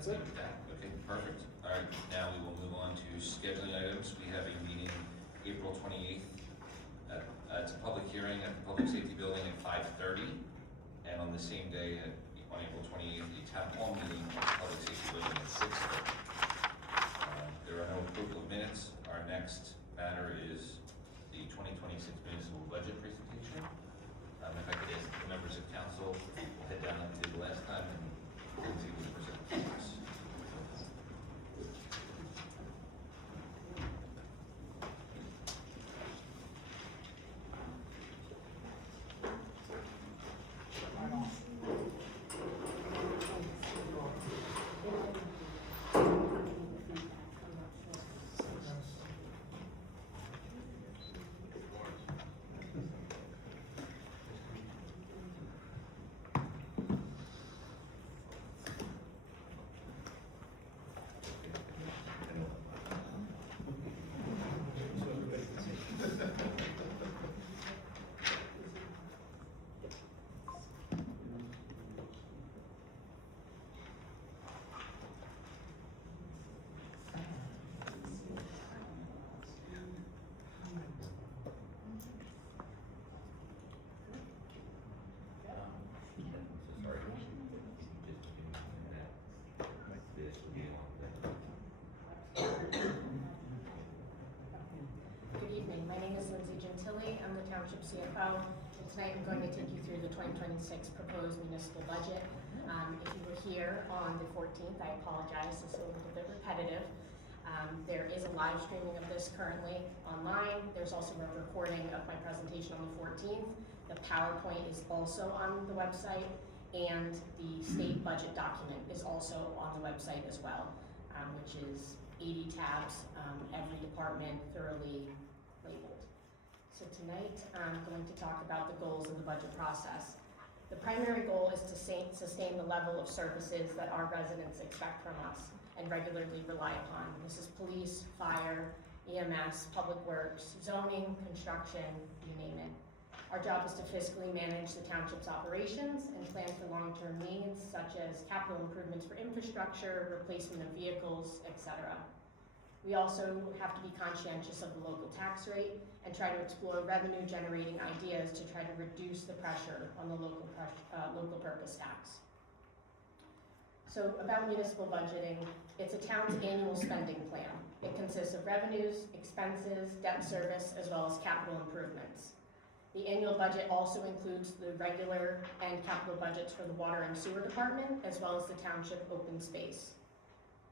That's it. Okay, perfect. All right, now we will move on to scheduling items. We have a meeting April 28th. It's a public hearing at the Public Safety Building at 5:30. And on the same day, on April 28th, the Town Hall meeting at the Public Safety Building at 6:30. There are no approval of minutes. Our next matter is the 2026 municipal budget presentation. If I could ask the members of council, we'll head down like we did last time and Lindsay will present to us. I'm the Township CFO, and tonight I'm going to take you through the 2026 proposed municipal budget. If you were here on the 14th, I apologize, this is a little bit repetitive. There is a live streaming of this currently online. There's also a recording of my presentation on the 14th. The PowerPoint is also on the website, and the state budget document is also on the website as well, which is 80 tabs, every department thoroughly labeled. So tonight, I'm going to talk about the goals of the budget process. The primary goal is to sustain the level of services that our residents expect from us and regularly rely upon. This is police, fire, EMS, public works, zoning, construction, you name it. Our job is to fiscally manage the township's operations and plan for long-term needs such as capital improvements for infrastructure, replacement of vehicles, etc. We also have to be conscientious of the local tax rate and try to explore revenue-generating ideas to try to reduce the pressure on the local purpose tax. So about municipal budgeting, it's a town's annual spending plan. It consists of revenues, expenses, debt service, as well as capital improvements. The annual budget also includes the regular and capital budgets for the water and sewer department, as well as the township open space.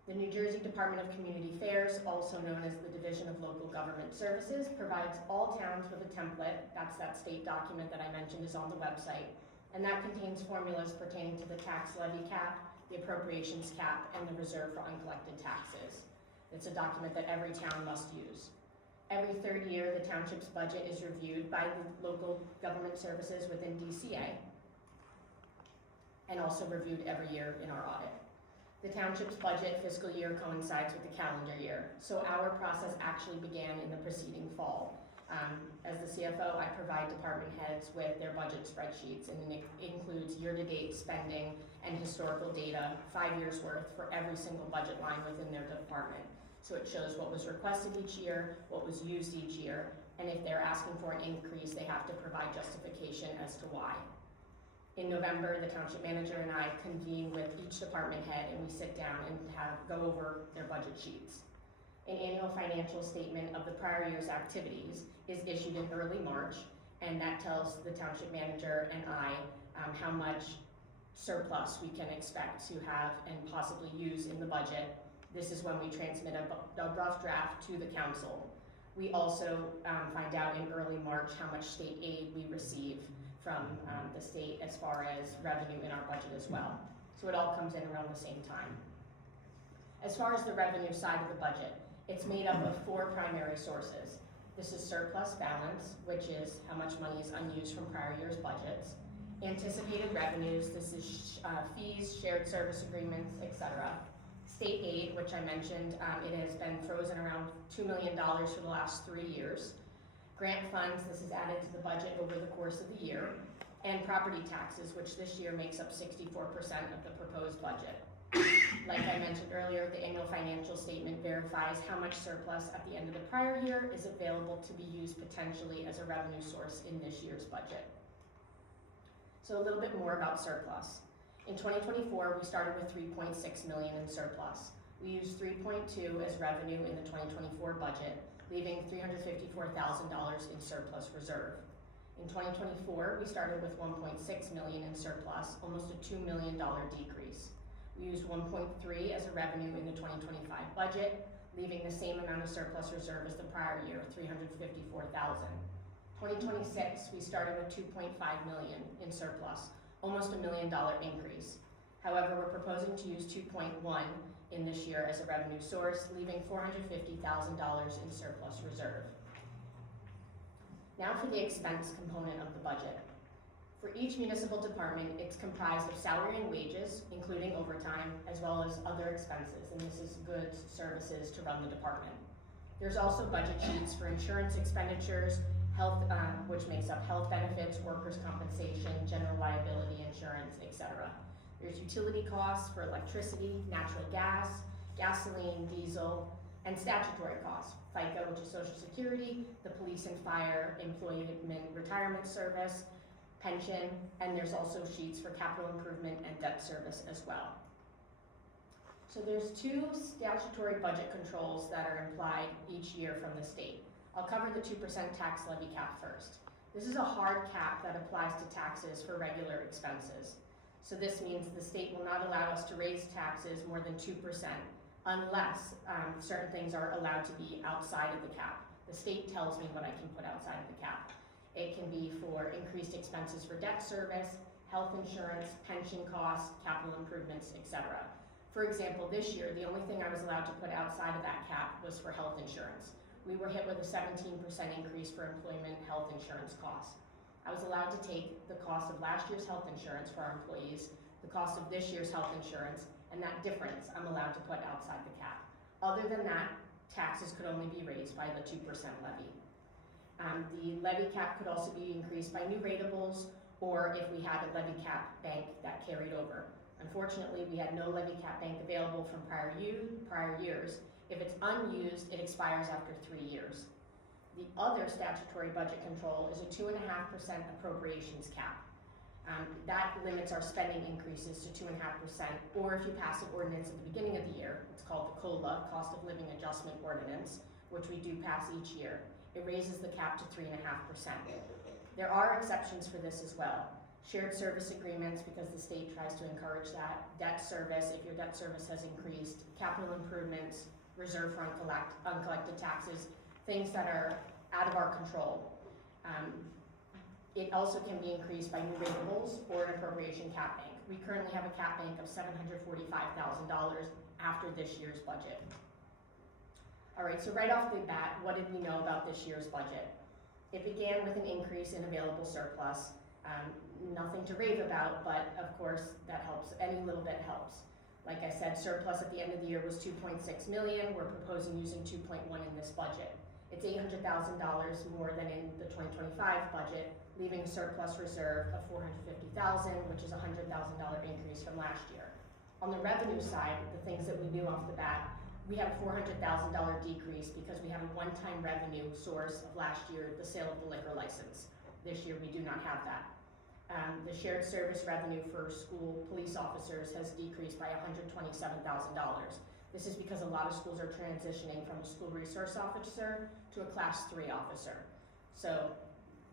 The New Jersey Department of Community Affairs, also known as the Division of Local Government Services, provides all towns with a template. That's that state document that I mentioned is on the website. And that contains formulas pertaining to the tax levy cap, the appropriations cap, and the reserve for uncollected taxes. It's a document that every town must use. Every third year, the township's budget is reviewed by the local government services within DCA, and also reviewed every year in our audit. The township's budget fiscal year coincides with the calendar year, so our process actually began in the preceding fall. As the CFO, I provide department heads with their budget spreadsheets, and it includes year-to-date spending and historical data, 5 years worth for every single budget line within their department. So it shows what was requested each year, what was used each year, and if they're asking for an increase, they have to provide justification as to why. In November, the township manager and I convene with each department head and we sit down and go over their budget sheets. An annual financial statement of the prior year's activities is issued in early March, and that tells the township manager and I how much surplus we can expect to have and possibly use in the budget. This is when we transmit a rough draft to the council. We also find out in early March how much state aid we receive from the state as far as revenue in our budget as well. So it all comes in around the same time. As far as the revenue side of the budget, it's made up of 4 primary sources. This is surplus balance, which is how much money is unused from prior year's budgets. Anticipated revenues, this is fees, shared service agreements, etc. State aid, which I mentioned, it has been frozen around $2 million for the last 3 years. Grant funds, this is added to the budget over the course of the year. And property taxes, which this year makes up 64% of the proposed budget. Like I mentioned earlier, the annual financial statement verifies how much surplus at the end of the prior year is available to be used potentially as a revenue source in this year's budget. So a little bit more about surplus. In 2024, we started with $3.6 million in surplus. We used 3.2 as revenue in the 2024 budget, leaving $354,000 in surplus reserve. In 2024, we started with $1.6 million in surplus, almost a $2 million decrease. We used 1.3 as a revenue in the 2025 budget, leaving the same amount of surplus reserve as the prior year, $354,000. 2026, we started with $2.5 million in surplus, almost $1 million increase. However, we're proposing to use 2.1 in this year as a revenue source, leaving $450,000 in surplus reserve. Now for the expense component of the budget. For each municipal department, it's comprised of salary and wages, including overtime, as well as other expenses, and this is goods, services to run the department. There's also budget sheets for insurance expenditures, health, which makes up health benefits, workers' compensation, general liability insurance, etc. There's utility costs for electricity, natural gas, gasoline, diesel, and statutory costs, FICA, which is Social Security, the police and fire employment retirement service, pension, and there's also sheets for capital improvement and debt service as well. So there's two statutory budget controls that are implied each year from the state. I'll cover the 2% tax levy cap first. This is a hard cap that applies to taxes for regular expenses. So this means the state will not allow us to raise taxes more than 2% unless certain things are allowed to be outside of the cap. The state tells me what I can put outside of the cap. It can be for increased expenses for debt service, health insurance, pension costs, capital improvements, etc. For example, this year, the only thing I was allowed to put outside of that cap was for health insurance. We were hit with a 17% increase for employment health insurance costs. I was allowed to take the cost of last year's health insurance for our employees, the cost of this year's health insurance, and that difference I'm allowed to put outside the cap. Other than that, taxes could only be raised by the 2% levy. The levy cap could also be increased by new ratables, or if we had a levy cap bank that carried over. Unfortunately, we had no levy cap bank available from prior years. If it's unused, it expires after 3 years. The other statutory budget control is a 2.5% appropriations cap. That limits our spending increases to 2.5%, or if you pass an ordinance at the beginning of the year, it's called the COLA, Cost of Living Adjustment Ordinance, which we do pass each year. It raises the cap to 3.5%. There are exceptions for this as well. Shared service agreements, because the state tries to encourage that. Debt service, if your debt service has increased. Capital improvements, reserve for uncollected taxes, things that are out of our control. It also can be increased by new ratables or an appropriation cap bank. We currently have a cap bank of $745,000 after this year's budget. All right, so right off the bat, what did we know about this year's budget? It began with an increase in available surplus. Nothing to rave about, but of course that helps. Any little bit helps. Like I said, surplus at the end of the year was $2.6 million. We're proposing using 2.1 in this budget. It's $800,000 more than in the 2025 budget, leaving a surplus reserve of $450,000, which is a $100,000 increase from last year. On the revenue side, the things that we knew off the bat, we had a $400,000 decrease because we had a one-time revenue source of last year, the sale of the liquor license. This year, we do not have that. The shared service revenue for school police officers has decreased by $127,000. This is because a lot of schools are transitioning from a school resource officer to a class 3 officer. So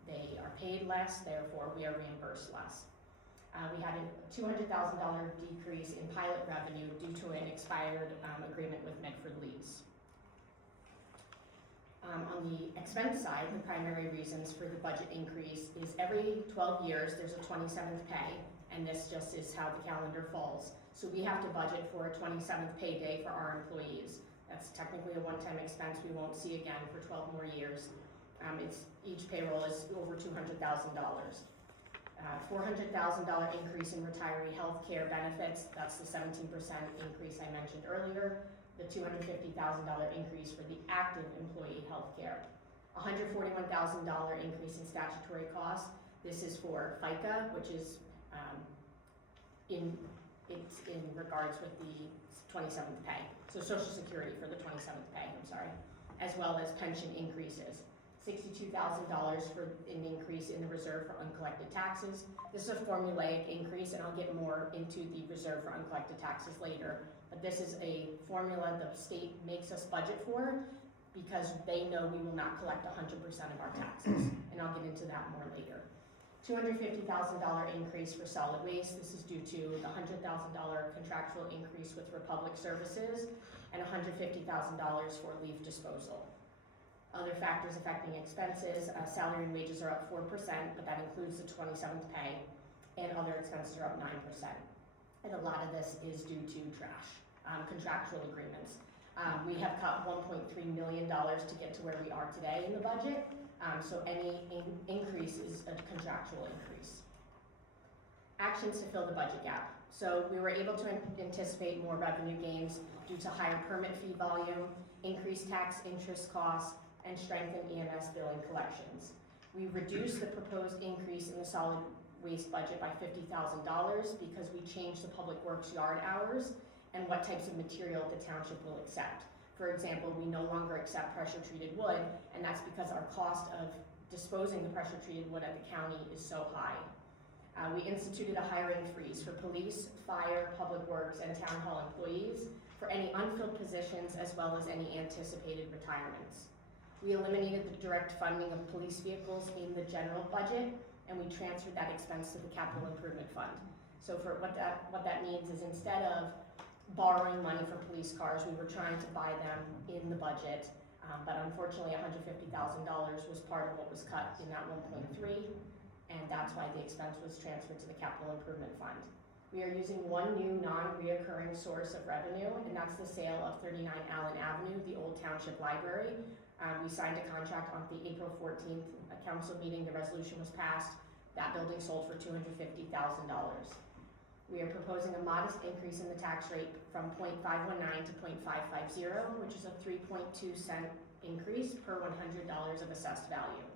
they are paid less, therefore we are reimbursed less. We had a $200,000 decrease in pilot revenue due to an expired agreement with Medford lease. On the expense side, the primary reasons for the budget increase is every 12 years there's a 27th pay, and this just is how the calendar falls. So we have to budget for a 27th pay day for our employees. That's technically a one-time expense we won't see again for 12 more years. Each payroll is over $200,000. $400,000 increase in retiree health care benefits, that's the 17% increase I mentioned earlier. The $250,000 increase for the active employee health care. $141,000 increase in statutory costs. This is for FICA, which is it's in regards with the 27th pay. So Social Security for the 27th pay, as well as pension increases. $62,000 for an increase in the reserve for uncollected taxes. This is a formulaic increase, and I'll get more into the reserve for uncollected taxes later. But this is a formula the state makes us budget for because they know we will not collect 100% of our taxes, and I'll get into that more later. $250,000 increase for solid waste. This is due to the $100,000 contractual increase with Republic Services and $150,000 for leaf disposal. Other factors affecting expenses, salary and wages are up 4%, but that includes the 27th pay, and other expenses are up 9%. And a lot of this is due to trash, contractual agreements. We have cut $1.3 million to get to where we are today in the budget, so any increase is a contractual increase. Actions to fill the budget gap. So we were able to anticipate more revenue gains due to higher permit fee volume, increased tax interest costs, and strengthen EMS billing collections. We reduced the proposed increase in the solid waste budget by $50,000 because we changed the public works yard hours and what types of material the township will accept. For example, we no longer accept pressure treated wood, and that's because our cost of disposing the pressure treated wood at the county is so high. We instituted a hiring freeze for police, fire, public works, and town hall employees for any unfilled positions as well as any anticipated retirements. We eliminated the direct funding of police vehicles in the general budget, and we transferred that expense to the capital improvement fund. So for what that means is instead of borrowing money for police cars, we were trying to buy them in the budget, but unfortunately $150,000 was part of what was cut in that 1.3, and that's why the expense was transferred to the capital improvement fund. We are using one new non-reoccurring source of revenue, and that's the sale of 39 Allen Avenue, the old township library. We signed a contract on the April 14th council meeting. The resolution was passed. That building sold for $250,000. We are proposing a modest increase in the tax rate from 0.519 to 0.550, which is a 3.2 cent increase per $100 of assessed value.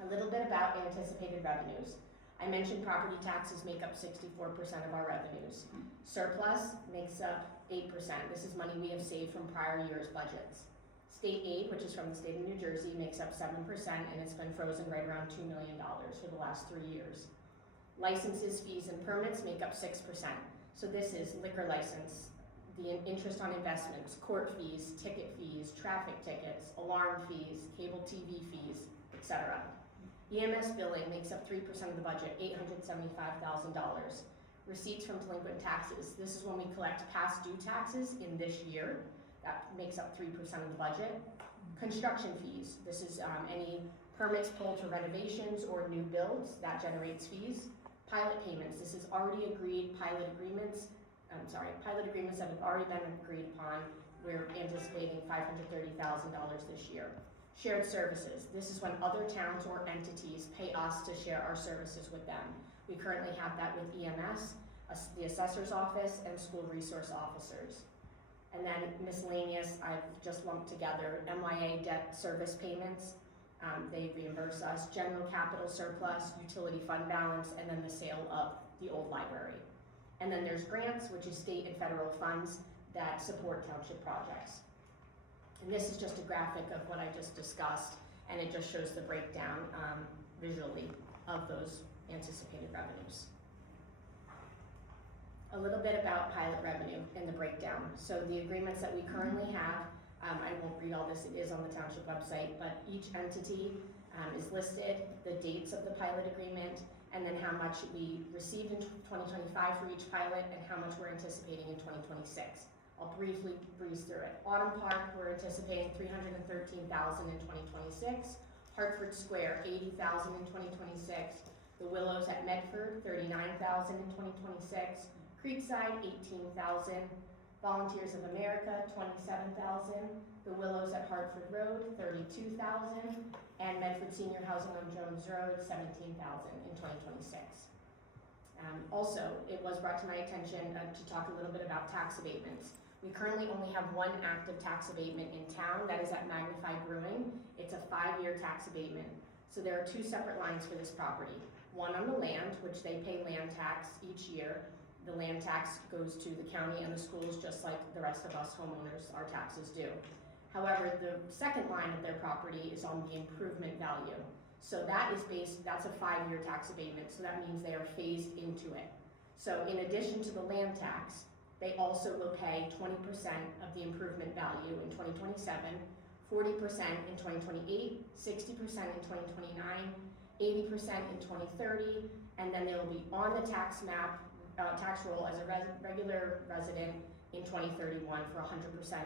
A little bit about anticipated revenues. I mentioned property taxes make up 64% of our revenues. Surplus makes up 8%. This is money we have saved from prior year's budgets. State aid, which is from the state of New Jersey, makes up 7%, and it's been frozen right around $2 million for the last 3 years. Licenses, fees, and permits make up 6%. So this is liquor license, the interest on investments, court fees, ticket fees, traffic tickets, alarm fees, cable TV fees, etc. EMS billing makes up 3% of the budget, $875,000. Receipts from delinquent taxes. This is when we collect past due taxes in this year. That makes up 3% of the budget. Construction fees. This is any permits pulled for renovations or new builds. That generates fees. Pilot payments. This is already agreed pilot agreements that have already been agreed upon. We're anticipating $530,000 this year. Shared services. This is when other towns or entities pay us to share our services with them. We currently have that with EMS, the assessor's office, and school resource officers. And then miscellaneous, I've just lumped together MYA debt service payments. They reimburse us, general capital surplus, utility fund balance, and then the sale of the old library. And then there's grants, which is state and federal funds that support township projects. And this is just a graphic of what I just discussed, and it just shows the breakdown visually of those anticipated revenues. A little bit about pilot revenue and the breakdown. So the agreements that we currently have, I won't read all this, it is on the township website, but each entity is listed, the dates of the pilot agreement, and then how much we received in 2025 for each pilot and how much we're anticipating in 2026. I'll briefly breeze through it. Autumn Park, we're anticipating $313,000 in 2026. Hartford Square, $80,000 in 2026. The Willows at Medford, $39,000 in 2026. Creekside, $18,000. Volunteers of America, $27,000. The Willows at Hartford Road, $32,000. And Medford Senior Housing on Jones Road, $17,000 in 2026. Also, it was brought to my attention to talk a little bit about tax abatements. We currently only have one active tax abatement in town, that is at Magnified Brewing. It's a 5-year tax abatement. So there are 2 separate lines for this property. One on the land, which they pay land tax each year. The land tax goes to the county and the schools, just like the rest of us homeowners, our taxes do. However, the second line of their property is on the improvement value. So that's a 5-year tax abatement, so that means they are phased into it. So in addition to the land tax, they also will pay 20% of the improvement value in 2027, 40% in 2028, 60% in 2029, 80% in 2030, and then they will be on the tax map, tax roll as a regular resident in 2031 for 100%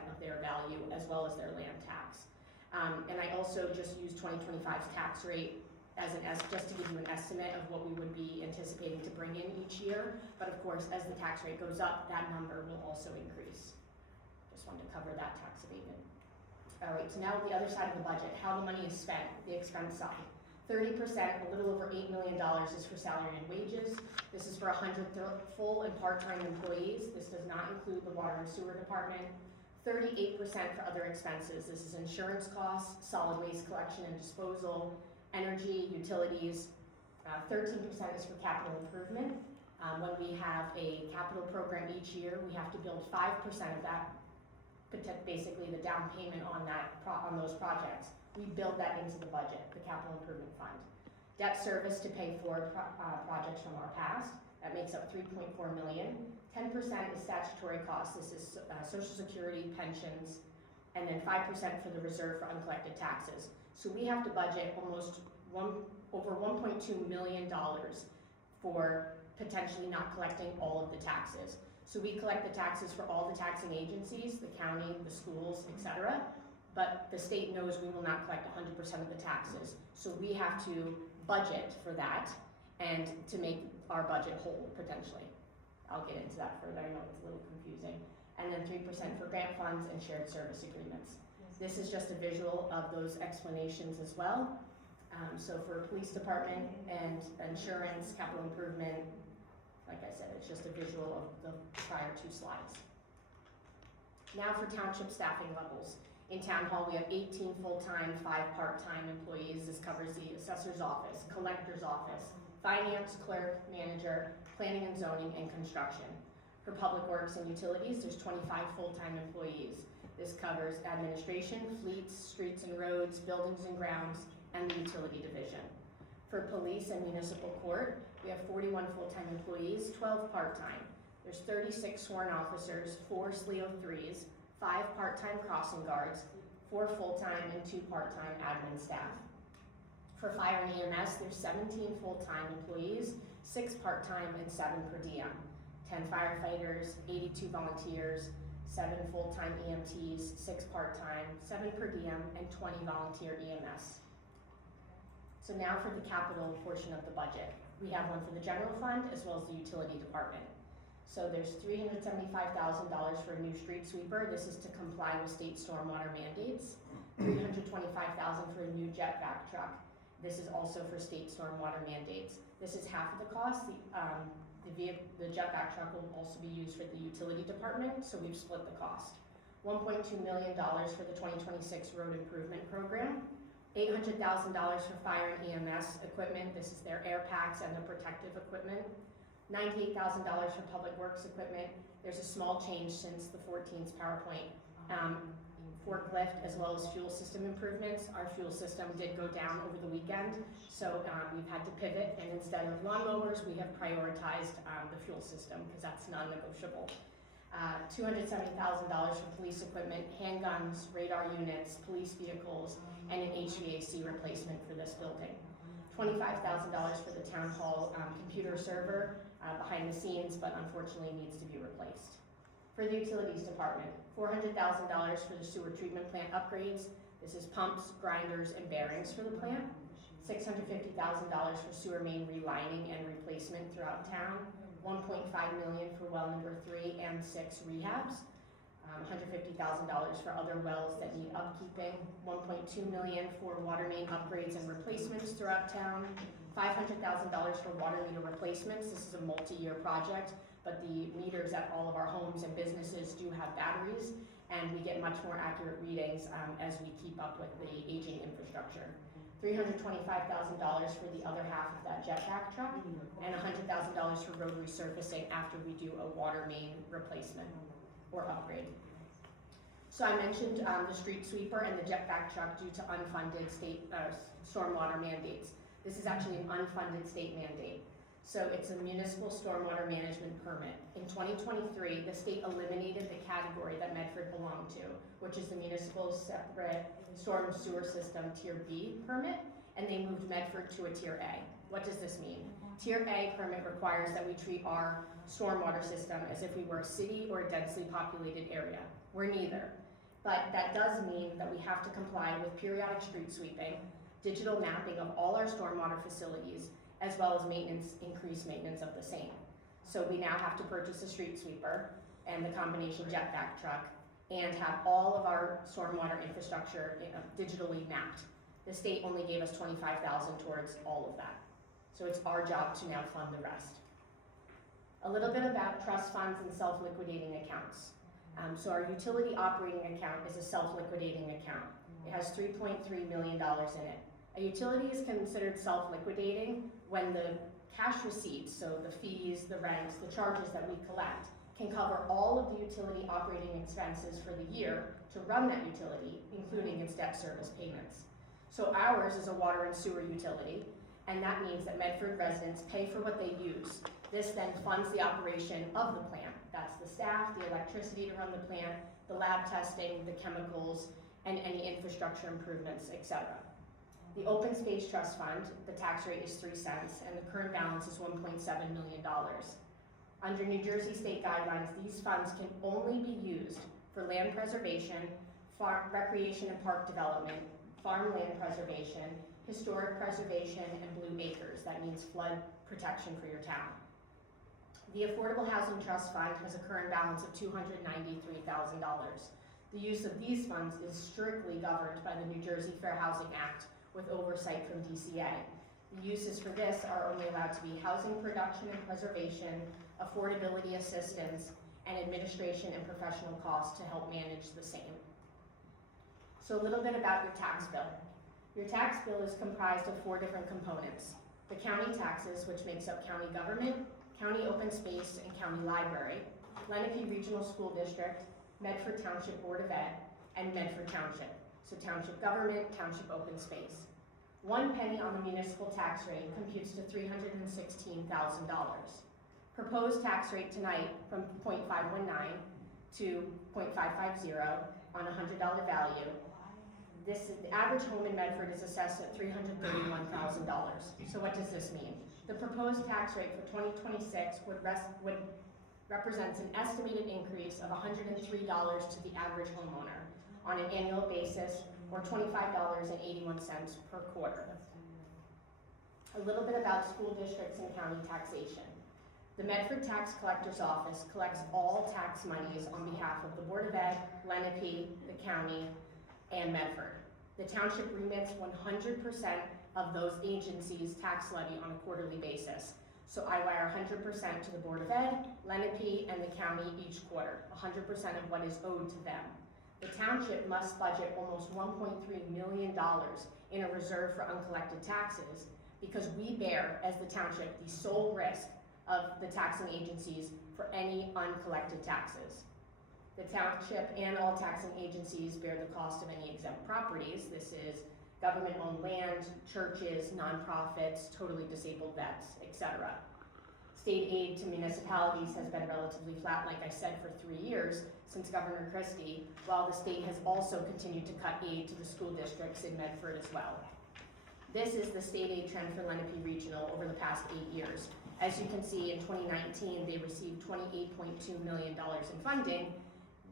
of their value as well as their land tax. And I also just used 2025's tax rate just to give you an estimate of what we would be anticipating to bring in each year. But of course, as the tax rate goes up, that number will also increase. Just wanted to cover that tax abatement. All right, so now the other side of the budget, how the money is spent, the expense side. 30%, a little over $8 million is for salary and wages. This is for 100 full and part-time employees. This does not include the water and sewer department. 38% for other expenses. This is insurance costs, solid waste collection and disposal, energy, utilities. 13% is for capital improvement. When we have a capital program each year, we have to build 5% of that, basically the down payment on those projects. We build that into the budget, the capital improvement fund. Debt service to pay for projects from our past. That makes up $3.4 million. 10% is statutory costs. This is Social Security, pensions, and then 5% for the reserve for uncollected taxes. So we have to budget over $1.2 million for potentially not collecting all of the taxes. So we collect the taxes for all the taxing agencies, the county, the schools, etc. But the state knows we will not collect 100% of the taxes. So we have to budget for that and to make our budget whole, potentially. I'll get into that further, I know it's a little confusing. And then 3% for grant funds and shared service agreements. This is just a visual of those explanations as well. So for police department and insurance, capital improvement, like I said, it's just a visual of the prior 2 slides. Now for township staffing levels. In Town Hall, we have 18 full-time, 5 part-time employees. This covers the assessor's office, collector's office, finance, clerk, manager, planning and zoning, and construction. For public works and utilities, there's 25 full-time employees. This covers administration, fleets, streets and roads, buildings and grounds, and the utility division. For police and municipal court, we have 41 full-time employees, 12 part-time. There's 36 sworn officers, 4 SLEO 3s, 5 part-time crossing guards, 4 full-time and 2 part-time admin staff. For fire and EMS, there's 17 full-time employees, 6 part-time and 7 per diem. 10 firefighters, 82 volunteers, 7 full-time EMTs, 6 part-time, 7 per diem, and 20 volunteer EMS. So now for the capital portion of the budget. We have one for the general fund as well as the utility department. So there's $375,000 for a new street sweeper. This is to comply with state stormwater mandates. $325,000 for a new jet vac truck. This is also for state stormwater mandates. This is half of the cost. The jet vac truck will also be used for the utility department, so we've split the cost. $1.2 million for the 2026 road improvement program. $800,000 for fire and EMS equipment. This is their air packs and their protective equipment. $98,000 for public works equipment. There's a small change since the 14th PowerPoint. Forklift as well as fuel system improvements. Our fuel system did go down over the weekend, so we've had to pivot, and instead of lawnmowers, we have prioritized the fuel system because that's non-negotiable. $270,000 for police equipment, handguns, radar units, police vehicles, and an HVAC replacement for this building. $25,000 for the town hall computer server behind the scenes, but unfortunately needs to be replaced. For the utilities department, $400,000 for the sewer treatment plant upgrades. This is pumps, grinders, and bearings for the plant. $650,000 for sewer main relining and replacement throughout town. $1.5 million for well number 3 and 6 rehabs. $150,000 for other wells that need upkeeping. $1.2 million for water main upgrades and replacements throughout town. $500,000 for water meter replacements. This is a multi-year project, but the meters at all of our homes and businesses do have batteries, and we get much more accurate readings as we keep up with the aging infrastructure. $325,000 for the other half of that jetback truck, and $100,000 for road resurfacing after we do a water main replacement or upgrade. So I mentioned the street sweeper and the jetback truck due to unfunded state stormwater mandates. This is actually an unfunded state mandate. So it's a municipal stormwater management permit. In 2023, the state eliminated the category that Medford belonged to, which is the municipal separate storm sewer system tier B permit, and they moved Medford to a tier A. What does this mean? Tier A permit requires that we treat our stormwater system as if we were a city or a densely populated area. We're neither. But that does mean that we have to comply with periodic street sweeping, digital mapping of all our stormwater facilities, as well as maintenance, increased maintenance of the same. So we now have to purchase a street sweeper and the combination jetback truck and have all of our stormwater infrastructure digitally mapped. The state only gave us $25,000 towards all of that. So it's our job to now fund the rest. A little bit about trust funds and self-liquidating accounts. So our utility operating account is a self-liquidating account. It has $3.3 million in it. A utility is considered self-liquidating when the cash receipts, so the fees, the rents, the charges that we collect, can cover all of the utility operating expenses for the year to run that utility, including its debt service payments. So ours is a water and sewer utility, and that means that Medford residents pay for what they use. This then funds the operation of the plant. That's the staff, the electricity to run the plant, the lab testing, the chemicals, and any infrastructure improvements, etc. The Open Space Trust Fund, the tax rate is 3 cents, and the current balance is $1.7 million. Under New Jersey state guidelines, these funds can only be used for land preservation, recreation and park development, farmland preservation, historic preservation, and blue acres. That means flood protection for your town. The Affordable Housing Trust Fund has a current balance of $293,000. The use of these funds is strictly governed by the New Jersey Fair Housing Act with oversight from DCA. The uses for this are only allowed to be housing production and preservation, affordability assistance, and administration and professional costs to help manage the same. So a little bit about your tax bill. Your tax bill is comprised of 4 different components. The county taxes, which makes up county government, county open space, and county library, Lenape Regional School District, Medford Township Board of Ed, and Medford Township. So township government, township open space. 1 penny on the municipal tax rate computes to $316,000. Proposed tax rate tonight from 0.519 to 0.550 on a $100 value. The average home in Medford is assessed at $331,000. So what does this mean? The proposed tax rate for 2026 represents an estimated increase of $103 to the average homeowner on an annual basis, or $25.81 per quarter. A little bit about school districts and county taxation. The Medford Tax Collector's Office collects all tax monies on behalf of the Board of Ed, Lenape, the county, and Medford. The township remits 100% of those agencies' tax levy on a quarterly basis. So I wire 100% to the Board of Ed, Lenape, and the county each quarter, 100% of what is owed to them. The township must budget almost $1.3 million in a reserve for uncollected taxes because we bear, as the township, the sole risk of the taxing agencies for any uncollected taxes. The township and all taxing agencies bear the cost of any exempt properties. This is government-owned land, churches, nonprofits, totally disabled vets, etc. State aid to municipalities has been relatively flat, like I said, for 3 years since Governor Christie, while the state has also continued to cut aid to the school districts in Medford as well. This is the state aid trend for Lenape Regional over the past 8 years. As you can see, in 2019, they received $28.2 million in funding.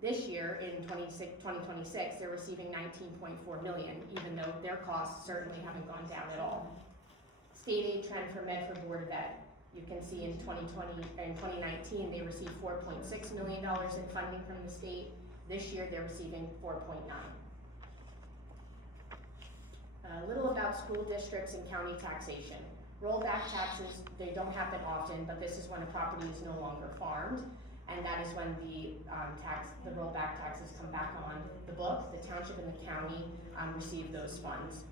This year, in 2026, they're receiving $19.4 million, even though their costs certainly haven't gone down at all. State aid trend for Medford Board of Ed. You can see in 2019, they received $4.6 million in funding from the state. This year, they're receiving $4.9. A little about school districts and county taxation. Rollback taxes, they don't happen often, but this is when a property is no longer farmed, and that is when the rollback taxes come back on the books. The township and the county receive those funds.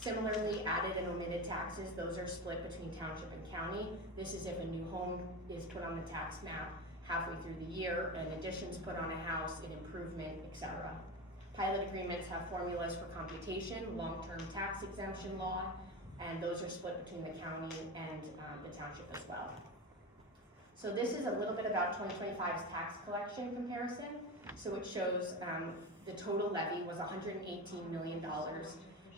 Similarly, added and omitted taxes, those are split between township and county. This is if a new home is put on the tax map halfway through the year, an addition's put on a house, an improvement, etc. Pilot agreements have formulas for computation, long-term tax exemption law, and those are split between the county and the township as well. So this is a little bit about 2025's tax collection comparison. So it shows the total levy was $118 million,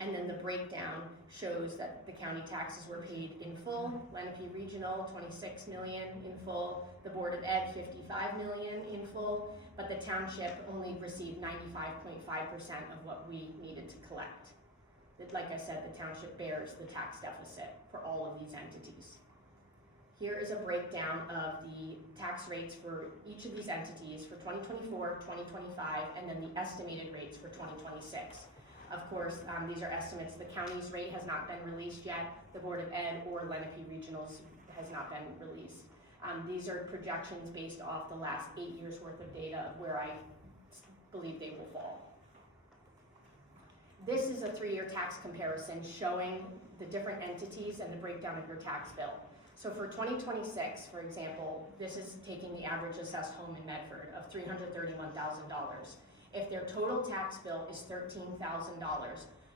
and then the breakdown shows that the county taxes were paid in full, Lenape Regional, $26 million in full, the Board of Ed, $55 million in full, but the township only received 95.5% of what we needed to collect. Like I said, the township bears the tax deficit for all of these entities. Here is a breakdown of the tax rates for each of these entities for 2024, 2025, and then the estimated rates for 2026. Of course, these are estimates. The county's rate has not been released yet. The Board of Ed or Lenape Regional's has not been released. These are projections based off the last 8 years worth of data of where I believe they will fall. This is a 3-year tax comparison showing the different entities and the breakdown of your tax bill. So for 2026, for example, this is taking the average assessed home in Medford of $331,000. If their total tax bill is $13,000,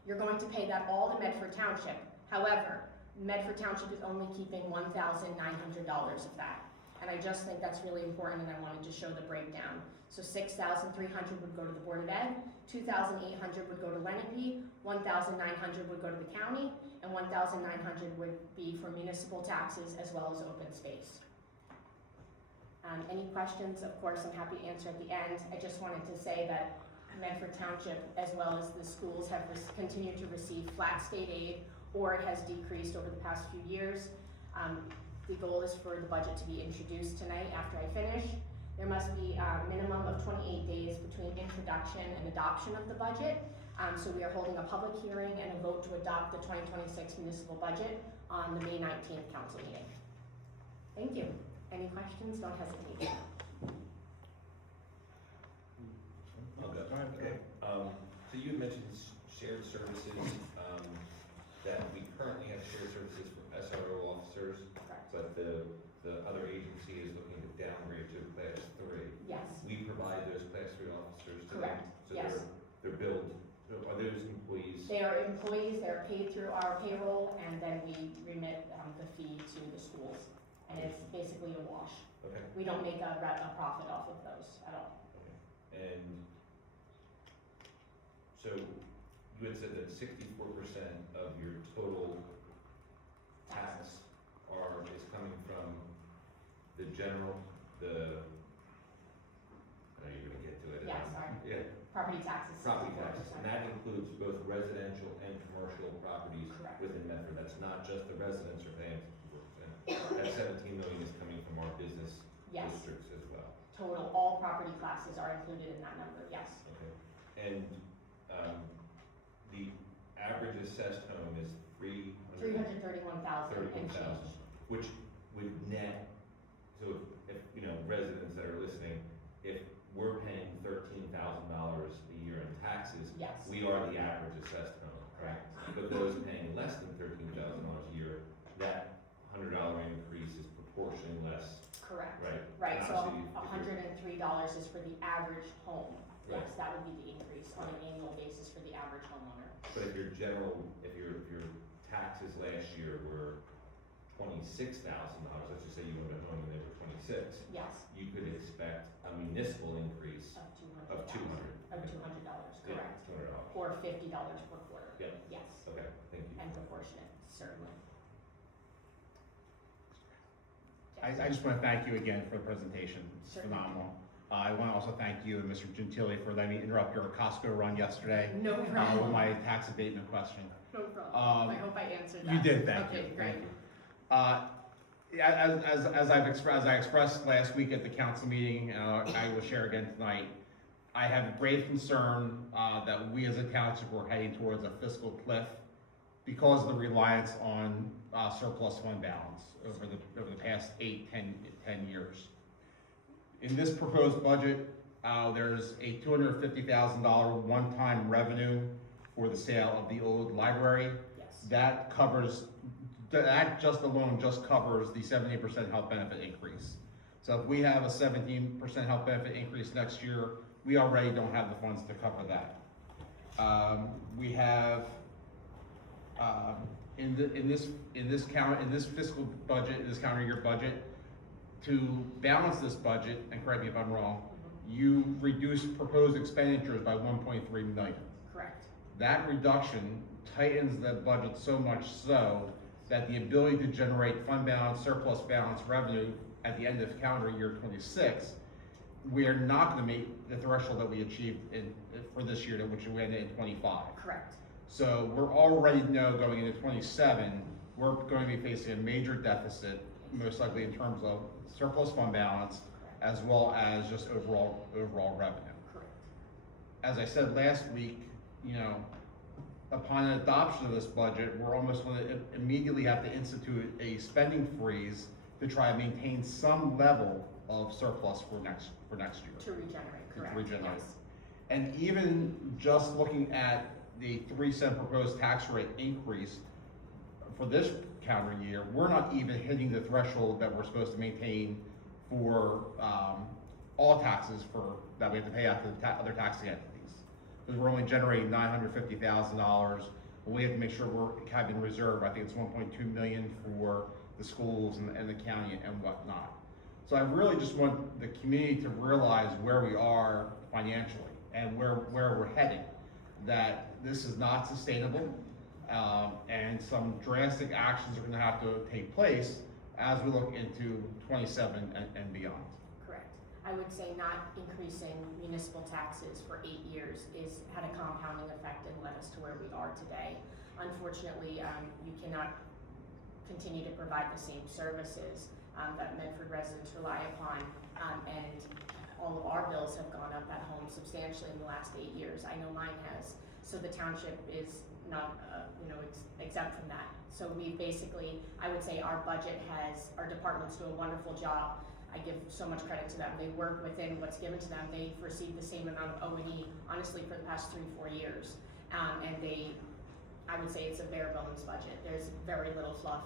you're going to pay that all to Medford Township. However, Medford Township is only keeping $1,900 of that. And I just think that's really important, and I wanted to show the breakdown. So $6,300 would go to the Board of Ed, $2,800 would go to Lenape, $1,900 would go to the county, and $1,900 would be for municipal taxes as well as open space. Any questions? Of course, I'm happy to answer at the end. I just wanted to say that Medford Township, as well as the schools, have continued to receive flat state aid, or it has decreased over the past few years. The goal is for the budget to be introduced tonight after I finish. There must be a minimum of 28 days between introduction and adoption of the budget. So we are holding a public hearing and a vote to adopt the 2026 municipal budget on the May 19th council meeting. Thank you. Any questions? Don't hesitate. I'll go. Okay. So you mentioned shared services, that we currently have shared services for SRO officers, Correct. but the other agency is looking to downgrade to class 3. Yes. We provide those class 3 officers to Correct. them. So Yes. they're billed. So are those employees? They are employees, they're paid through our payroll, and then we remit the fee to the schools. And it's basically a wash. Okay. We don't make a profit off of those at all. Okay. And so you had said that 64% of your total tax is coming from the general, I know you're gonna get to it. Yeah, sorry. Yeah, Property taxes. property 64%. taxes, and that includes both residential and commercial properties Correct. within Medford. That's not just the residents are paying 64%. That 17 million is coming from our business Yes. districts as well. Total, all property classes are included in that number, yes. Okay, and, the average assessed home is 331,000 and 31,000, change. which would net, so if, residents that are listening, if we're paying $13,000 a year in taxes, Yes. we are the average assessed home, correct? But those paying less than $13,000 a year, that $100 increase is proportionally less, Correct. right? Right, And so obviously, if you're- $103 is for the average home. Yes, Right. that would be the increase on an annual basis for the average homeowner. But if your taxes last year were $26,000, let's just say you owned a home and they were 26, Yes, you could expect a municipal increase of $200. of 200. Of $200, Yeah, correct. $200. Or $50 per quarter. Yep. Yes, Okay, thank you. and proportionate, certainly. I just want to thank you again for the presentation. It's Certainly. phenomenal. I want to also thank you and Mr. Gentili for letting me interrupt your Costco run yesterday No with problem. my tax abatement question. No problem. I hope I answered that. You did, thank you. Okay, great. Thank you. As I expressed last week at the council meeting, I will share again tonight, I have a grave concern that we as a township are heading towards a fiscal cliff because of the reliance on surplus fund balance over the past 10 years. In this proposed budget, there's a $250,000 one-time revenue for the sale of the old library. Yes. that covers, that just alone just covers the 78% health benefit increase. So if we have a 17% health benefit increase next year, we already don't have the funds to cover that. We have, in this fiscal budget, in this calendar year budget, to balance this budget, and correct me if I'm wrong, you reduced proposed expenditures by 1.3 million. Correct. That reduction tightens the budget so much so that the ability to generate fund balance, surplus balance revenue at the end of calendar year 26, we are not gonna meet the threshold that we achieved for this year, which we ended in 25. Correct. So we're already know going into 27, we're going to be facing a major deficit, most likely in terms of surplus fund balance, as well as just overall revenue. Correct. As I said last week, you know, upon adoption of this budget, we're almost going to immediately have to institute a spending freeze to try and maintain some level of surplus for next year. To regenerate, correct. To regenerate. Yes. And even just looking at the 3-cent proposed tax rate increase for this calendar year, we're not even hitting the threshold that we're supposed to maintain for all taxes that we have to pay out to the other taxing entities. Because we're only generating $950,000, and we have to make sure we're having reserve. I think it's 1.2 million for the schools and the county and whatnot. So I really just want the community to realize where we are financially and where we're heading, that this is not sustainable, and some drastic actions are gonna have to take place as we look into 27 and beyond. Correct. I would say not increasing municipal taxes for 8 years had a compounding effect and led us to where we are today. Unfortunately, you cannot continue to provide the same services that Medford residents rely upon, and all of our bills have gone up at home substantially in the last 8 years. I know mine has. So the township is not, exempt from that. So we basically, I would say our departments do a wonderful job. I give so much credit to them. They work within what's given to them. They've received the same amount of O&E, honestly, for the past 3-4 years. And I would say it's a bare bones budget. There's very little fluff,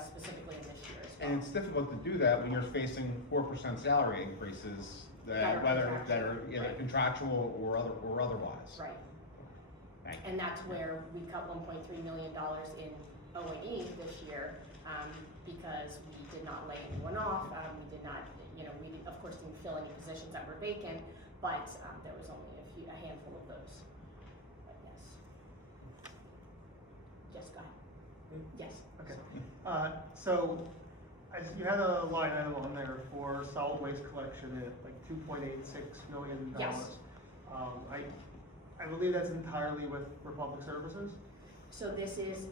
specifically in this year as well. And it's difficult to do that when you're facing 4% salary increases, that are either contractual or otherwise. Right. Thank you. And that's where we cut $1.3 million in O&E this year, because we did not lay anyone off. We did not, we of course didn't fill any positions that were vacant, but there was only a handful of those. But yes. Yes, go ahead. Yes. Okay. So you had a line item on there for solid waste collection at like $2.86 million. Yes. I believe that's entirely with Republic Services. So this is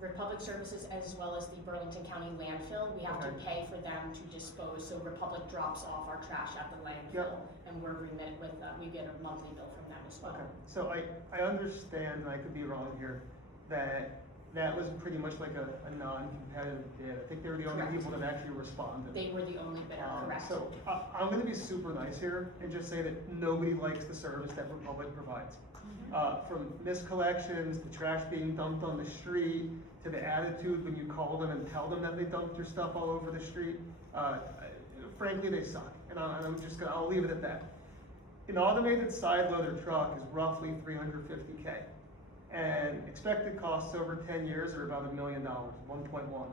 Republic Services as well as the Burlington County landfill. We have to pay for them to dispose. So Republic drops off our trash at the landfill, and we're remit with we get a monthly bill from them as well. Okay. So I understand, and I could be wrong here, that was pretty much like a non-competitive bid. I think they were the only Correct. people that actually responded. They were the only bidder, correct. So I'm going to be super nice here and just say that nobody likes the service that Republic provides. From miscollections, to trash being dumped on the street, to the attitude when you call them and tell them that they dumped your stuff all over the street. Frankly, they suck. And I'll leave it at that. An automated side loader truck is roughly $350K. And expected costs over 10 years are about $1 million, 1.1.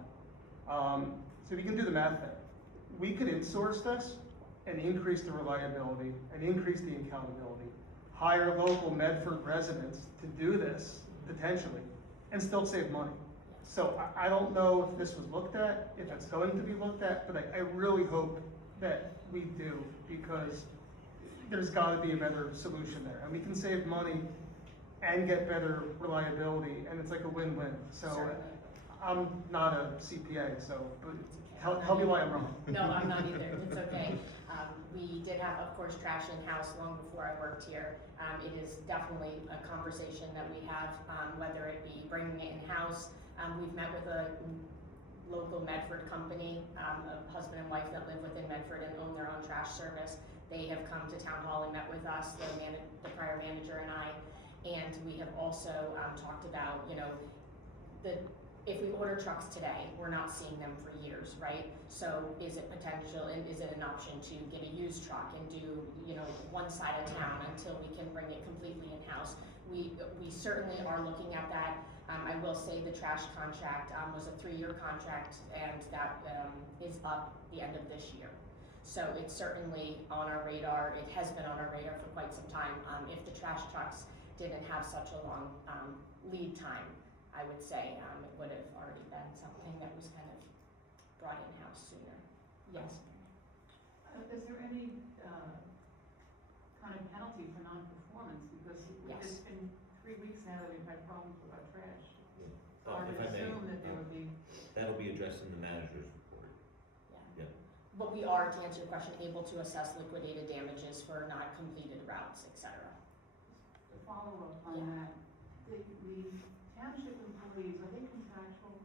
So we can do the math there. We could insource this and increase the reliability and increase the accountability, hire local Medford residents to do this, potentially, and still save money. So I don't know if this was looked at, if it's going to be looked at, but I really hope that we do, because there's gotta be a better solution there. And we can save money and get better reliability, and it's like a win-win. So Certainly. I'm not a CPA, so but tell me why I'm wrong. No, I'm not either. It's okay. We did have, of course, trash in-house long before I worked here. It is definitely a conversation that we have, whether it be bringing it in-house. We've met with a local Medford company, a husband and wife that live within Medford and own their own trash service. They have come to town hall and met with us, the prior manager and I. And we have also talked about, if we order trucks today, we're not seeing them for years, right? So is it potential, and is it an option to get a used truck and do, you know, one side of town until we can bring it completely in-house? We certainly are looking at that. I will say the trash contract was a 3-year contract, and that is up the end of this year. So it's certainly on our radar. It has been on our radar for quite some time. If the trash trucks didn't have such a long lead time, I would say it would have already been something that was kind of brought in-house sooner. Yes? Is there any kind of penalty for non-performance? Because Yes. it's been 3 weeks now that we've had problems with our trash. So I If would I may, assume that there would be, that'll be addressed in the manager's report. Yeah. Yep. But we are, to answer your question, able to assess liquidated damages for not completed routes, et cetera. to follow up on Yeah. that, the township employees, are they contractual?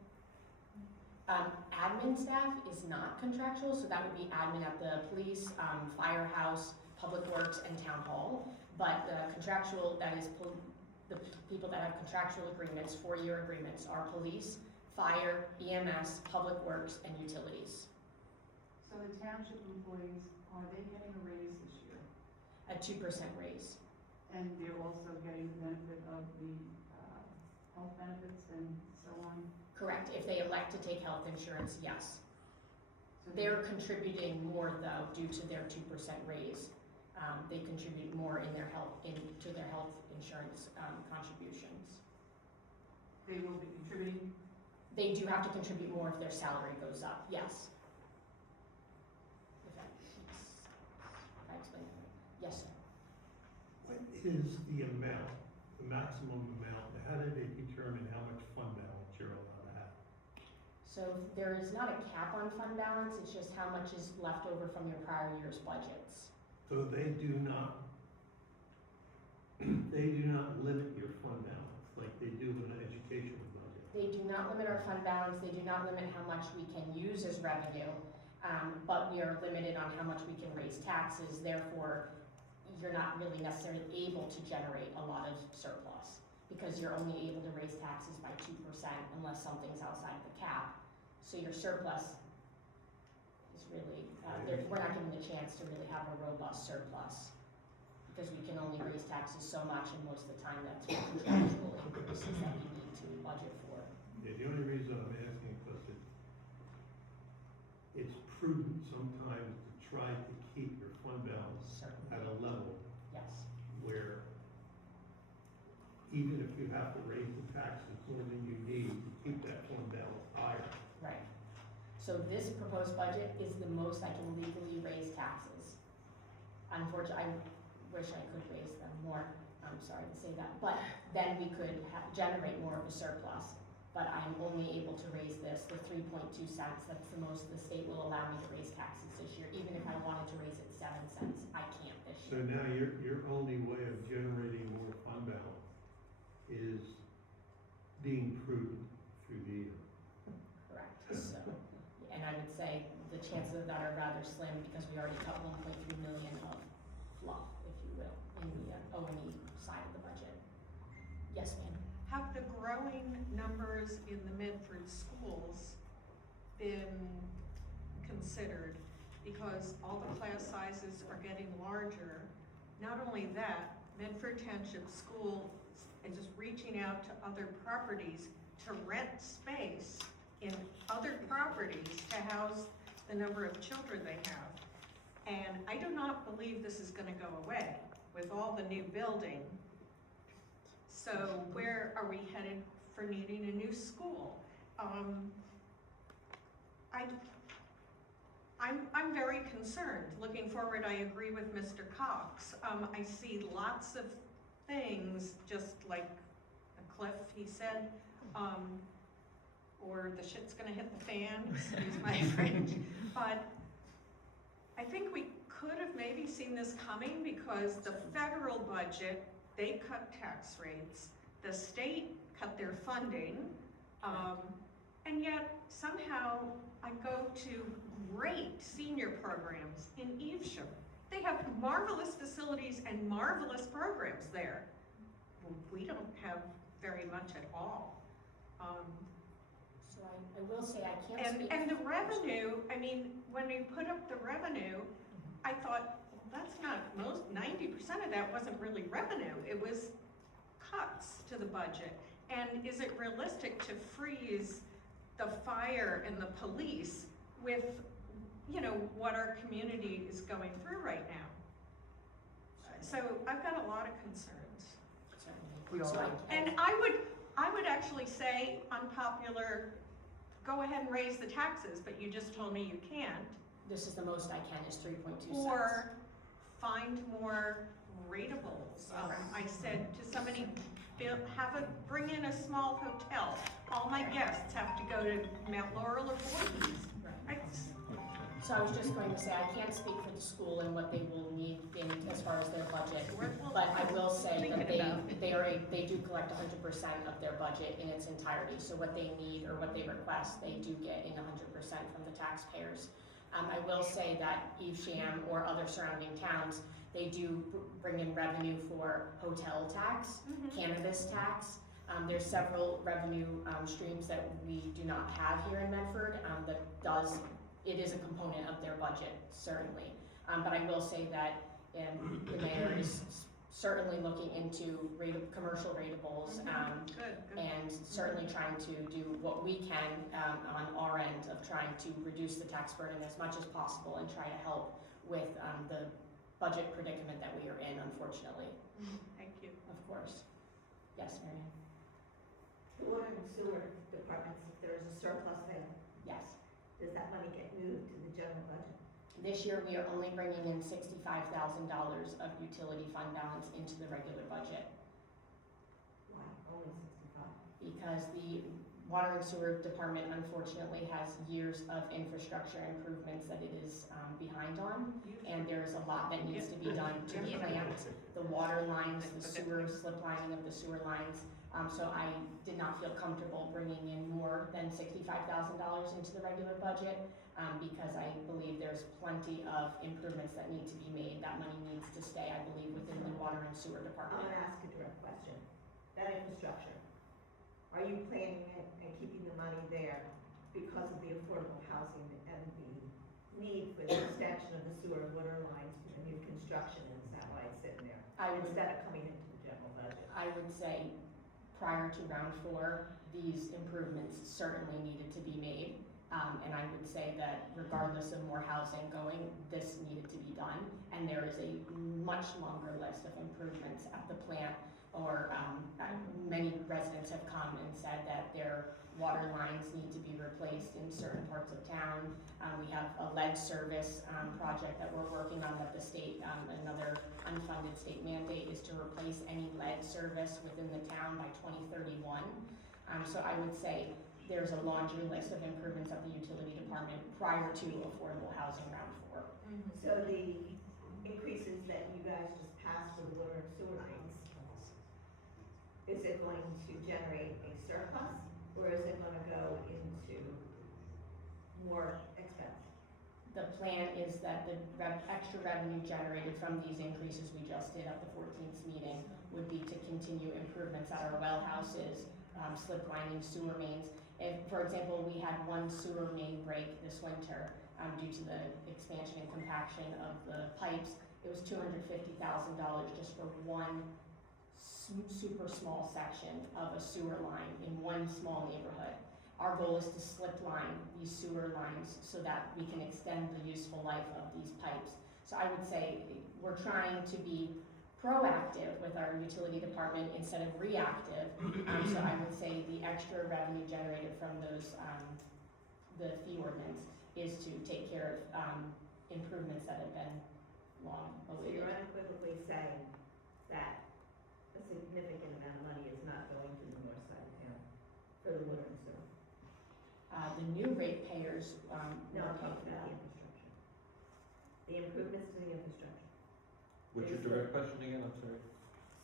Admin staff is not contractual, so that would be admin at the police, firehouse, public works, and town hall. But the contractual, that is, the people that have contractual agreements, 4-year agreements, are police, fire, EMS, public works, and utilities. So the township employees, are they getting a raise this year? A 2% raise. And they're also getting the benefit of the health benefits and so on? Correct. If they elect to take health insurance, yes. So They're contributing more though due to their 2% raise. They contribute more in their health, into their health insurance contributions. they will be contributing? They do have to contribute more if their salary goes up, yes. If I explain that right. Yes, sir. What is the amount, the maximum amount, how do they determine how much fund balance you're allowed to have? So there is not a cap on fund balance, it's just how much is left over from your prior year's budgets. So they do not limit your fund balance like they do in an educational budget. They do not limit our fund balance, they do not limit how much we can use as revenue, but we are limited on how much we can raise taxes, therefore, you're not really necessarily able to generate a lot of surplus, because you're only able to raise taxes by 2% unless something's outside the cap. So your surplus is really, we're not given the chance to really have a robust surplus, because we can only raise taxes so much, and most of the time that's for contractual increases that we need to budget for. Yeah, the only reason I'm asking is because it's prudent sometimes to try to keep your fund balance Certainly, at a level yes. where even if you have to raise the taxes more than you need to keep that fund balance higher. Right. So this proposed budget is the most I can legally raise taxes. Unfortunately, I wish I could raise them more, I'm sorry to say that, but then we could generate more of a surplus. But I'm only able to raise this, the 3.2 cents, that's the most the state will allow me to raise taxes this year. Even if I wanted to raise it 7 cents, I can't this So year. now your only way of generating more fund balance is being prudent through the year. Correct, so, and I would say the chances of that are rather slim, because we already cut 1.3 million of fluff, if you will, in the O&E side of the budget. Yes, ma'am? Have the growing numbers in the Medford schools been considered? Because all the class sizes are getting larger. Not only that, Medford Township School is just reaching out to other properties to rent space in other properties to house the number of children they have. And I do not believe this is gonna go away with all the new building. So where are we headed for needing a new school? I'm very concerned. Looking forward, I agree with Mr. Cox. I see lots of things, just like a cliff, he said, or the shit's gonna hit the fan, excuse my French. But I think we could have maybe seen this coming, because the federal budget, they cut tax rates, the state cut their funding, and yet somehow I go to great senior programs in Evesham. They have marvelous facilities and marvelous programs there. Well, we don't have very much at all. So I will say I can't speak. And the revenue, I mean, when we put up the revenue, I thought, well, that's not, 90% of that wasn't really revenue, it was cuts to the budget. And is it realistic to freeze the fire and the police with, you know, what our community is going through right now? So I've got a lot of concerns. We all So have. And I would actually say unpopular, go ahead and raise the taxes, but you just told me you can't. This is the most I can, is 3.2 cents. Or find more rateables. I said to somebody, bring in a small hotel. All my guests have to go to Mount Laurel or Voorhees. So I was just going to say, I can't speak for the school and what they will need in, as far as their budget, but I will say that they do collect 100% of their budget in its entirety. So what they need or what they request, they do get in 100% from the taxpayers. I will say that Evesham or other surrounding towns, they do bring in revenue for hotel tax, cannabis tax. There's several revenue streams that we do not have here in Medford it is a component of their budget, certainly. But I will say that the mayor is certainly looking into commercial rateables, and certainly trying to do what we can on our end of trying to reduce the tax burden as much as possible and try to help with the budget predicament that we are in, unfortunately. Thank you. Of course. Yes, Marianne? The water and sewer departments, if there is a surplus there, Yes. does that money get moved to the general budget? This year, we are only bringing in $65,000 of utility fund balance into the regular budget, Why, only 65? because the water and sewer department unfortunately has years of infrastructure improvements that it is behind on, and there is a lot that needs to be done to plant the water lines, the sewer, slip lining of the sewer lines. So I did not feel comfortable bringing in more than $65,000 into the regular budget, because I believe there's plenty of improvements that need to be made. That money needs to stay, I believe, within the water and sewer I'm department. gonna ask a direct question. That infrastructure, are you planning it and keeping the money there because of the affordable housing and the need for the extension of the sewer and water lines for the new construction, and is that why it's sitting there? Instead of coming into the general budget? I would say prior to round 4, these improvements certainly needed to be made. And I would say that regardless of more housing going, this needed to be done. And there is a much longer list of improvements at the plant, or many residents have come and said that their water lines need to be replaced in certain parts of town. We have a lead service project that we're working on that the state, another unfunded state mandate is to replace any lead service within the town by 2031. So I would say there's a laundry list of improvements at the utility department prior to affordable housing round 4. So the increases that you guys just passed for the water and sewer rates, is it going to generate a surplus, or is it gonna go into more expense? The plan is that the extra revenue generated from these increases we just did at the 14th meeting would be to continue improvements at our well houses, slip lining sewer mains. If, for example, we had one sewer main break this winter due to the expansion and compaction of the pipes, it was $250,000 just for one super small section of a sewer line in one small neighborhood. Our goal is to slip line these sewer lines so that we can extend the useful life of these pipes. So I would say we're trying to be proactive with our utility department instead of reactive. So I would say the extra revenue generated from those, the fee ordinance, is to take care of improvements that have been long So awaited. you're unequivocally saying that a significant amount of money is not going to the north side of town for the water and sewer? The new ratepayers, No, will I'm pay talking for about that. the infrastructure. The improvements to the infrastructure. What's your direct question again, I'm sorry?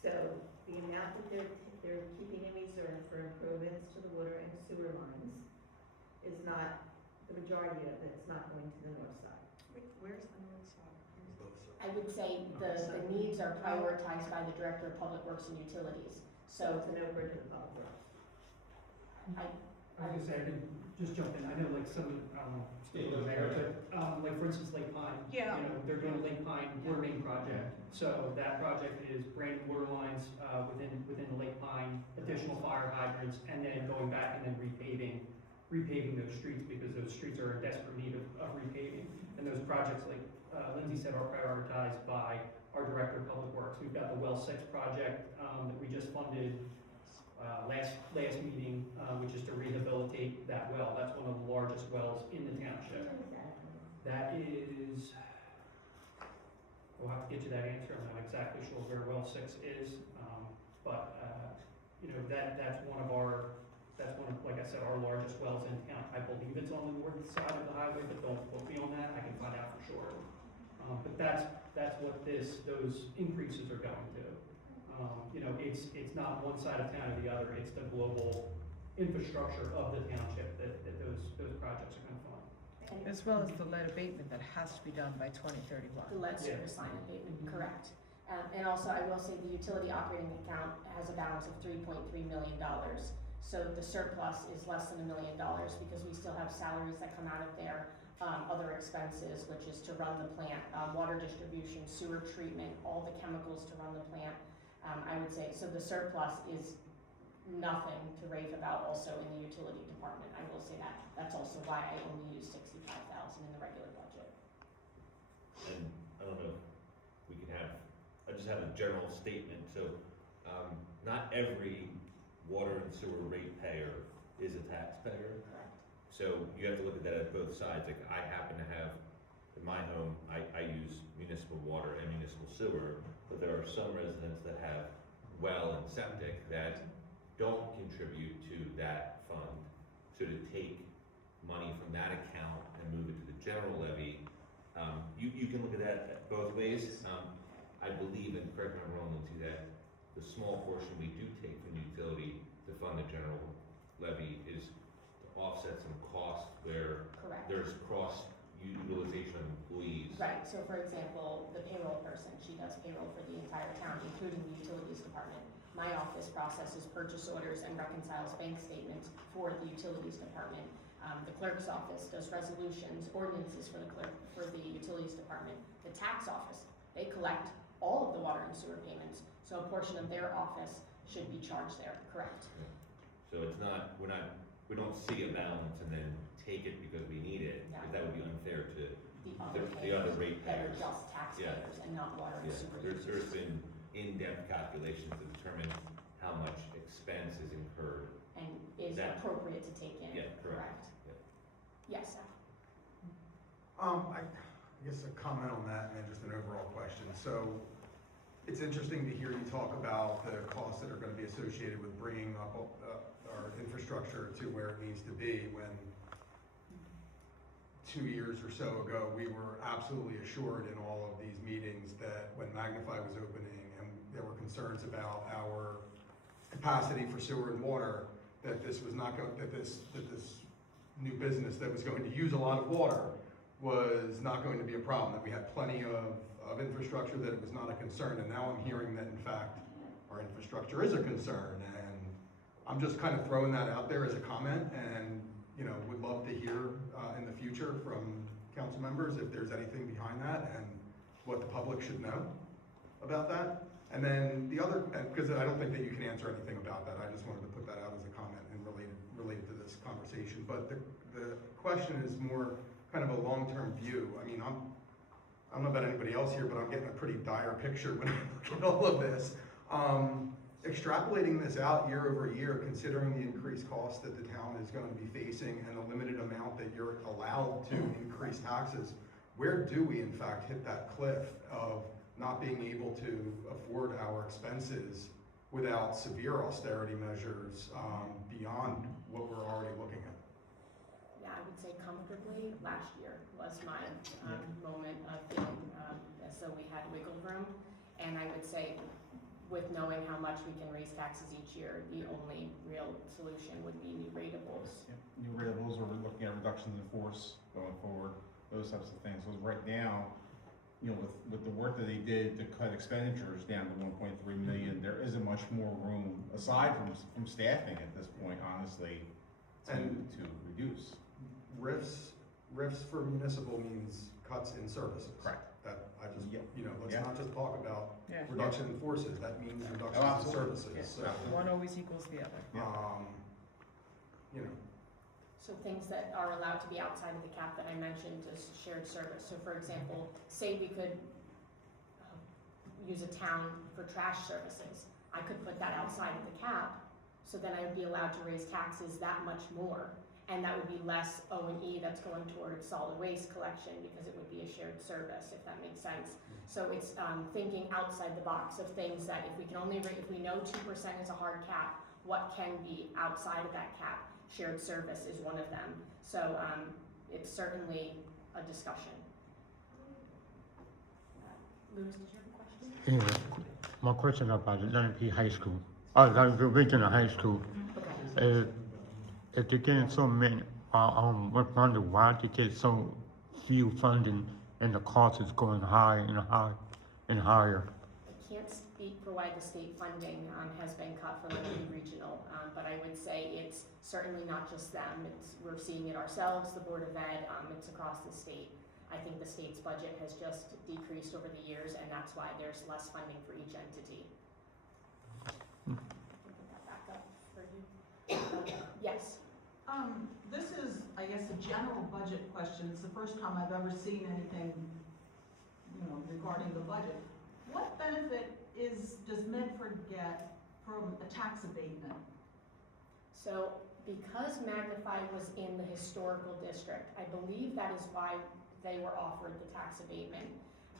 So the amount that they're keeping in reserve for improvements to the water and sewer lines is not, the majority of it's not going to the north side. Where's the north side? I would say the needs are prioritized by the Director of Public Works and Utilities. So So it's an over to the public works. I I was gonna say, I could just jump in, I know like some, state of America, like for instance, Lake Pine. Yeah. You know, they're doing a Lake Pine water main project, so that project is brand new water lines, within the Lake Pine, additional fire hydrants, and then going back and then repaving those streets, because those streets are in desperate need of repaving. And those projects, like, Lindsay said, are prioritized by our Director of Public Works. We've got the Well 6 project, that we just funded, last meeting, which is to rehabilitate that well. That's one of the largest wells in the township. That is, we'll have to get you that answer. I'm not exactly sure where well 6 is, but, you know, that's one of, like I said, our largest wells in town. I believe it's on the north side of the highway, but don't quote me on that. I can find out for sure. But that's what those increases are going to. You know, it's not one side of town or the other, it's the global infrastructure of the township that those projects are gonna fund. As well as the lead abatement that has to be done by 2031. The lead service line abatement, correct. And also, I will say the utility operating account has a balance of $3.3 million. So the surplus is less than $1 million because we still have salaries that come out of there, other expenses, which is to run the plant, water distribution, sewer treatment, all the chemicals to run the plant. I would say, so the surplus is nothing to rave about also in the utility department. I will say that. That's also why I only use $65,000 in the regular budget. And I don't know, if we can have, I just have a general statement, so, not every water and sewer rate payer is a taxpayer. Correct. So you have to look at that at both sides, like I happen to have, in my home, I use municipal water and municipal sewer, but there are some residents that have well and septic that don't contribute to that fund. So to take money from that account and move it to the general levy, you can look at that both ways. I believe, and correct me if I'm wrong, Lindsay, that the small portion we do take from utility to fund the general levy is to offset some costs where Correct. there's cross utilization of employees. Right, so for example, the payroll person, she does payroll for the entire town, including the utilities department. My office processes purchase orders and reconciles bank statements for the utilities department. The clerk's office does resolutions, ordinances for the utilities department. The tax office, they collect all of the water and sewer payments, so a portion of their office should be charged there, correct? So it's not, we don't see a balance and then take it because we need it, No. because that would be unfair to The other other rate that are payers. just taxpayers and not water and sewer users. There's been in-depth calculations to determine how much expense is incurred. And is That- appropriate to take in, Yeah, correct. Yes, sir. I guess a comment on that and then just an overall question. So it's interesting to hear you talk about the costs that are gonna be associated with bringing up our infrastructure to where it needs to be when 2 years or so ago, we were absolutely assured in all of these meetings that when Magnify was opening and there were concerns about our capacity for sewer and water, that this was not going, that this new business that was going to use a lot of water was not going to be a problem, that we had plenty of infrastructure, that it was not a concern, and now I'm hearing that in fact our infrastructure is a concern, and I'm just kind of throwing that out there as a comment, and you know, would love to hear in the future from council members if there's anything behind that and what the public should know about that. And then the other, because I don't think that you can answer anything about that, I just wanted to put that out as a comment and related to this conversation. But the question is more kind of a long-term view. I mean, I don't know about anybody else here, but I'm getting a pretty dire picture when I look at all of this. Extrapolating this out year over year, considering the increased costs that the town is going to be facing and the limited amount that you're allowed to increase taxes, where do we in fact hit that cliff of not being able to afford our expenses without severe austerity measures beyond what we're already looking at? Yeah, I would say comfortably, last year was my moment of feeling as though we had wiggle room. And I would say, with knowing how much we can raise taxes each year, the only real solution would be new ratables. New ratables, or we're looking at reductions in force going forward, those types of things. So right now, you know, with the work that they did to cut expenditures down to 1.3 million, there isn't much more room, aside from staffing at this point, honestly, to reduce. RIFs for municipal means cuts in services. Correct. That, I just, Yeah. you know, let's Yeah. not just talk about Yeah. reduction in forces, that means reduction in absolutely. services, Yeah. so, One always equals the other. you know. So things that are allowed to be outside of the cap that I mentioned is shared service. So for example, say we could use a town for trash services. I could put that outside of the cap, so then I would be allowed to raise taxes that much more. And that would be less O&E that's going towards solid waste collection, because it would be a shared service, if that makes sense. So it's thinking outside the box of things that if we can only, if we know 2% is a hard cap, what can be outside of that cap? Shared service is one of them. So it's certainly a discussion. Louis, did you have a question? Yeah, my question about the Lenape High School, the regional high school, Okay. if they're getting so many, we're wondering why they get so few funding and the cost is going higher and higher. I can't speak for why the state funding has been cut for Lenape Regional, but I would say it's certainly not just them. We're seeing it ourselves, the Board of Ed, it's across the state. I think the state's budget has just decreased over the years, and that's why there's less funding for each entity. I can put that back up for you. Yes. This is, I guess, a general budget question. It's the first time I've ever seen anything, regarding the budget. What benefit does Medford get from a tax abatement? So because Magnify was in the historical district, I believe that is why they were offered the tax abatement.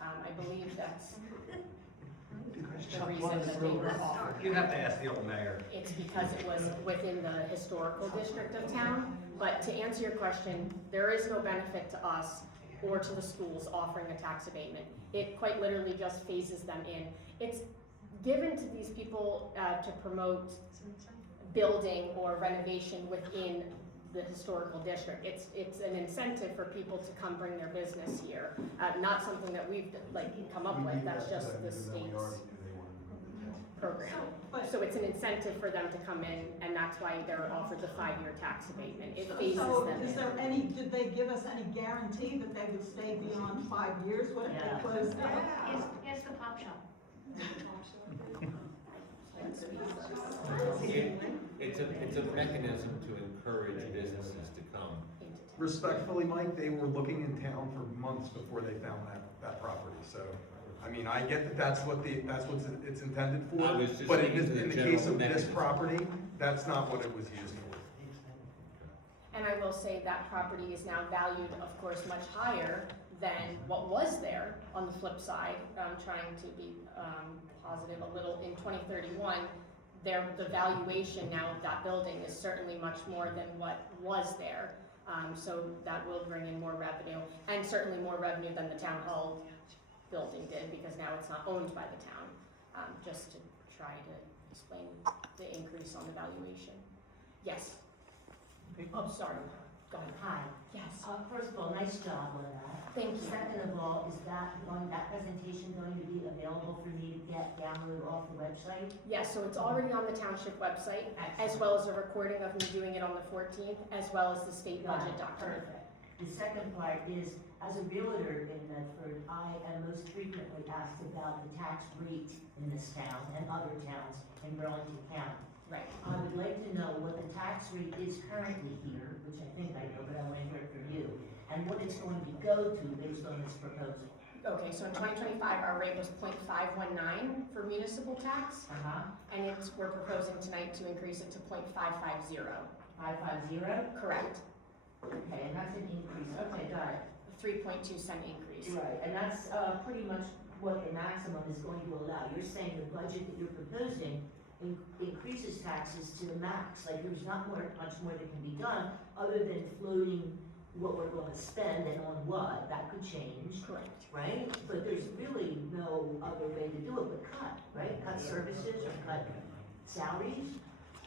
I believe that's the reason that they were offered. You'd have to ask the old mayor. It's because it was within the historical district of town. But to answer your question, there is no benefit to us or to the schools offering a tax abatement. It quite literally just phases them in. It's given to these people to promote building or renovation within the historical district. It's an incentive for people to come bring their business here. Not something that we've come up with, that's just the state's program. So it's an incentive for them to come in, and that's why they're offered the 5-year tax abatement. It phases So them is in. there did they give us any guarantee that they would stay beyond 5 years? What if they closed down? It's the pop shop. It's a mechanism to encourage businesses to come. Respectfully, Mike, they were looking in town for months before they found that property, so, I mean, I get that that's what it's intended I for, was just but speaking to the in the general case of this mechanism. property, that's not what it was used for. And I will say that property is now valued, of course, much higher than what was there. On the flip side, trying to be positive a little, in 2031, the valuation now of that building is certainly much more than what was there. So that will bring in more revenue, and certainly more revenue than the town hall building did, because now it's not owned by the town. Just to try to explain the increase on the valuation. Yes. Oh, sorry. Go ahead. Hi. Yes. First of all, nice job on that. Thank you. Second of all, is that presentation going to be available for me to download off the website? Yes, so it's already on the township website, as well as a recording of me doing it on the 14th, as well as the state budget document. Perfect. The second part is, as a realtor in Medford, I am most frequently asked about the tax rate in this town and other towns in Burlington County. Right. I would like to know what the tax rate is currently here, which I think I know, but I want to hear it from you, and what it's going to go to based on this proposal. Okay, so in 2025, our rate was 0.519 for municipal tax, and we're proposing tonight to increase it to 0.550. 550? Correct. Okay, and that's an increase, okay, got it. 3.2 cent increase. Right, and that's pretty much what the maximum is going to allow. You're saying the budget that you're proposing increases taxes to the max, like there's not much more that can be done other than floating what we're going to spend and on what. That could change. Correct. Right? But there's really no other way to do it but cut, right? Cut services or cut salaries?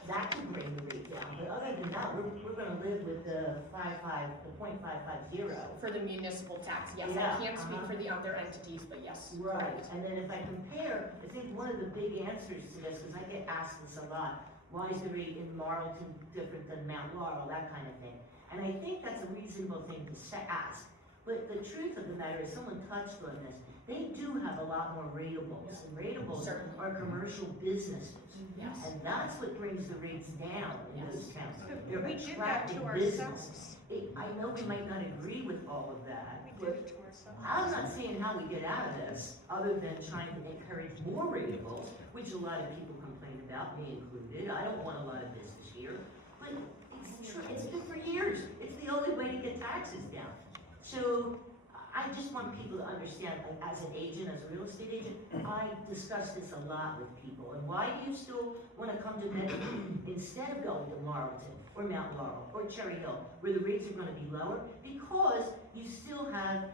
that could bring the rate down, but other than that, we're gonna live with the 0.5550. For the municipal tax, yes, Yeah, I can't speak uh-huh. for the other entities, but yes. Right, correct. and then if I compare, I think one of the big answers to this, because I get asked this a lot, why is the rate in Marlton different than Mount Laurel, that kind of thing. And I think that's a reasonable thing to ask, but the truth of the matter is, someone touched on this, they do have a lot more ratables, and ratables Certainly. are commercial businesses. Yes. And that's what brings the rates down in those towns. They're We did that attracting to business. ourselves. I know we might not agree with all of that, We but did it to ourselves. I'm not seeing how we get out of this, other than trying to encourage more ratables, which a lot of people complain about, me included. I don't want a lot of business here, but it's been for years. It's the only way to get taxes down. So I just want people to understand, like, as an agent, as a real estate agent, I discuss this a lot with people. And why do you still want to come to Medford instead of going to Marlton or Mount Laurel or Cherry Hill, where the rates are going to be lower? Because you still have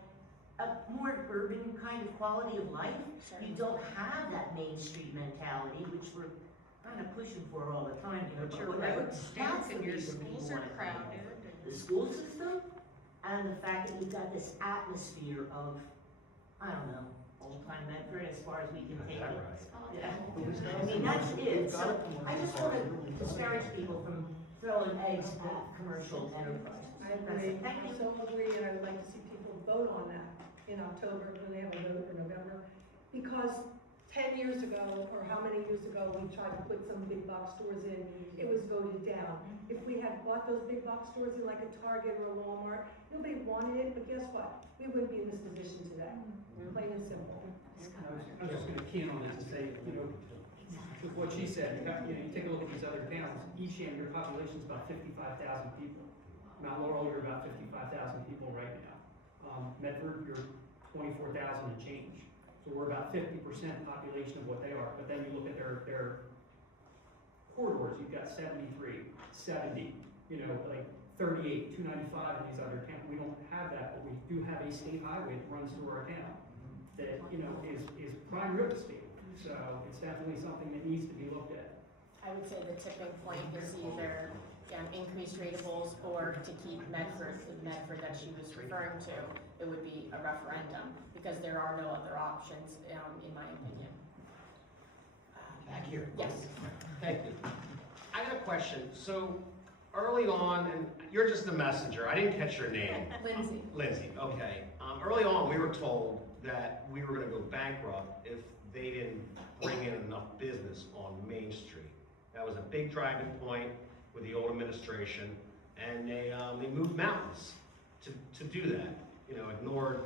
a more urban kind of quality of life. You don't have that Main Street mentality, which we're kind of pushing for all the time, you know, But but your whatever. roads That's stink the and your reason people schools are want to come. crowded. The school system, and the fact that you've got this atmosphere of, I don't know, old time Medford as far as we can take it. Yeah. I mean, that's it. So I just want to discourage people from throwing eggs at commercial enterprises. I That's agree, it. Thank I you. so agree, and I would like to see people vote on that in October, when they have a vote in November. Because 10 years ago, or how many years ago, we tried to put some big box stores in, it was voted down. If we had bought those big box stores in like a Target or a Walmart, nobody wanted it, but guess what? We wouldn't be in this position today, plain and simple. I was just gonna key in on that to say, you know, with what she said, you take a look at these other towns, Eastham, your population is about 55,000 people. Mount Laurel, you're about 55,000 people right now. Medford, you're 24,000 and change. So we're about 50% population of what they are, but then you look at their corridors, you've got 73, 70, you know, like 38, 295 in these other towns. We don't have that, but we do have a state highway that runs through our town that, you know, is prime real estate. So it's definitely something that needs to be looked at. I would say the tipping point is either increased ratables or to keep Medford, the Medford that she was referring to, it would be a referendum, because there are no other options, in my opinion. Back here. Yes. Thank you. I got a question. So early on, and you're just the messenger, I didn't catch your name. Lindsay. Lindsay, okay. Early on, we were told that we were gonna go bankrupt if they didn't bring in enough business on Main Street. That was a big driving point with the old administration, and they moved mountains to do that. You know, ignored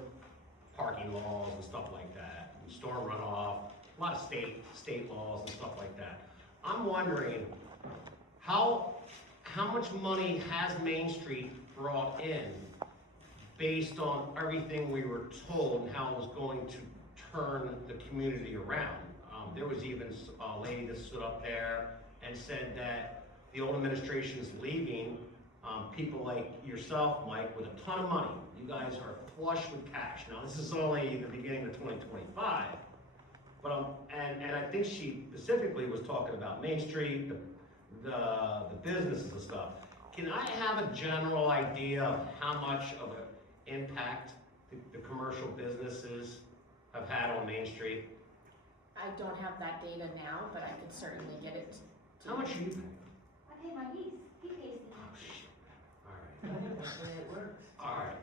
parking laws and stuff like that, and storm runoff, a lot of state laws and stuff like that. I'm wondering, how much money has Main Street brought in based on everything we were told and how it was going to turn the community around? There was even a lady that stood up there and said that the old administration is leaving people like yourself, Mike, with a ton of money. You guys are flush with cash. Now, this is only the beginning of 2025, but and I think she specifically was talking about Main Street, the businesses and stuff. Can I have a general idea of how much of an impact the commercial businesses have had on Main Street? I don't have that data now, but I could certainly get it to How much are you paying? I pay my niece, he pays me. Oh, shit. I think that's the way it works. All right.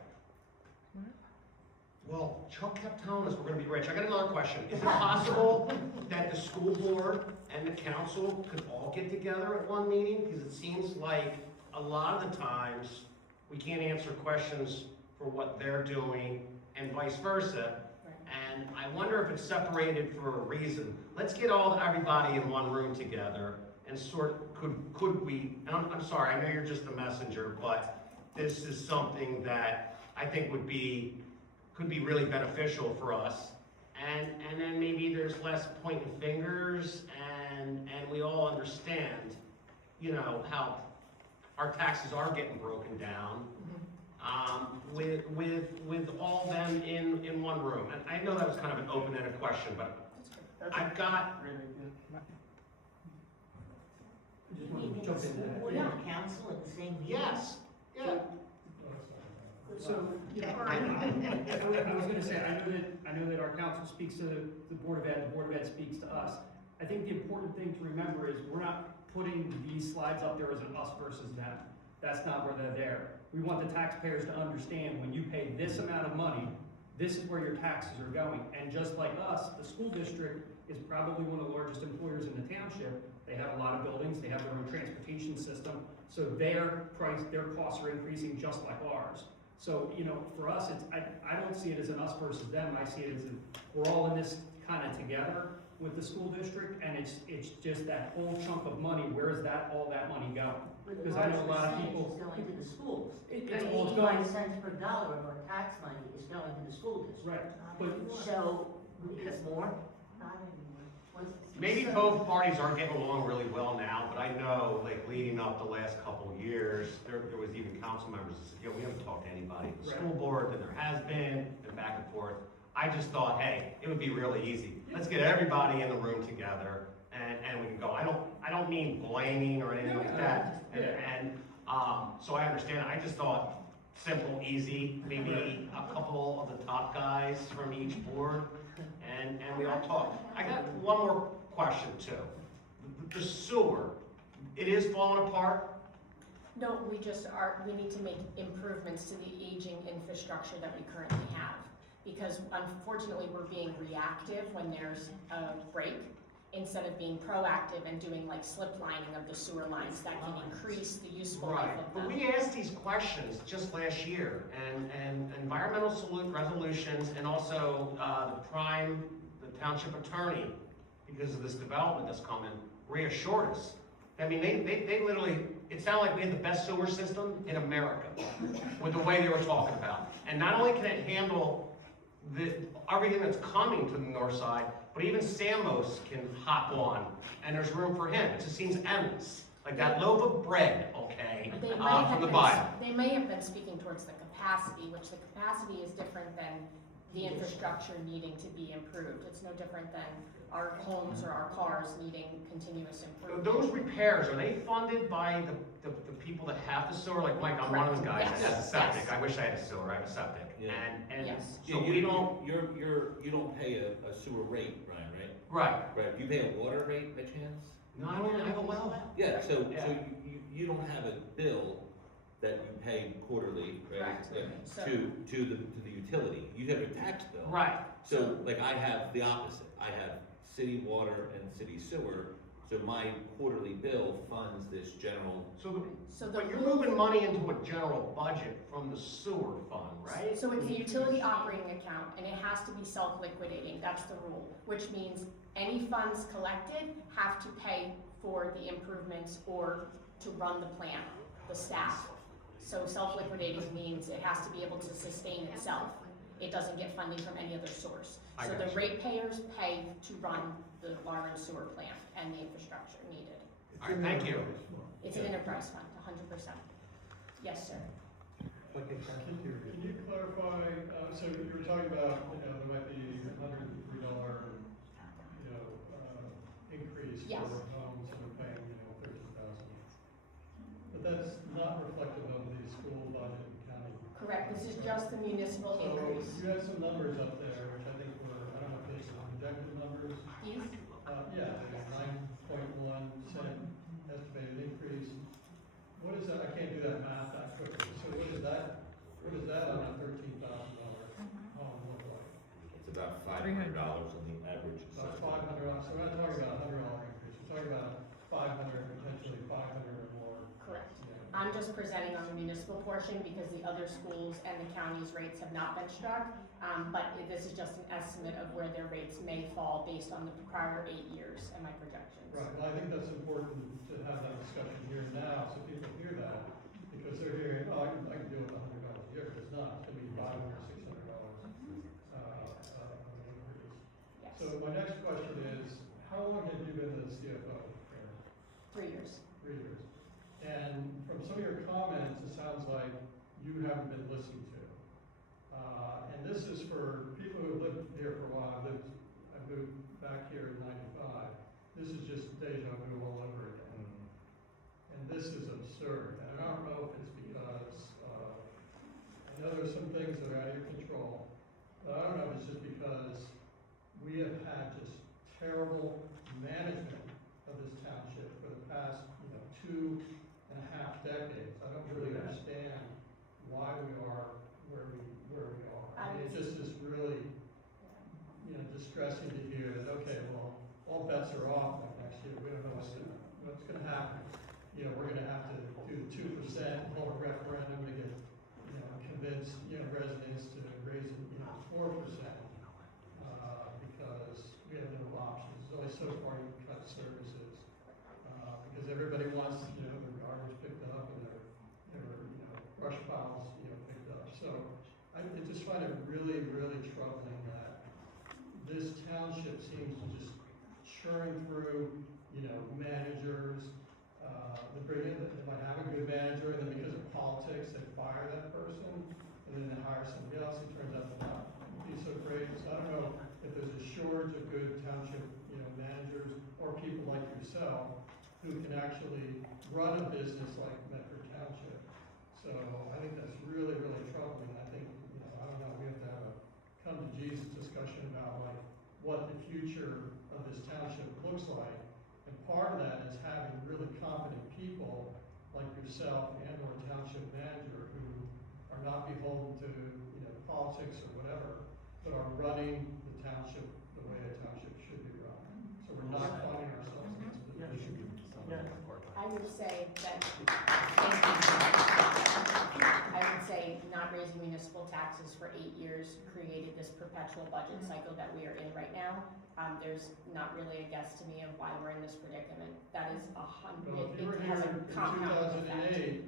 Well, Chuck kept telling us we're gonna be rich. I got another question. Is it possible that the school board and the council could all get together at one meeting? Because it seems like a lot of the times, we can't answer questions for what they're doing and vice versa. And I wonder if it's separated for a reason. Let's get everybody in one room together and could we, and I'm sorry, I know you're just a messenger, but this is something that I think could be really beneficial for us. And then maybe there's less pointing fingers and we all understand, you know, how our taxes are getting broken down. With all them in one room. And I know that was kind of an open-ended question, but I've got, just You want mean to in jump the into school that. board and the council at the same meeting? Yes, yeah. So, you know, I was gonna say, I know that our council speaks to the Board of Ed, the Board of Ed speaks to us. I think the important thing to remember is we're not putting these slides up there as an us versus them. That's not where they're there. We want the taxpayers to understand when you pay this amount of money, this is where your taxes are going. And just like us, the school district is probably one of the largest employers in the township. They have a lot of buildings, they have their own transportation system, so their costs are increasing just like ours. So, you know, for us, I don't see it as an us versus them, I see it as we're all in this kind of together with the school district, and it's just that whole chunk of money, where is all that money going? With Because I know a lot of percentage people. is going to the schools. It's And all 85 cents per dollar of our tax money is going to the school district. Right, but So, it's more? Not anymore. Maybe both parties aren't getting along really well now, but I know, like, leading up the last couple of years, there was even council members that said, we haven't talked to anybody at the Right. school board, then there has been, and back and forth. I just thought, hey, it would be really easy. Let's get everybody in the room together, and we can go. I don't mean blaming or anything like that. So I understand. I just thought simple, easy, maybe a couple of the top guys from each board, and we all talk. I got one more question too. The sewer, it is falling apart? No, we need to make improvements to the aging infrastructure that we currently have. Because unfortunately, we're being reactive when there's a break, instead of being proactive and doing like slip lining of the sewer lines that can increase the useful life Right, of but them. we asked these questions just last year, and environmental resolutions, and also the township attorney, because of this development that's coming, reassured us. I mean, they literally, it sounded like we had the best sewer system in America, with the way they were talking about. And not only can it handle everything that's coming to the north side, but even Samos can hop on, and there's room for him. It just seems endless. Like that loaf of bread, okay, from the Bible. They may have been speaking towards the capacity, which the capacity is different than the infrastructure needing to be improved. It's no different than our homes or our cars needing continuous improvement. Those repairs, are they funded by the people that have the sewer? Like Mike, I'm one of those guys that has a septic. Yes. I wish I had a sewer, I have a septic. Yeah. And Yes. so we don't, You don't pay a sewer rate, Brian, right? right. Right, you pay a water rate by chance? No, I don't have a well. Yeah, so Yeah. you don't have a bill that you pay quarterly, right? Correct. Like, So- to the utility, you have a tax bill. Right. So, like, I have the opposite, I have city water and city sewer, so my quarterly bill funds this general. But you're moving money into a general budget from the sewer fund, right? So it's a utility operating account, and it has to be self-liquidating, that's the rule, which means any funds collected have to pay for the improvements or to run the plant, the staff. So self-liquidating means it has to be able to sustain itself. It doesn't get funding from any other source. I So got the you. ratepayers pay to run the water and sewer plant and the infrastructure needed. All right, thank you. It's an enterprise fund, 100%. Yes, sir. Can you clarify, so you were talking about, there might be $103, increase Yes. for homes that are paying, $13,000. But that's not reflective of the school budget in county. Correct, this is just the municipal increase. So you had some numbers up there, which I think were, I don't know if these are projected numbers. These? Yeah, there's 9.1 cent estimated increase. What is that? I can't do that math that quickly. So what is that on a $13,000 home look like? It's about $500 on the average. About $500. So we're not talking about a $100 increase. We're talking about 500, potentially 500 or more. Correct. Yeah. I'm just presenting on the municipal portion because the other schools and the county's rates have not been struck. This is just an estimate of where their rates may fall based on the prior 8 years and my projections. Right, well, I think that's important to have that discussion here and now, so people hear that, because they're hearing, oh, I can deal with $100 a year, but it's not, it's gonna be $500, $600, increase. Yes. So my next question is, how long have you been the CFO? 3 years. 3 years. And from some of your comments, it sounds like you haven't been listened to. And this is for people who have lived here for a while. I moved back here in '95. This is just deja vu all over again. this is absurd. And I don't know if it's because, I know there's some things that are out of your control, but I don't know if it's just because we have had just terrible management of this township for the past, 2.5 decades. I don't really understand why we are where we are. I mean, it just is really, distressing to hear that, okay, well, all bets are off like next year. We don't know what's gonna happen. We're gonna have to do the 2%, hold a referendum to get, convince, residents to raise it, 4%. Because we have no options. There's only so far you can cut services. Because everybody wants, their garbage picked up and their brush piles, picked up. So I just find it really, really troubling that this township seems to just churn through, managers. They bring in, they might have a good manager, and then because of politics, they fire that person, and then they hire somebody else who turns out to not be so great. So I don't know if there's a shortage of good township, managers or people like yourself who can actually run a business like Medford Township. So I think that's really, really troubling. I think, I don't know, we have to have a come to Jesus discussion about like what the future of this township looks like. And part of that is having really competent people like yourself and or township manager who are not beholden to, politics or whatever, but are running the township the way a township should be run. So we're not finding ourselves in this position. I would say that, I would say not raising municipal taxes for 8 years created this perpetual budget cycle that we are in right now. There's not really a guess to me of why we're in this predicament. That is Well, if you were it here has a in compounding effect. 2008,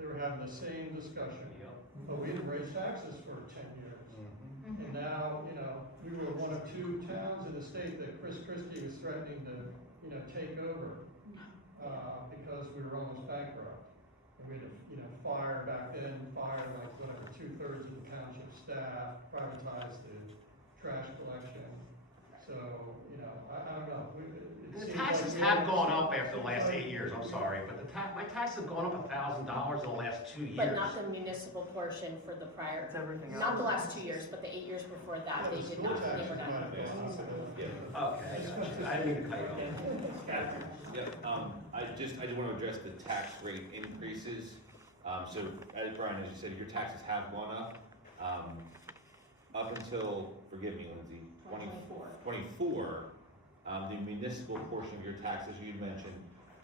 they were having the same discussion. But we didn't raise taxes for 10 years. And now, we were one of 2 towns in the state that Chris Christie was threatening to, take over, because we were almost bankrupt. And we had to, fire back then, fire like whatever, 2/3 of the township staff, privatize the trash collection. So, I don't know. The taxes have gone up after the last 8 years, I'm sorry, but my taxes have gone up $1,000 in the last 2 years. But not the municipal portion for the prior, It's everything else. not the last 2 years, but the 8 years before that, they did not, they were not. Okay, I got you. I didn't mean to cut you off. Yeah, I just want to address the tax rate increases. So, as Brian, as you said, your taxes have gone up. Up until, forgive me, Lindsay, 24, the municipal portion of your taxes you mentioned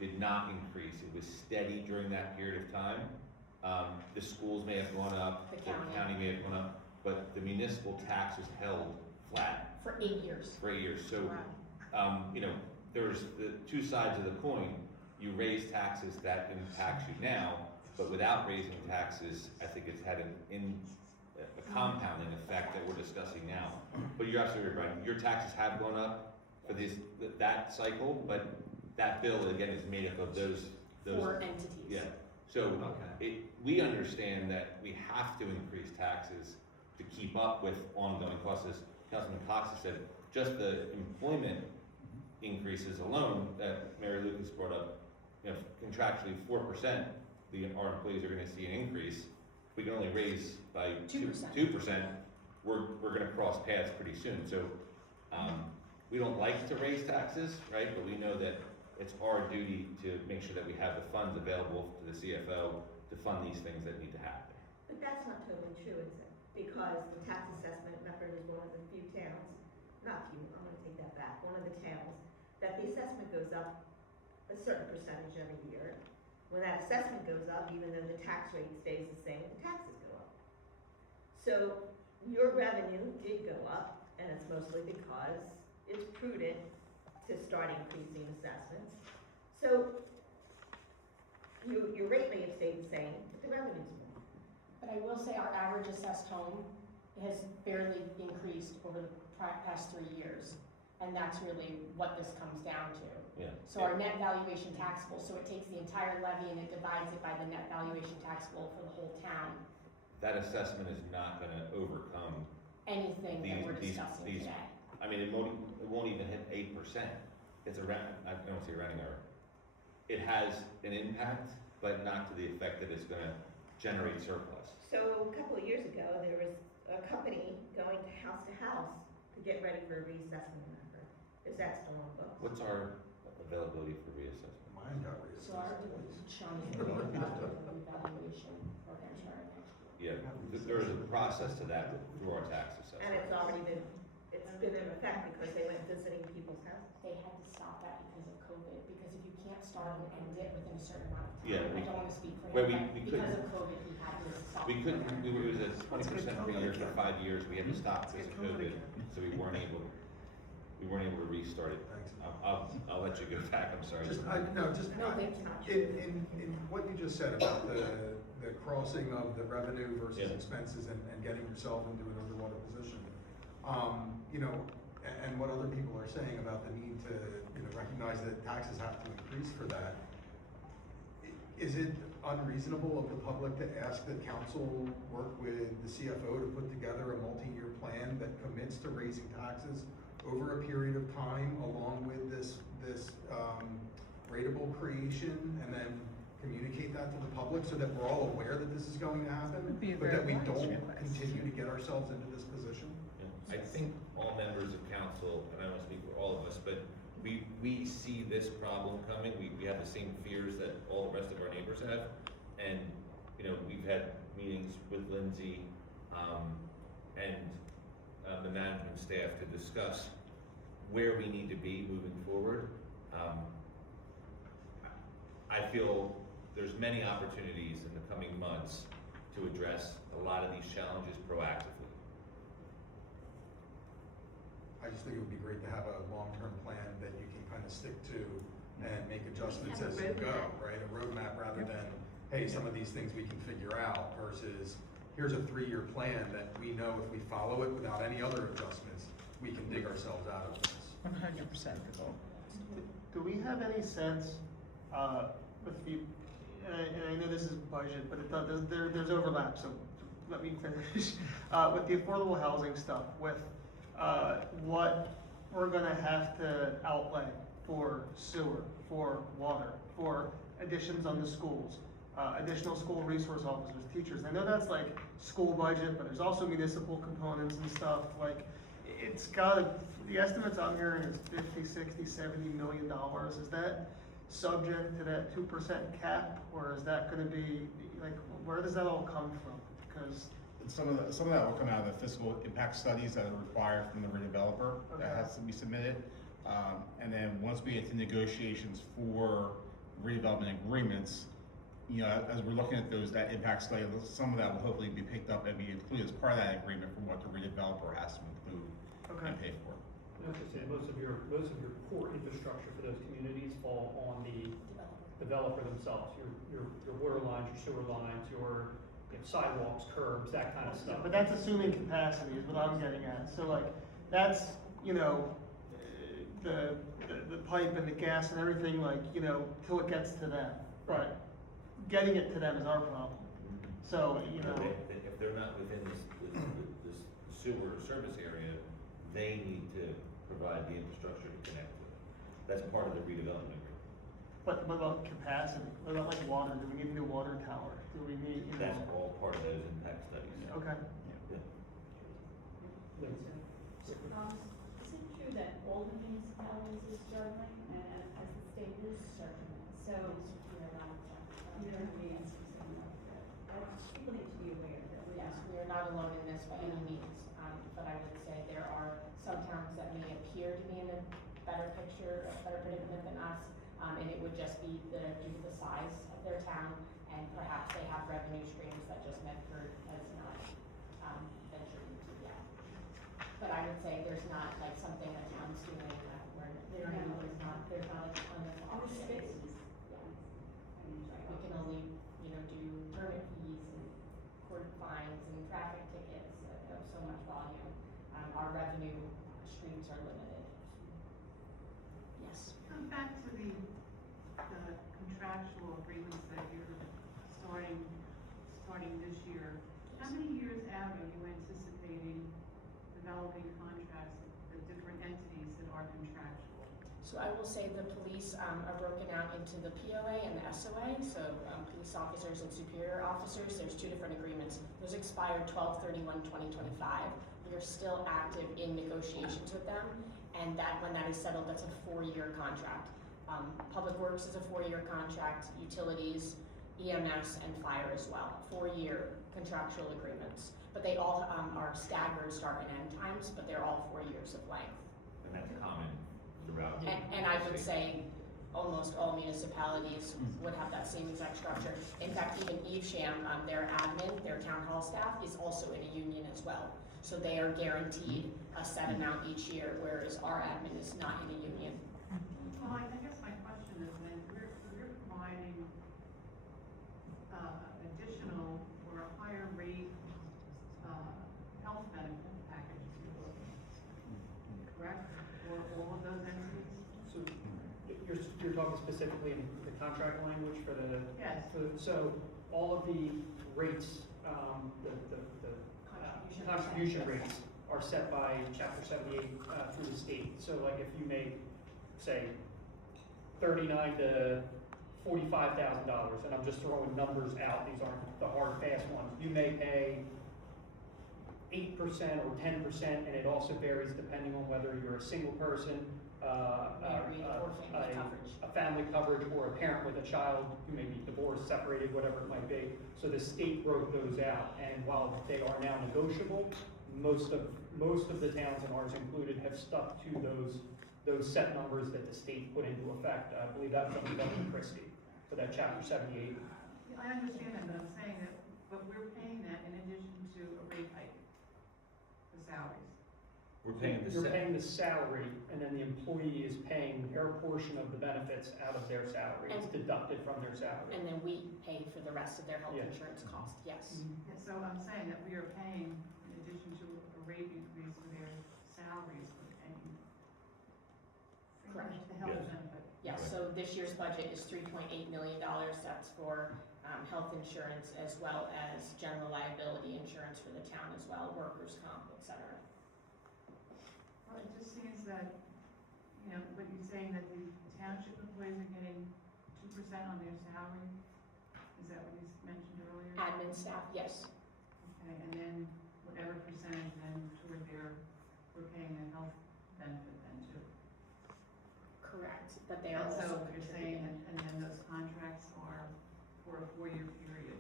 did not increase. It was steady during that period of time. The schools may have gone up, The the county may have gone up, but the municipal tax was held flat For 8 years. for 8 years. So, there's the 2 sides of the coin. You raise taxes, that impacts you now, but without raising taxes, I think it's had a compounding effect that we're discussing now. But you're absolutely right. Your taxes have gone up for that cycle, but that bill again is made up of those. 4 entities. Yeah. So we understand that we have to increase taxes to keep up with ongoing costs. As Councilman Cox has said, just the employment increases alone that Mary Lucas brought up, contractually 4%, our employees are gonna see an increase. We can only raise by 2%, we're gonna cross paths pretty soon. So, we don't like to raise taxes, right? But we know that it's our duty to make sure that we have the funds available to the CFO to fund these things that need to happen. But that's not totally true, is it? Because the tax assessment, Medford is one of the few towns, not few, I'm gonna take that back, one of the towns, that the assessment goes up a certain percentage every year. When that assessment goes up, even though the tax rate stays the same, the taxes go up. So your revenue did go up, and it's mostly because it's prudent to start increasing assessments. So your rate may have stayed the same, but the revenue's more. But I will say our average assessed home has barely increased over the past 3 years. And that's really what this comes down to. Yeah. So our net valuation taxable, so it takes the entire levy and it divides it by the net valuation taxable for the whole town. That assessment is not gonna overcome Anything that we're discussing these- today. I mean, it won't even hit 8%. It's I don't say running error. it has an impact, but not to the effect that it's gonna generate surplus. So a couple of years ago, there was a company going to house to get ready for a reassessment in Medford. Is that still on books? What's our availability for reassessment? Mine got So our, reassessed. Sean is going to evaluation program starting next year. Yeah, there is a process to that through our tax assessment. And it's been in effect because they went visiting people's houses. They had to stop that because of COVID, because if you can't start and end it within a certain amount of time, Yeah, I don't wanna speak for well, him, we but because of COVID, he had to stop. We couldn't, it was at 20% per year for 5 years, we had to stop because of COVID, so we weren't able to restart it. Thanks. I'll let you go back, I'm sorry. Just, No, thank you. in what you just said about the crossing of the revenue versus Yeah. expenses and getting yourself into an underwater position. You know, and what other people are saying about the need to, you know, recognize that taxes have to increase for that. Is it unreasonable of the public to ask that council work with the CFO to put together a multi-year plan that commits to raising taxes over a period of time, along with this rateable creation, and then communicate that to the public so that we're all aware that this is going to happen, Would be a but that we very wise don't request. continue to get ourselves into this position? I think all members of council, and I don't speak for all of us, but we see this problem coming, we have the same fears that all the rest of our neighbors have. And, you know, we've had meetings with Lindsay, and the management staff to discuss where we need to be moving forward. I feel there's many opportunities in the coming months to address a lot of these challenges proactively. I just think it would be great to have a long-term plan that you can kind of stick to and make adjustments as you go, right? A roadmap rather than, hey, some of these things we can figure out versus here's a 3-year plan that we know if we follow it without any other adjustments, we can dig ourselves out of this. 100% the goal. Do we have any sense, with the, and I know this is budget, but there's overlap, so let me finish. With the affordable housing stuff, with, what we're gonna have to outlay for sewer, for water, for additions on the schools, additional school resource officers, teachers. I know that's like school budget, but there's also municipal components and stuff, like, it's gotta, the estimates I'm hearing is 50, 60, 70 million dollars. Is that subject to that 2% cap, or is that gonna be, like, where does that all come from? Because Some of that will come out of the fiscal impact studies that are required from the redeveloper that Okay. has to be submitted. And then once we get to negotiations for redevelopment agreements, you know, as we're looking at those, that impact study, some of that will hopefully be picked up and be included as part of that agreement from what the redeveloper has to include and pay for. Like I said, most of your core infrastructure for those communities fall on the developer themselves. Your water lines, your sewer lines, your sidewalks, curbs, that kind of stuff. But that's assuming capacity is what I'm getting at. So like, that's, you know, the pipe and the gas and everything, like, you know, till it gets to them. But getting it to them is our problem. So, you know. If they're not within this sewer service area, they need to provide the infrastructure to connect to it. That's part of the redevelopment agreement. But what about capacity? What about like water? Do we need a new water tower? Do we need, you know? That's all part of those impact studies. Okay. Yeah. Is it true that all the municipalities are struggling, as the state is? Certainly. So, We are not exempt. you know, people need to be aware that we Yes, we are not alone in this by any means, but I would say there are some towns that may appear to be in a better picture, a better predicament than us, and it would just be due to the size of their town, and perhaps they have revenue streams that just Medford has not, ventured into yet. But I would say there's not like something that's unseen, where there's not a ton of options. We can only, you know, do permit fees and court fines and traffic tickets of so much volume. Our revenue streams are limited. Yes. Come back to the contractual agreements that you're starting this year. How many years out are you anticipating developing contracts with different entities that are contractual? So I will say the police are broken out into the POA and the SOA, so police officers and superior officers, there's two different agreements. Those expired 12/31/2025. We are still active in negotiations with them, and that when that is settled, that's a 4-year contract. Public Works is a 4-year contract, utilities, EMS, and fire as well, 4-year contractual agreements. But they all are staggered start and end times, but they're all 4 years of length. And that's common throughout. And I would say almost all municipalities would have that same exact structure. In fact, even Evesham, their admin, their town hall staff is also in a union as well. So they are guaranteed a set amount each year, whereas our admin is not in a union. Well, I guess my question is then, we're providing, additional or a higher rate, health benefit package, correct? For all of those entities? So you're talking specifically in the contract language for the. Yes. So all of the rates, contribution rates are set by chapter 78 through the state. So like if you make, say, $39,000 to $45,000, and I'm just throwing numbers out, these aren't the hard fast ones, you may pay 8% or 10%, and it also varies depending on whether you're a single person, a family coverage, or a parent with a child who may be divorced, separated, whatever it might be. So the state broke those out, and while they are now negotiable, most of the towns, and ours included, have stuck to those set numbers that the state put into effect. I believe that was under Governor Christie for that chapter 78. I understand that, but I'm saying that, but we're paying that in addition to a rate hike, the salaries. We're paying the You're paying the salary, and then the employee is paying their portion of the benefits out of their salary. It's deducted from their salary. And then we pay for the rest of their health Yeah. insurance cost, yes. Yeah, so I'm saying that we are paying, in addition to a rate increase for their salaries, we're paying Correct. the health Yes. benefit. Yes, so this year's budget is $3.8 million. That's for health insurance as well as general liability insurance for the town as well, workers' comp, et cetera. Well, it just seems that, but you're saying that the township employees are getting 2% on their salary? Is that what you mentioned earlier? Admin staff, yes. Okay, and then whatever percentage then toward we're paying their health benefit then too. Correct, but they are And also so you're saying, contributing and then those contracts are for a 4-year period.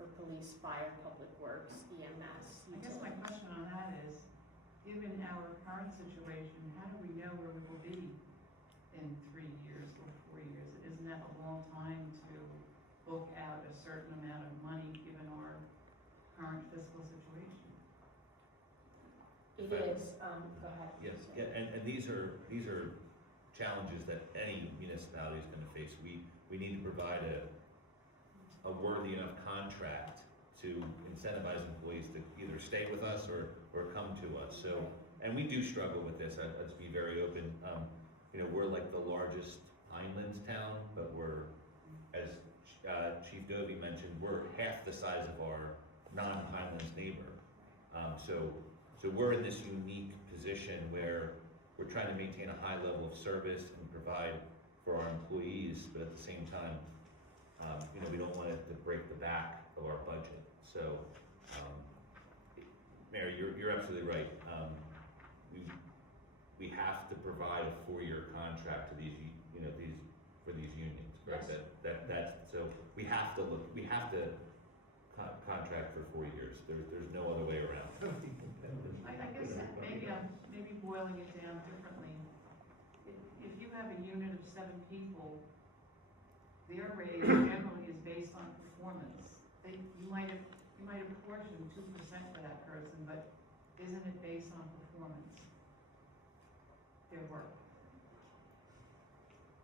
for police, fire, public works, EMS, I guess my utilities. question on that is, given our current situation, how do we know where we will be in 3 years or 4 years? Isn't that a long time to book out a certain amount of money given our current fiscal situation? It is, go ahead. Yes, yeah, and these are challenges that any municipality is gonna face. We need to provide a worthy enough contract to incentivize employees to either stay with us or come to us. So, and we do struggle with this, let's be very open. We're like the largest Pinelands town, but we're, as Chief Dovey mentioned, we're half the size of our non-Pinelands neighbor. So we're in this unique position where we're trying to maintain a high level of service and provide for our employees, but at the same time, we don't want it to break the back of our budget. So, Mary, you're absolutely right. We have to provide a 4-year contract to these for these unions, correct? Yes. That's, so we have to contract for 4 years. There's no other way around. I guess maybe boiling it down differently. If you have a unit of 7 people, their raise generally is based on performance. You might have apportioned 2% for that person, but isn't it based on performance? Their work.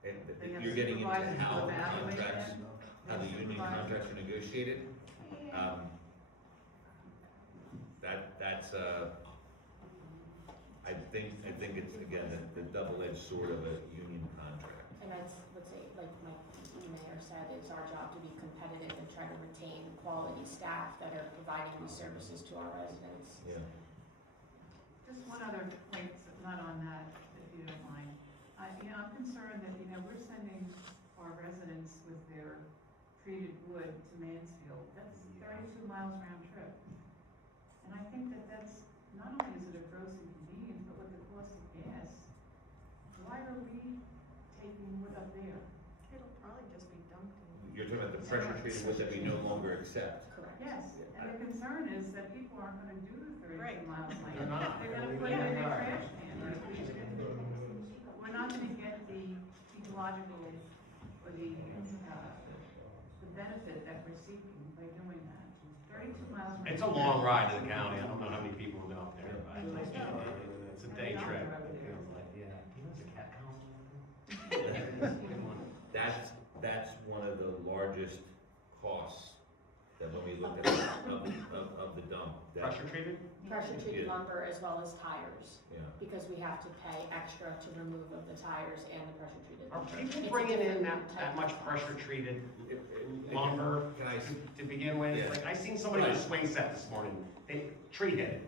And They have you're getting into supervisors how to the evaluate contracts, it. how the union contracts are negotiated. That's I think it's, again, the double-edged sword of a union contract. And let's say, like my mayor said, it's our job to be competitive and try to retain quality staff that are providing these services to our residents. Yeah. Just one other point, not on that, if you don't mind. I'm concerned that, we're sending our residents with their treated wood to Mansfield. That's 32 miles round trip. And I think that that's, not only is it a gross inconvenience, but with the cost of gas, why are we taking wood up there? It'll probably just be dumped in. You're talking about the pressure treated wood that we no longer accept. Correct. Yes, and the concern is that people aren't gonna do the 32 Right. miles lane. They're not. They're gonna put it in their trash can. We're not gonna get the ecological, or the benefit that we're seeking by doing that. 32 miles. It's a long ride to the county, I don't know how many people will go up there, but it's a day trip. It feels like, yeah. There's a cat house. That's one of the largest costs that when we look at of the dump. Pressure treated? Pressure treated Yeah. lumber as well as tires, Yeah. because we have to pay extra to remove of the tires and the pressure treated Are lumber. people It's a bringing in different type that of much cost. pressure treated lumber Can I, to begin with? Yeah. Like, I seen somebody with a swing set this morning, they tree hit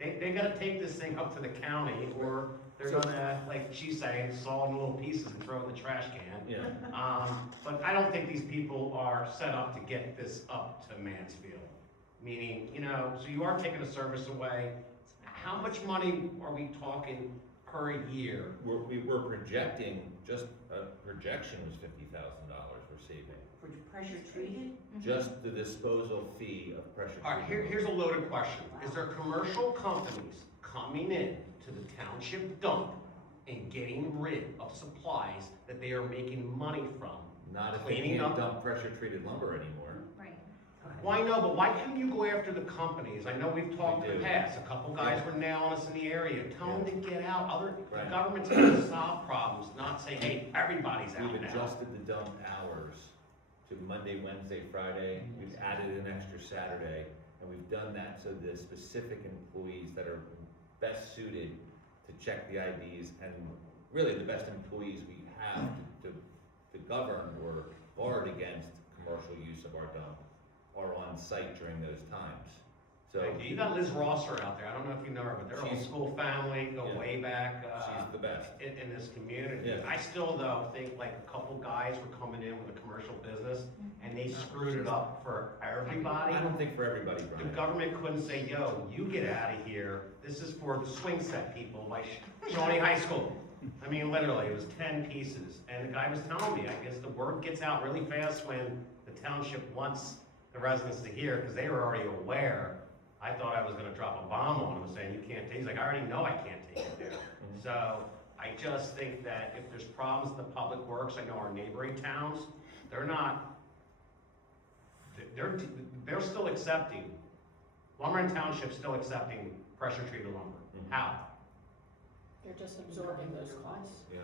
it. They gotta take this thing up to the county, or they're So- gonna, like she's saying, saw it in little pieces and throw it in the trash can. yeah, But I don't think these people are set up to get this up to Mansfield. Meaning, so you are taking a service away. How much money are we talking per year? we were projecting, just a projection was $50,000 we're saving. For pressure treated? Just the disposal fee of pressure All right, treated. here's a loaded question. Is there commercial companies coming in to the township dump and getting rid of supplies that they are making money from? Not if they Cleaning can't up. dump pressure treated lumber anymore. Well, I know, but why couldn't you go after the companies? I know we've talked We in the do. past, a couple guys were nailing us in the area, tell them to get out, the Right. government's gonna solve problems, not say, hey, everybody's out We've now. adjusted the dump hours to Monday, Wednesday, Friday. We've added an extra Saturday, and we've done that so the specific employees that are best suited to check the IDs, and really the best employees we have to govern or guard against commercial use of our dump are on site during those times. So Thank you. You got Liz Rosser out there, I don't know if you know her, but they're a She's- school family, go Yeah. way back, she's the best. in this community. Yeah. I still though think like a couple guys were coming in with a commercial business, and they screwed it up for everybody. I don't think for everybody, The Brian. government couldn't say, yo, you get out of here, this is for the swing set people, like Shawnee High School. I mean, literally, it was 10 pieces, and the guy was telling me, I guess the word gets out really fast when the township wants the residents to hear, because they were already aware. I thought I was gonna drop a bomb on him, saying, you can't take it. He's like, I already know I can't take it there. So, I just think that if there's problems in the public works, I know our neighboring towns, they're not, they're still accepting, Lumber Township's still accepting pressure treated lumber. How? They're just absorbing those costs. Yeah.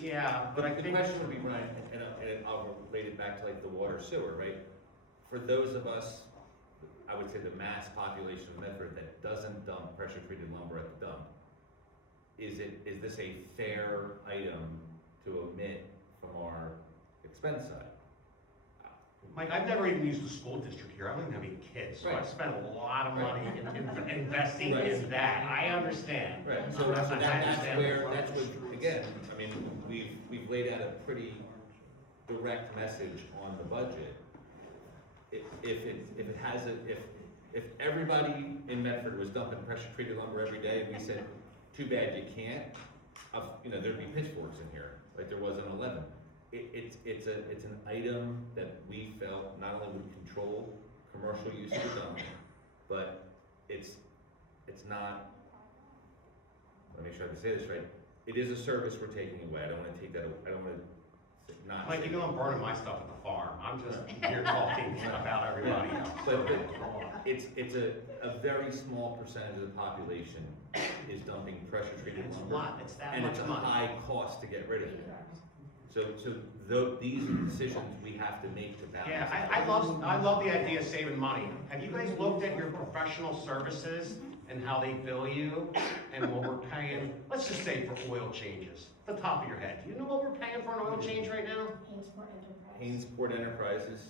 Yeah, but I The think. question would be, Brian, and I'll relate it back to like the water sewer, right? For those of us, I would say the mass population of Medford that doesn't dump pressure treated lumber at the dump, is this a fair item to omit from our expense side? Mike, I've never even used the school district here, I don't even have any kids, so I Right. spent a lot of money in investing Right. in that, I understand. Right, so I that's understand. where, again, I mean, we've laid out a pretty direct message on the budget. If everybody in Medford was dumping pressure treated lumber every day, and we said, too bad you can't, there'd be pitchforks in here, like there was in 11. It's an item that we felt not only would control commercial use of the dump, but it's not, let me make sure I can say this right, it is a service we're taking away, I don't wanna take that, I don't wanna not. Mike, you know I'm burning my stuff at the farm, I'm just here talking about everybody else. But it's a very small percentage of the population is dumping pressure treated It's a lumber. lot, it's that And much it's a money. high cost to get rid of it. So these are decisions we have to make to balance. Yeah, I love the idea of saving money. Have you guys looked at your professional services and how they bill you and what we're paying, let's just say for oil changes, the top of your head. Do you know what we're paying for an oil change right now? Hainesport Enterprise. Hainesport Enterprises.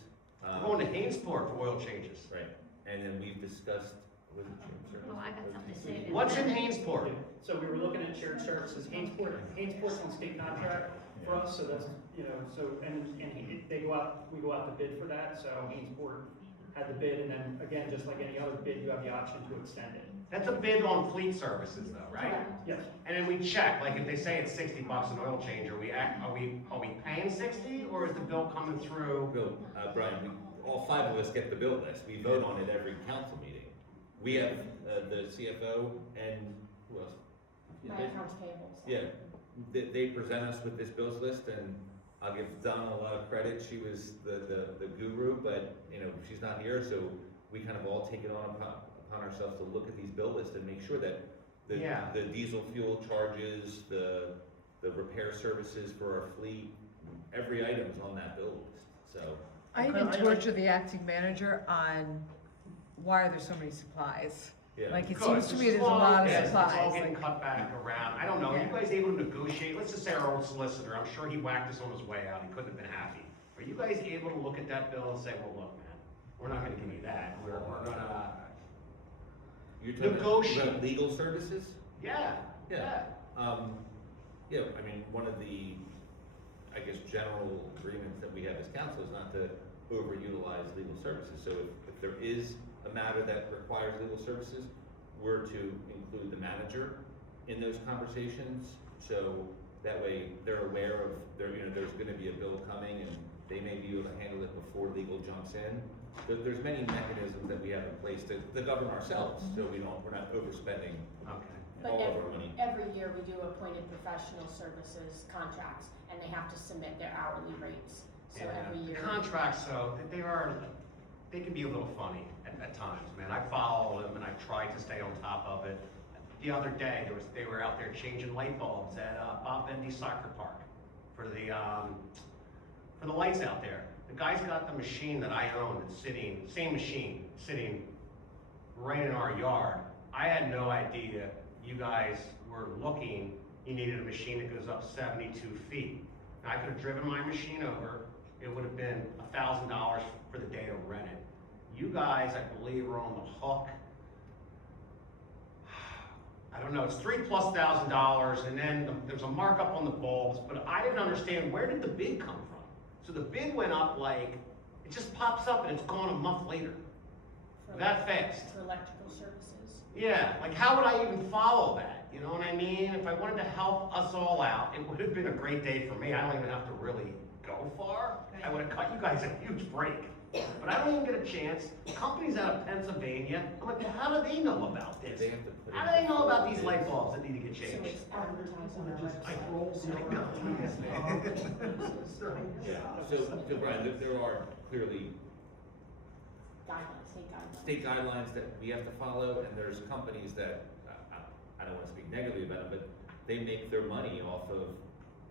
We're going to Hainesport for oil changes. Right, and then we've discussed Was it shared service? Oh, I got something to say. What's in Hainesport? So we were looking at shared services, Hainsport's on state contract for us, so that's, you know, so, and they go out, we go out to bid for that, so Hainesport had the bid, and then, again, just like any other bid, you have the option to extend it. That's a bid on fleet services though, right? Yes. And then we check, like if they say it's $60 an oil change, are we paying 60 or is the bill coming through? Bill, Brian, all five of us get the bill list. We vote on it every council meeting. We have the CFO and who else? My accounts payable. so. Yeah, they present us with this bills list, and I'll give Donna a lot of credit. She was the guru, but, you know, she's not here, so we kind of all take it upon ourselves to look at these bill lists and make sure that the diesel fuel charges, the repair services for our fleet, every item's on that bill list, so. I even torture the acting manager on why are there so many supplies? Yeah. Like, it Good. seems to me there's a lot of It's all supplies. getting like- cut back around. I don't know, are you Yeah. guys able to negotiate? Let's just say our old solicitor, I'm sure he whacked us on his way out, he couldn't have been happy. Are you guys able to look at that bill and say, well, look, man, we're not gonna give you that, we're gonna, You're talking Negotiate. about legal services? yeah, Yeah. Yeah, I mean, one of the, I guess, general agreements that we have as council is not to overutilize legal services. So if there is a matter that requires legal services, we're to include the manager in those conversations. So that way they're aware of, there's gonna be a bill coming and they may be able to handle it before legal jumps in. There's many mechanisms that we have in place to govern ourselves, so we're not overspending okay. But all of our money. every year we do appointed professional services contracts, and they have to submit their hourly rates. So every year. Contracts, though, they can be a little funny at times, man. I follow them and I try to stay on top of it. The other day, they were out there changing light bulbs at Bob Bendy Soccer Park for the lights out there. The guy's got the machine that I own that's same machine, sitting right in our yard. I had no idea you guys were looking, you needed a machine that goes up 72 feet. Now, I could have driven my machine over, it would have been $1,000 for the day to rent it. You guys, I believe, are on the hook. I don't know, it's $3,000+, and then there's a markup on the bulbs, but I didn't understand, where did the bid come from? So the bid went up like, it just pops up and it's gone a month later. for- That fast. For electrical services. Yeah, like how would I even follow that? You know what I mean? If I wanted to help us all out, it would have been a great day for me. I don't even have to really go far. I would have cut you guys a huge break. But I don't even get a chance. Companies out of Pennsylvania, I'm like, well, how do they know about this? They have to put How in do they know about these bids. light bulbs that need to get So changed? it's advertised on our I website. Yeah, so Brian, there are clearly Guidelines, state state guidelines. guidelines that we have to follow, and there's companies that, I don't wanna speak negatively about them, but they make their money off of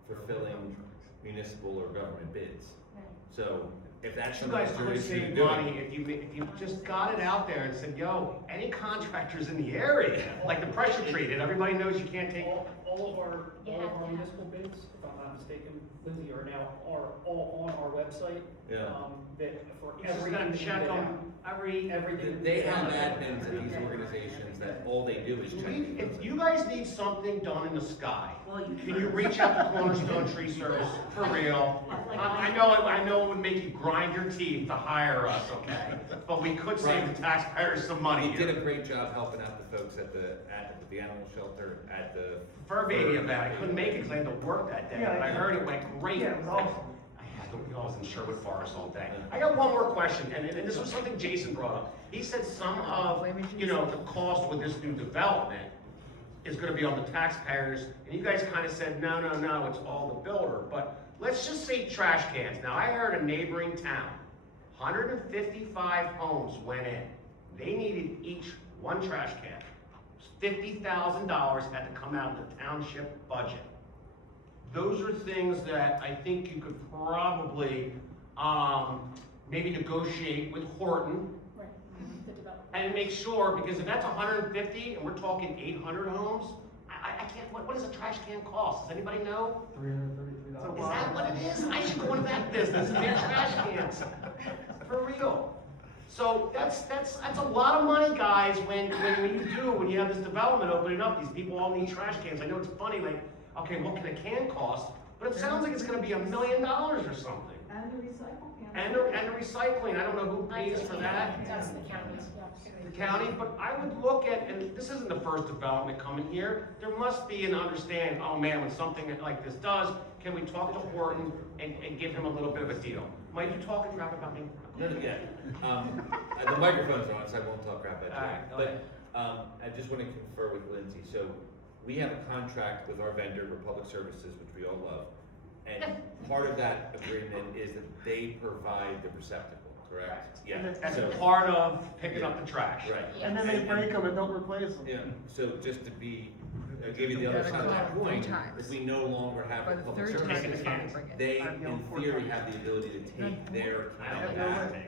fulfilling municipal or government bids. Right. So, if that's You something guys that you're could interested in save doing. money if you just got it out there and said, yo, any contractors in the area, like the pressure treated, everybody knows you can't take. All of our You have to have- municipal bids, if I'm not mistaken, Lindsay, are all on our website. Yeah. That for You just every. gotta check them everything. They have admins at these organizations that all they do is check. If you guys need something done in the sky, Well, you can you reach out to Cornerstone Tree Service, for real? I know it would make you grind your teeth to hire us, okay? But we could save the taxpayers some money You did here. a great job helping out the folks at the animal shelter, at the. Fur baby event, I couldn't make it because I had to work that day, but I heard it went great. Yeah, it was awesome. I was in Sherwood Forest all day. I got one more question, and this was something Jason brought up. He said some of, the cost with this new development is gonna be on the taxpayers, and you guys kind of said, no, it's all the builder. But let's just say trash cans. Now, I heard a neighboring town, 155 homes went in. They needed each one trash can. $50,000 had to come out of the township budget. Those are things that I think you could probably, maybe negotiate with Horton Right, the development. and make sure, because if that's 150 and we're talking 800 homes, I can't, what does a trash can cost? Does anybody know? $333. Is that what it is? I should go into that business and make trash cans. For real. So that's a lot of money, guys, when you have this development opening up, these people all need trash cans. I know it's funny, like, okay, what can a can cost? But it sounds like it's gonna be $1 million or something. And the recycle can. And the recycling, I don't know who pays for that. That's the county's, yes. The county, but I would look at, and this isn't the first development coming here, there must be an understanding, oh man, when something like this does, can we talk to Horton and give him a little bit of a deal? Mike, you talking crap about me? No, yeah, the microphone's on, so I won't talk crap at you. Alright, go ahead. But, I just wanna confer with Lindsay, so we have a contract with our vendor for public services, which we all love. And part of that agreement is that they provide the receptacle, correct? Yeah. That's So- part of picking up the trash. Right. And then they break them and don't replace them. Yeah, so just to be, give you the other Gotta side of that go point, 3 times. if we no longer have By a the public third time, services it's fine to account, bring it. they, I'd go in 4 theory, times. have the ability to take their I account have no back. way.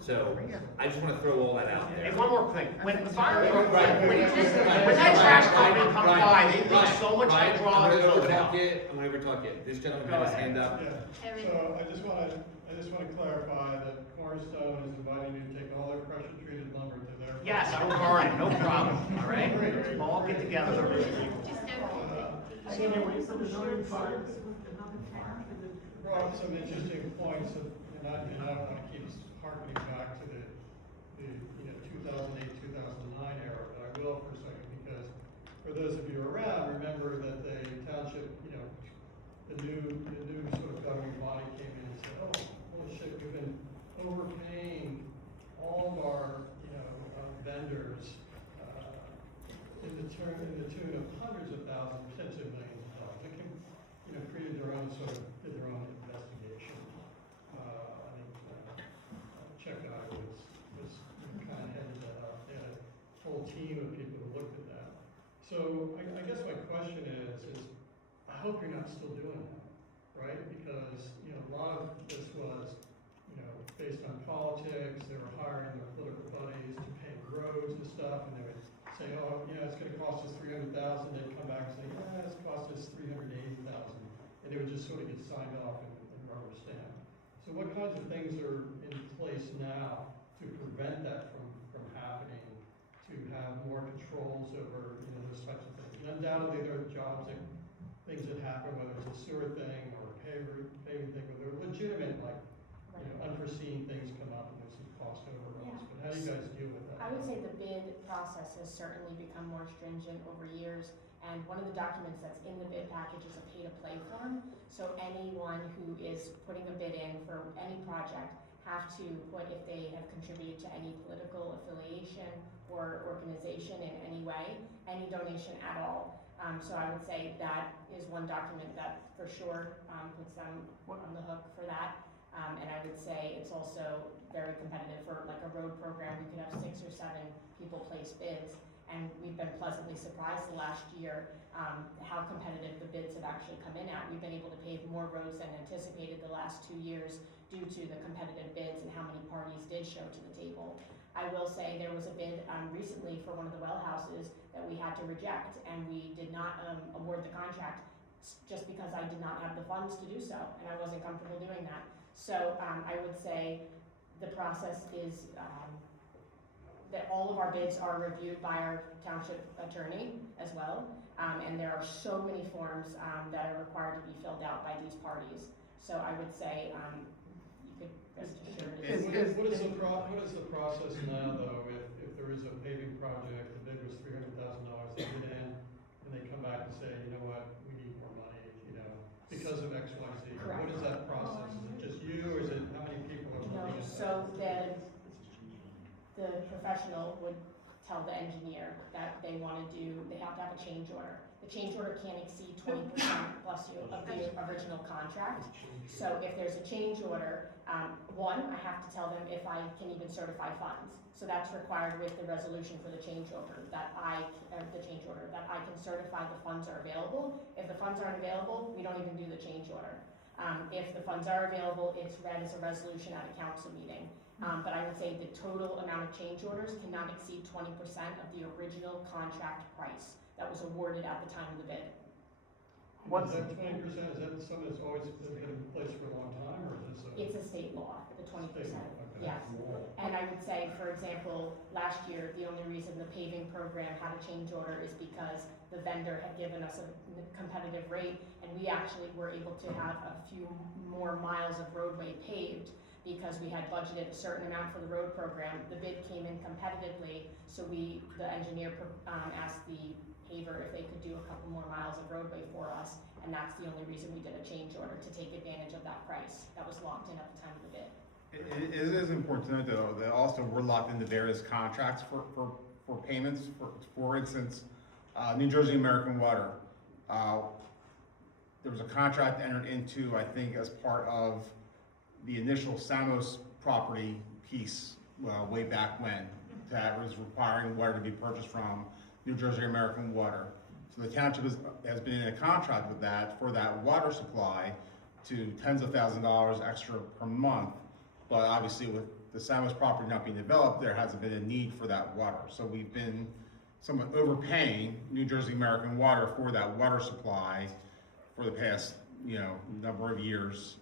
So, I just wanna throw all that out there. And one more thing, when the fire, Right. when that trash company comes by, they leave so much Right, hydraulic I'm fluid gonna out. overtalk you. This gentleman had his hand up. Yeah, so I just wanna clarify that Cornerstone is inviting you to take all their pressure treated lumber to their. Yes, I will burn it, no problem, all right? Great. All get together. I can't wait for the zoning fires. Brought up some interesting points of, and I don't wanna keep harkening back to the 2008, 2009 era, but I will for a second, because for those of you around, remember that the township, the new sort of governing body came in and said, oh, holy shit, we've been overpaying all of our, vendors, in the tune of hundreds of thousands, potentially millions of dollars. They can, created their own did their own investigation. I think, Check-I was kind of headed that up. They had a whole team of people who looked at that. So I guess my question is I hope you're not still doing that, right? Because, a lot of this was, based on politics. They were hiring their political buddies to pave roads and stuff, and they would say, oh, it's gonna cost us $300,000. They'd come back and say, yeah, it's cost us $380,000. And they would just sort of get signed off and rubber stamp. So what kinds of things are in place now to prevent that from happening, to have more controls over, those types of things? And undoubtedly, there are things that happen, whether it's a sewer thing or a paving thing, where they're legitimate, like, unforeseen things come up and there's some cost overruns. But how do you guys deal with that? I would say the bid process has certainly become more stringent over years, and one of the documents that's in the bid package is a pay-to-play form. So anyone who is putting a bid in for any project have to put if they have contributed to any political affiliation or organization in any way, any donation at all. So I would say that is one document that for sure puts them on the hook for that. And I would say it's also very competitive for like a road program. We could have 6 or 7 people place bids, and we've been pleasantly surprised the last year how competitive the bids have actually come in at. We've been able to pave more roads than anticipated the last 2 years due to the competitive bids and how many parties did show to the table. I will say there was a bid recently for one of the well houses that we had to reject, and we did not award the contract just because I did not have the funds to do so, and I wasn't comfortable doing that. So I would say the process is that all of our bids are reviewed by our township attorney as well, and there are so many forms that are required to be filled out by these parties. So I would say you could rest assured. What is the process now, though, if there is a paving project, the bid was $300,000, they bid in, and they come back and say, you know what, we need more money, because of X, Y, Z. Correct. What is that process? Is it just you, or is it how many people are looking at that? So the professional would tell the engineer that they have to have a change order. The change order can't exceed 20% plus of the original contract. So if there's a change order, one, I have to tell them if I can even certify funds. So that's required with the resolution for the change order, that I can certify the funds are available. If the funds aren't available, we don't even do the change order. If the funds are available, it's read as a resolution at a council meeting. But I would say the total amount of change orders cannot exceed 20% of the original contract price that was awarded at the time of the bid. What's- Is that 20%, is that something that's always been in place for a long time, or is this a? It's a state law, the 20%, Okay. yes. And I would say, for example, last year, the only reason the paving program had a change order is because the vendor had given us a competitive rate, and we actually were able to have a few more miles of roadway paved because we had budgeted a certain amount for the road program. The bid came in competitively, so the engineer asked the paver if they could do a couple more miles of roadway for us, and that's the only reason we did a change order, to take advantage of that price that was locked in at the time of the bid. It is important to note though, that also we're locked into various contracts for payments. For instance, New Jersey American Water. There was a contract entered into, I think, as part of the initial Samos property piece, way back when, that was requiring water to be purchased from New Jersey American Water. So the township has been in a contract with that, for that water supply, to tens of thousands of dollars extra per month. But obviously with the Samos property not being developed, there hasn't been a need for that water. So we've been somewhat overpaying New Jersey American Water for that water supply for the past, number of years.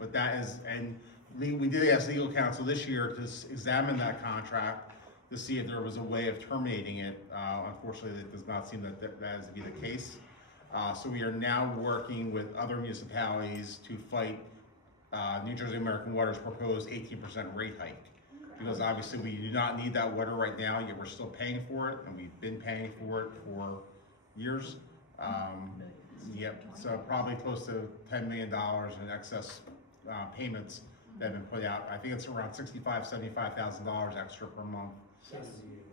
But that is, and we did ask legal counsel this year to examine that contract to see if there was a way of terminating it. Unfortunately, it does not seem that is to be the case. So we are now working with other municipalities to fight New Jersey American Water's proposed 18% rate hike. Because obviously we do not need that water right now, yet we're still paying for it, and we've been paying for it for years. Yep, so probably close to $10 million in excess payments that have been put out. I think it's around $75,000 extra per month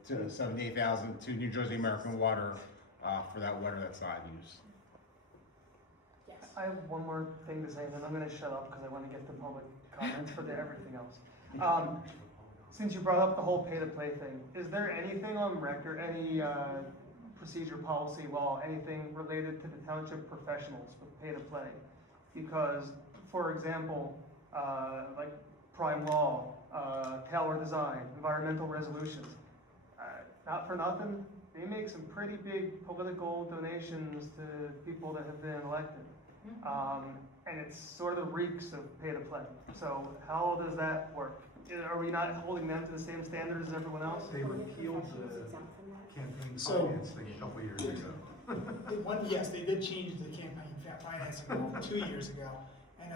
to $78,000 to New Jersey American Water for that water that's not used. Yes. I have one more thing to say, and then I'm gonna shut up because I want to get the public comments for everything else. Since you brought up the whole pay-to-play thing, is there anything on record, any procedure, policy, law, anything related to the township professionals with pay-to-play? Because, for example, like Prime Law, Taylor Design, environmental resolutions, not for nothing, they make some pretty big political donations to people that have been elected. And it sort of reeks of pay-to-play. So how does that work? Are we not holding them to the same standards as everyone else? They repealed the campaign So- finance thing a couple years ago. Yes, they did change the campaign financing law 2 years ago, and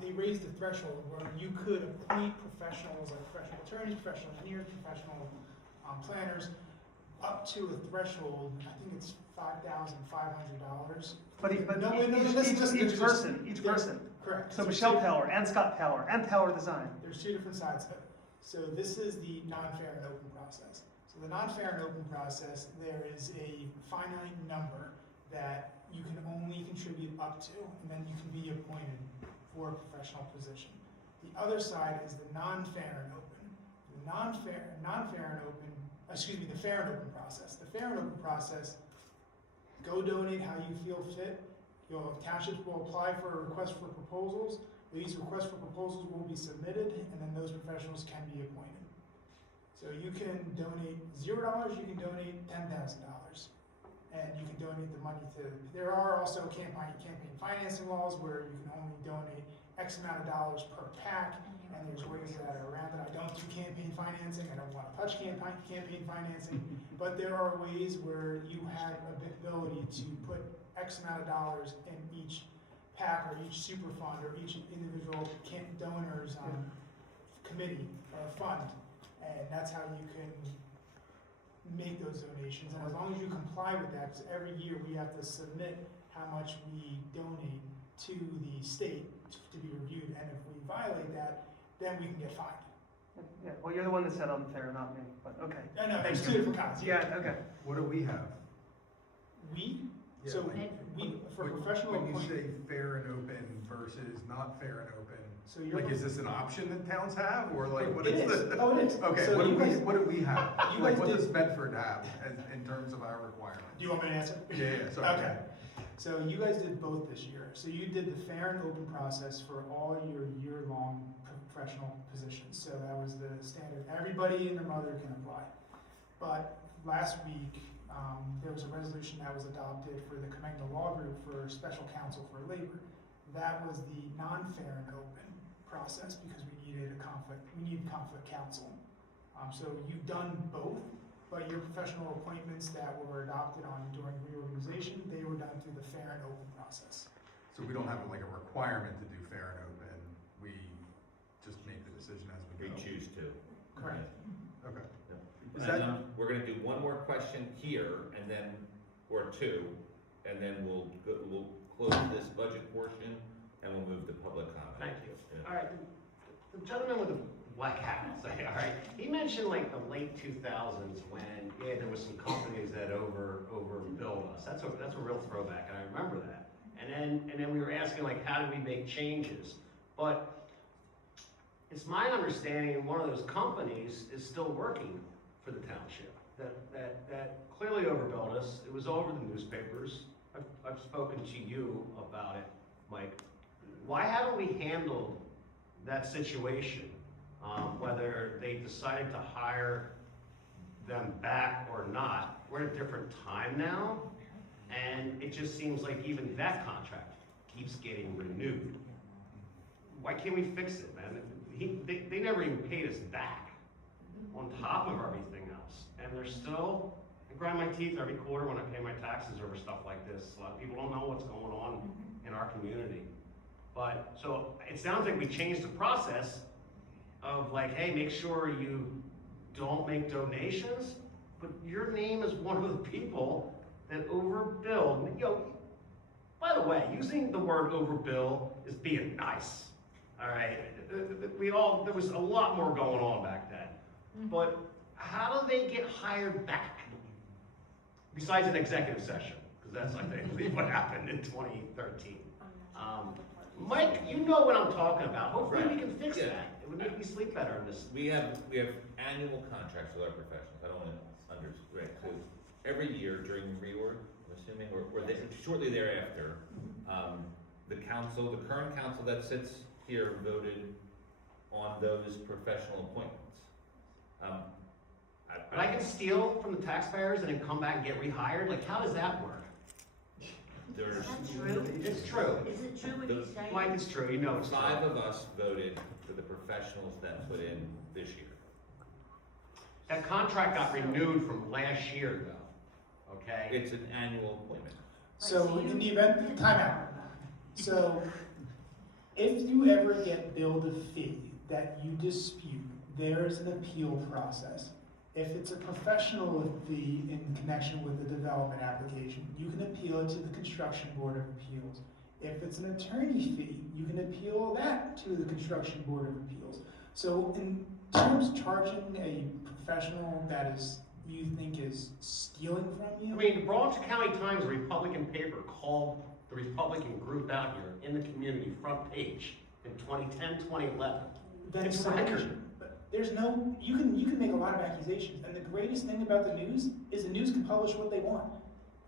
they raised the threshold where you could appoint professionals, like professional attorneys, professional engineers, professional planners, up to a threshold, I think it's $5,500. But each person. Correct. So Michelle Taylor and Scott Taylor and Taylor Design. There's two different sides to it. So this is the non-fair and open process. So the non-fair and open process, there is a finite number that you can only contribute up to, and then you can be appointed for a professional position. The other side is the non-fair and open. The the fair and open process. The fair and open process, go donate how you feel fit. Your townships will apply for a request for proposals. These requests for proposals will be submitted, and then those professionals can be appointed. So you can donate $0, you can donate $10,000, and you can donate the money to. There are also campaign financing laws where you can only donate X amount of dollars per PAC, and there's ways that are around it. I don't do campaign financing. I don't want to touch campaign financing, but there are ways where you have the ability to put X amount of dollars in each PAC or each super fund or each individual donor's committee or fund, and that's how you can make those donations. And as long as you comply with that, because every year we have to submit how much we donate to the state to be reviewed, and if we violate that, then we can get fined. Yeah, well, you're the one that said unfair, not me, but okay. No, there's two different kinds. Yeah, okay. What do we have? So for professional When you appointment. say fair and open versus not fair and open, So you're is this an option that towns have, or like, what It is is. the? Oh, it is. Okay, So what you guys- do we have? you Like, guys what did- does Medford have in terms of our requirements? Do you want me to answer? Yeah, sorry. Okay. So you guys did both this year. So you did the fair and open process for all your year-long professional positions. So that was the standard. Everybody and their mother can apply. But last week, There was a resolution that was adopted for the Commenda Law Group for Special Counsel for Labor. That was the non-fair and open process because we needed conflict counsel. So you've done both, but your professional appointments that were adopted on during reorganization, they were done through the fair and open process. So we don't have like a requirement to do fair and open, we just make the decision as we We go. choose to. Correct. Okay. Is And that- then we're gonna do one more question here, and then, or two, and then we'll close this budget portion, and we'll move to public comment. Thank you. Yeah. All right, the gentleman with the black hat, I'll say, all right, he mentioned like the late 2000s when, yeah, there was some companies that overbilled us. That's a real throwback, and I remember that. And then we were asking like, how do we make changes? But it's my understanding one of those companies is still working for the township that clearly overbilled us. It was all over the newspapers. I've spoken to you about it, Mike. Why haven't we handled that situation? Whether they decided to hire them back or not, we're at a different time now, and it just seems like even that contract keeps getting renewed. Why can't we fix it, man? They never even paid us back on top of everything else, and they're still, I grind my teeth every quarter when I pay my taxes over stuff like this. A lot of people don't know what's going on in our community. But, so, it sounds like we changed the process of like, hey, make sure you don't make donations, but your name is one of the people that overbilled. By the way, using the word overbill is being nice, all right? There was a lot more going on back then. But how do they get hired back? Besides an executive session, because that's, I think, what happened in 2013. Mike, you know what I'm talking about. Hopefully we can fix that. It would make me sleep better in this. We have annual contracts with our professionals. I don't want to understand. So every year during reorg, I'm assuming, or shortly thereafter, the current council that sits here voted on those professional appointments. But I can steal from the taxpayers and then come back and get rehired? Like, how does that work? There's, True? It's true. Is it true what he's saying? Mike, it's true. You know it's true. 5 of us voted for the professionals that put in this year. That contract got renewed from last year, though, okay? It's an annual appointment. So in the event, timeout. So if you ever get billed a fee that you dispute, there is an appeal process. If it's a professional fee in connection with the development application, you can appeal it to the Construction Board of Appeals. If it's an attorney fee, you can appeal that to the Construction Board of Appeals. So in terms of charging a professional that you think is stealing from you. I mean, the Bronx County Times, a Republican paper, called the Republican group out here in the community front page in 2010, 2011. Then It's so record. But there's no, you can make a lot of accusations, and the greatest thing about the news is the news can publish what they want.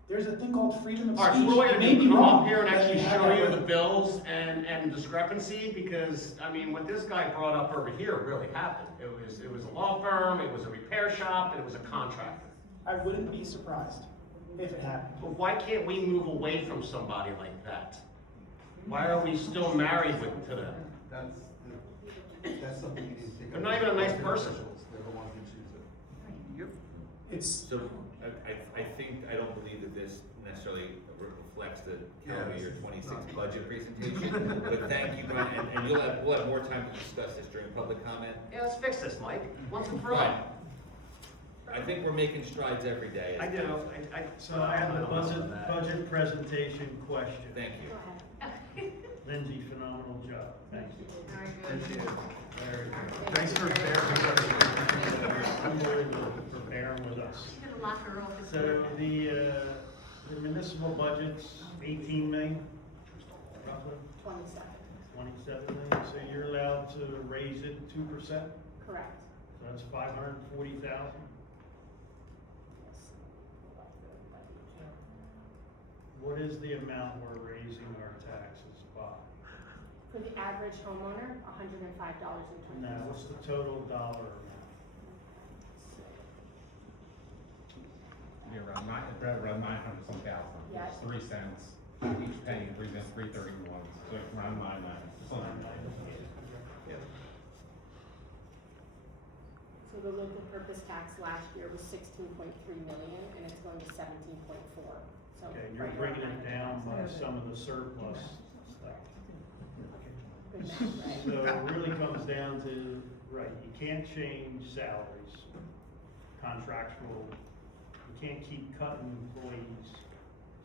There's a thing called freedom of All right, speech. so what do I You gotta may do, be come wrong, up here and but actually have show that you right. the bills and discrepancy? Because, I mean, what this guy brought up over here really happened. It was a law firm, it was a repair shop, and it was a contractor. I wouldn't be surprised if it happened. But why can't we move away from somebody like that? Why are we still married to them? That's something you need to take. They're not even a nice person. They're the ones who choose it. It's, So I think, I don't believe that this necessarily reflects the calendar year 26 budget presentation, but thank you, Brian, and we'll have more time to discuss this during public comment. Yeah, let's fix this, Mike, once and for all. Right. I think we're making strides every day. I do, So I have a budget presentation question. Thank you. Lindsay, phenomenal job. Thank you. Very good. Very good. Thanks for bearing with us. Unbelievable for bearing with us. She's gonna lock her office. So the municipal budget's 18 million, roughly 27, 27 million. So you're allowed to raise it 2%. So correct. that's 540,000. What is the amount we're raising our taxes by? For the average homeowner, $105.20. Now, what's the total dollar amount? be around nine hundred some thousand. Yeah. It's 3 cents, each penny, 3 cents, 3.31, so it's around 9. So the local purpose tax last year was 16.3 million, and it's going to 17.4, so. Okay, you're right bringing around it down by some of the surplus stuff. Good math, right? So it really comes down to, right, you can't change salaries, contractual, you can't keep cutting employees.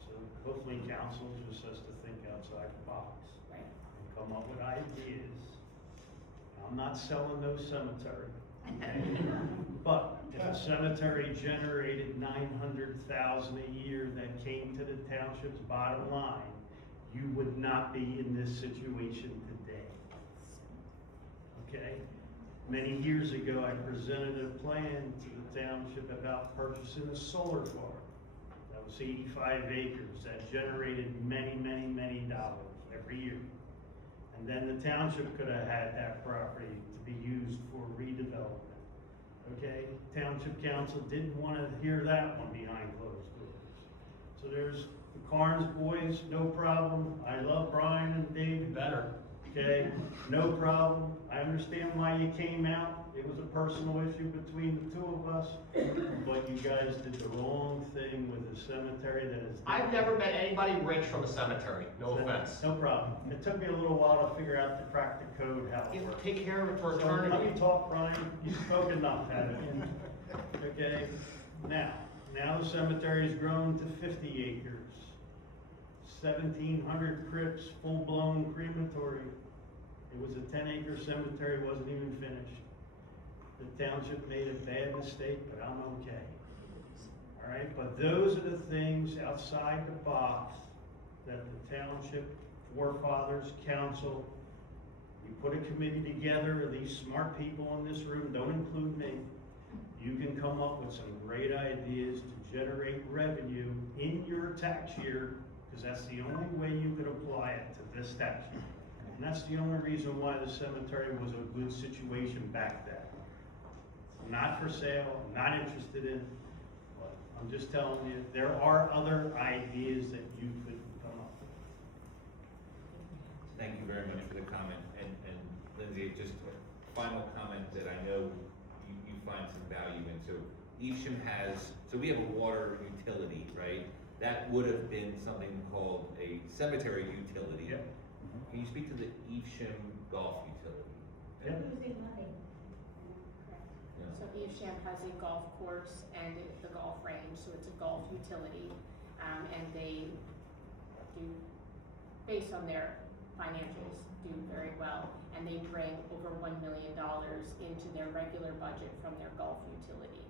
So hopefully council just has to think outside the box Right. and come up with ideas. I'm not selling no cemetery. Okay? But if a cemetery generated $900,000 a year that came to the township's bottom line, you would not be in this situation today. Okay? Many years ago, I presented a plan to the township about purchasing a solar farm. That was 85 acres that generated many, many, many dollars every year. And then the township could have had that property to be used for redevelopment. Okay, township council didn't want to hear that one behind closed doors. So there's the Carnes boys, no problem. I love Brian and Dave better. Okay, no problem. I understand why you came out. It was a personal issue between the two of us, but you guys did the wrong thing with the cemetery that is. I've never met anybody rich from a cemetery, no offense. No problem. It took me a little while to figure out to crack the code how it works. Take care of it for So let eternity. me talk, Brian. You spoke enough, haven't you? Okay, now the cemetery's grown to 50 acres. 1,700 crypts, full-blown crematory. It was a 10-acre cemetery, wasn't even finished. The township made a bad mistake, but I'm okay. All right, but those are the things outside the box that the township forefathers, council, you put a committee together, these smart people in this room, don't include me, you can come up with some great ideas to generate revenue in your tax year, because that's the only way you could apply it to this tax year. And that's the only reason why the cemetery was a good situation back then. Not for sale, not interested in, but I'm just telling you, there are other ideas that you could come up with. Thank you very much for the comment, and Lindsay, just a final comment that I know you find some value in. So Evesham has, so we have a water utility, right? That would have been something called a cemetery utility. Yeah. Can you speak to the Evesham golf utility? Yeah. Losing money. So Evesham has a golf course and the golf range, so it's a golf utility. And they do, based on their financials, do very well. And they bring over $1 million into their regular budget from their golf utility.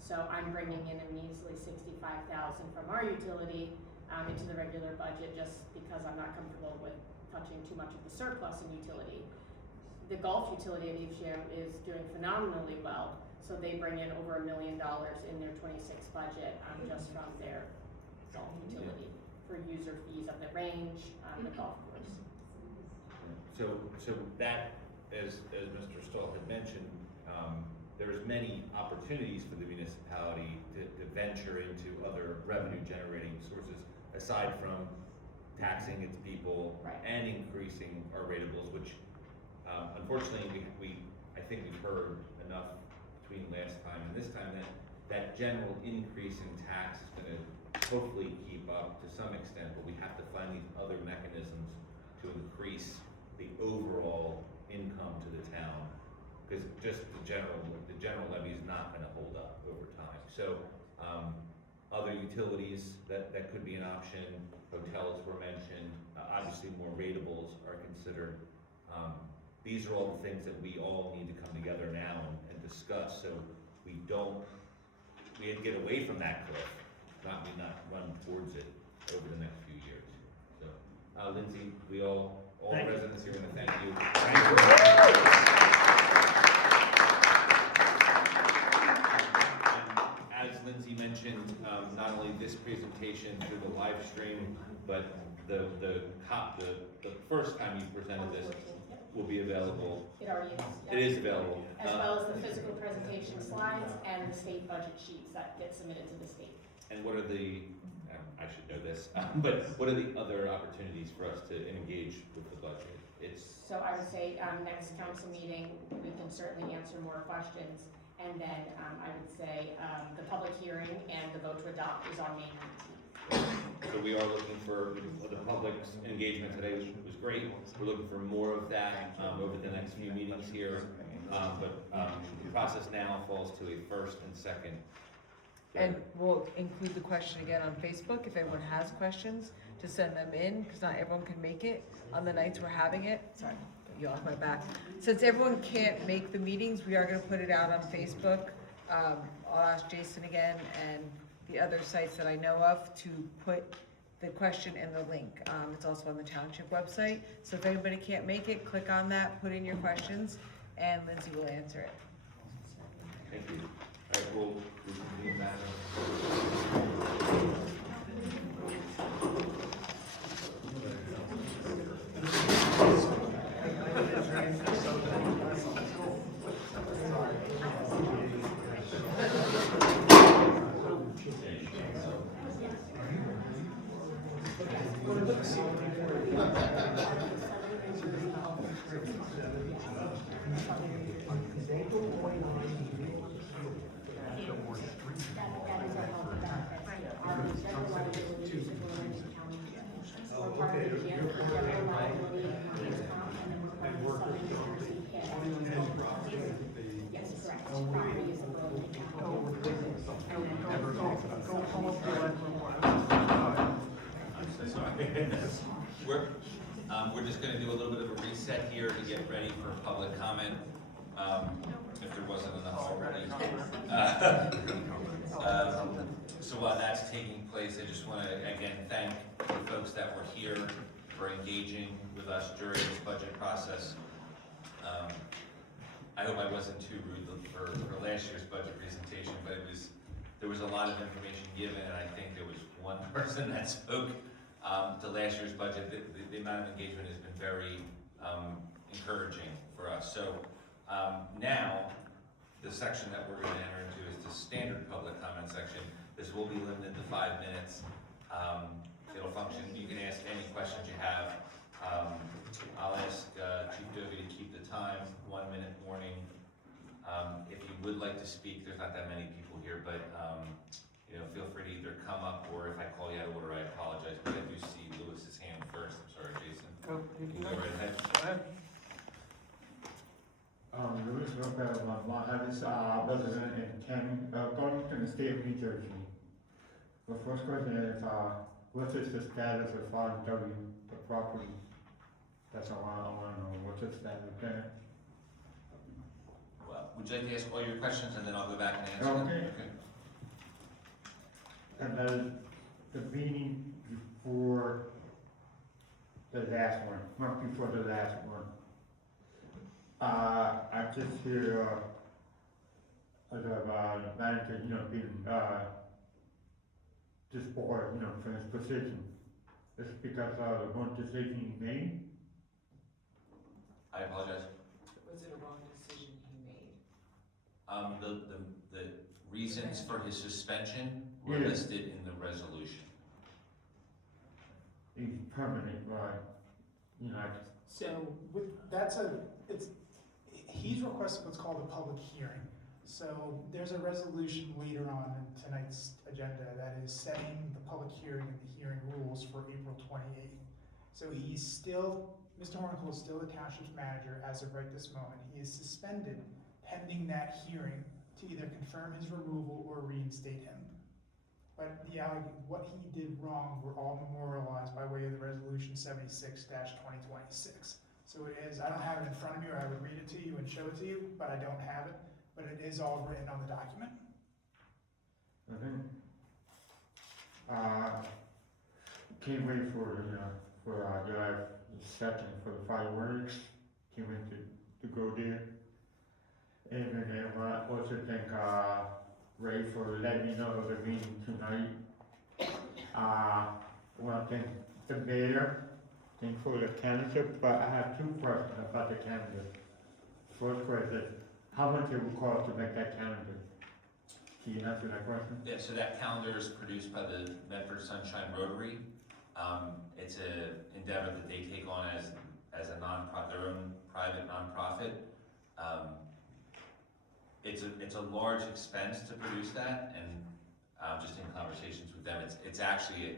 So I'm bringing in a measly $65,000 from our utility into the regular budget just because I'm not comfortable with touching too much of the surplus in utility. The golf utility at Evesham is doing phenomenally well, so they bring in over $1 million in their 26 budget just from their golf utility for user fees of the range, the golf course. So that, as Mr. Stahl had mentioned, there's many opportunities for the municipality to venture into other revenue generating sources aside from taxing its people and increasing our ratables, which unfortunately I think we've heard enough between last time and this time that general increase in tax is going to hopefully keep up to some extent, but we have to find these other mechanisms to increase the overall income to the town, because just the general levy is not going to hold up over time. So other utilities that could be an option. Hotels were mentioned. Obviously, more ratables are considered. These are all the things that we all need to come together now and discuss, so we had to get away from that cliff, not run towards it over the next few years. So, Lindsay, all the residents here want to thank you. As Lindsay mentioned, not only this presentation through the live stream, but the first time you presented this will be available. It already is. It is available. As well as the physical presentation slides and the state budget sheets that get submitted to the state. And what are the, I should know this, but what are the other opportunities for us to engage with the budget? It's, So I would say, next council meeting, we can certainly answer more questions. And then, I would say, the public hearing and the vote to adopt is on May 19th. so we are looking for, the public's engagement today was great. We're looking for more of that, over the next few meetings here. But the process now falls to a first and second. And we'll include the question again on Facebook, if anyone has questions, to send them in, because not everyone can make it on the nights we're having it. Sorry, put you off my back. Since everyone can't make the meetings, we are gonna put it out on Facebook. I'll ask Jason again and the other sites that I know of to put the question and the link. It's also on the township website, so if anybody can't make it, click on that, put in your questions, and Lindsay will answer it. Thank you. All right, we'll continue that. We're just gonna do a little bit of a reset here to get ready for public comment, if there wasn't enough already. So while that's taking place, I just wanna again thank the folks that were here for engaging with us during this budget process. I hope I wasn't too rude for last year's budget presentation, but there was a lot of information given, and I think there was one person that spoke to last year's budget. The amount of engagement has been very encouraging for us. So now, the section that we're going to enter into is the standard public comment section. This will be limited to 5 minutes. It'll function, you can ask any questions you have. I'll ask Chief Dovey to keep the time, 1 minute warning. If you would like to speak, there's not that many people here, but feel free to either come up, or if I call you out of order, I apologize, but I do see Lewis's hand first. I'm sorry, Jason. You can go right ahead. Go ahead. Louis Lopez, Mohammed, resident in Canton, going to the state of New Jersey. The first question is, what is the status of Farm W, the property? That's all I want to know, what's the status there? Well, would you like to ask all your questions, and then I'll go back and answer them? Okay. And then the meeting before the last one, not before the last one. I just hear, the manager, being, disbarred, from his position. It's because of the one decision he made. I apologize. Was it a wrong decision he made? The reasons for his suspension were Yeah. listed in the resolution. He's permanent, right? So he's requested what's called a public hearing. So there's a resolution later on in tonight's agenda that is setting the public hearing and the hearing rules for April 28th. So Mr. Horncool is still the township's manager as of right this moment. He is suspended pending that hearing to either confirm his removal or reinstate him. But what he did wrong were all memorialized by way of the resolution 76-2026. So it is, I don't have it in front of me, or I would read it to you and show it to you, but I don't have it. But it is all written on the document. Can't wait for July 2nd for the fireworks. Can't wait to go there. And then I also thank Ray for letting me know of the meeting tonight. I want to thank the mayor, thank for the candidate, but I have two questions about the candidate. First question, how much it will cost to make that candidate? Can you answer that question? Yeah, so that calendar is produced by the Medford Sunshine Rotary. It's an endeavor that they take on as a nonprofit, their own private nonprofit. It's a large expense to produce that, and just in conversations with them, it's actually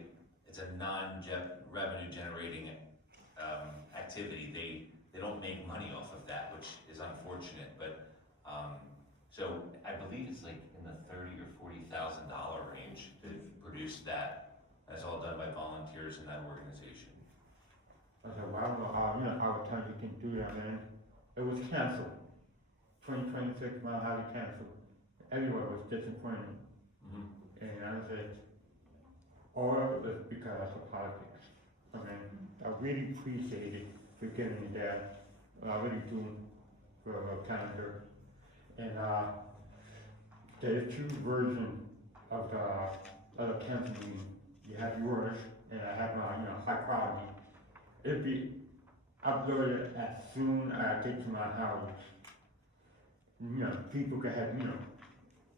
it's a non-revenue generating activity. They don't make money off of that, which is unfortunate. But so I believe it's like in the $30,000 or $40,000 range to produce that. That's all done by volunteers in that organization. I said, well, I don't know how, how time you can do that, man. It was canceled. 2026 Mile Highway canceled. Everyone was disappointed. Mm-hmm. And I said, all of it was because of politics. I mean, I really appreciate it for giving me that. I really do for a calendar. And there's two versions of the council meeting. You have yours, and I have my, high quality. It'll be uploaded as soon as I get to my house. People can have,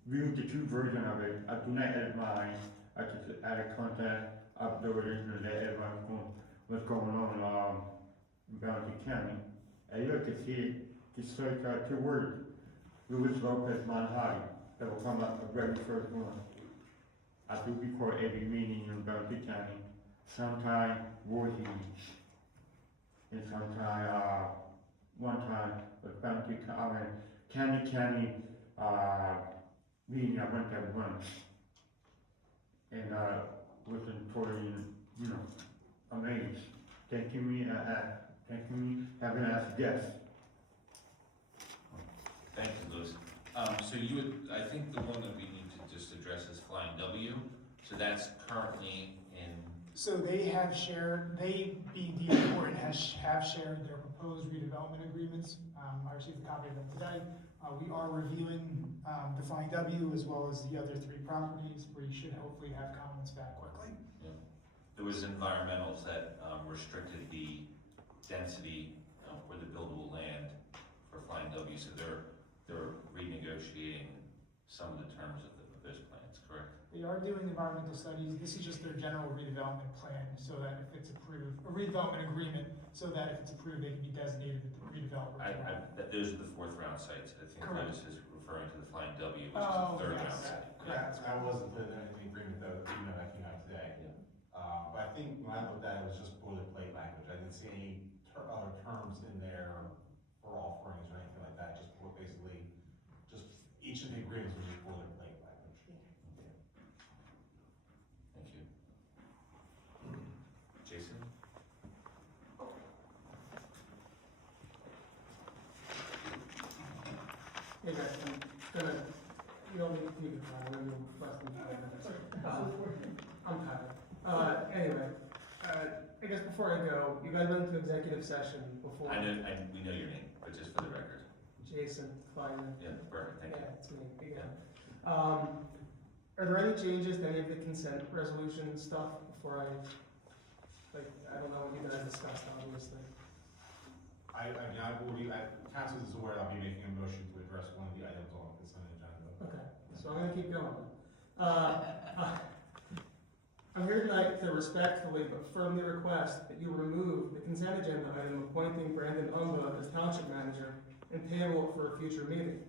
view the two versions of it. I do not edit mine. I just add a content, upload it, and let everyone know what's going on in Bounty County. And you can see it, just search out two words. Louis Lopez Manhattan, that will come up the very first one. I do record every meeting in Bounty County, sometime Voorhees, and sometime, one time, the Bounty County meeting I went there once. And was totally, amazed. Thank you, having us guests. Thank you, Louis. So you would, I think the one that we need to just address is Flying W. So that's currently in. So they have shared, being D4, have shared their proposed redevelopment agreements. I received a copy of them today. We are reviewing the Flying W as well as the other three properties where you should hopefully have comments back quickly. Yeah. There was environmentals that restricted the density or the buildable land for Flying W. So they're renegotiating some of the terms of those plans, correct? They are doing environmental studies. This is just their general redevelopment plan, so that if it's approved, a redevelopment agreement, so that if it's approved, they can be designated as the redeveloper. Those are the fourth round sites. I think Correct. Louis is referring to the Flying W, which is the third round site. Correct. I wasn't in any agreement though, even though that came out today. But I think when I looked at it, it was just boilerplate language. I didn't see any other terms in there for offerings or anything like that. Just basically, just each of the agreements was just boilerplate language. Thank you. Jason? Hey guys, you don't need to take it time, I'm gonna be less than 5 minutes. I'm tired. Anyway, I guess before I go, you guys went into executive session before. We know your name, but just for the record. Jason Klein. Yeah, perfect, thank you. Yeah, it's me, again. Are there any changes to any of the consent resolution stuff before I don't know what you guys discussed, obviously. Council is aware I'll be making a motion to address one of the items on the consent agenda. Okay, so I'm gonna keep going. I'm here tonight to respectfully but firmly request that you remove the consent agenda item appointing Brandon Umba as Township Manager and table it for a future meeting.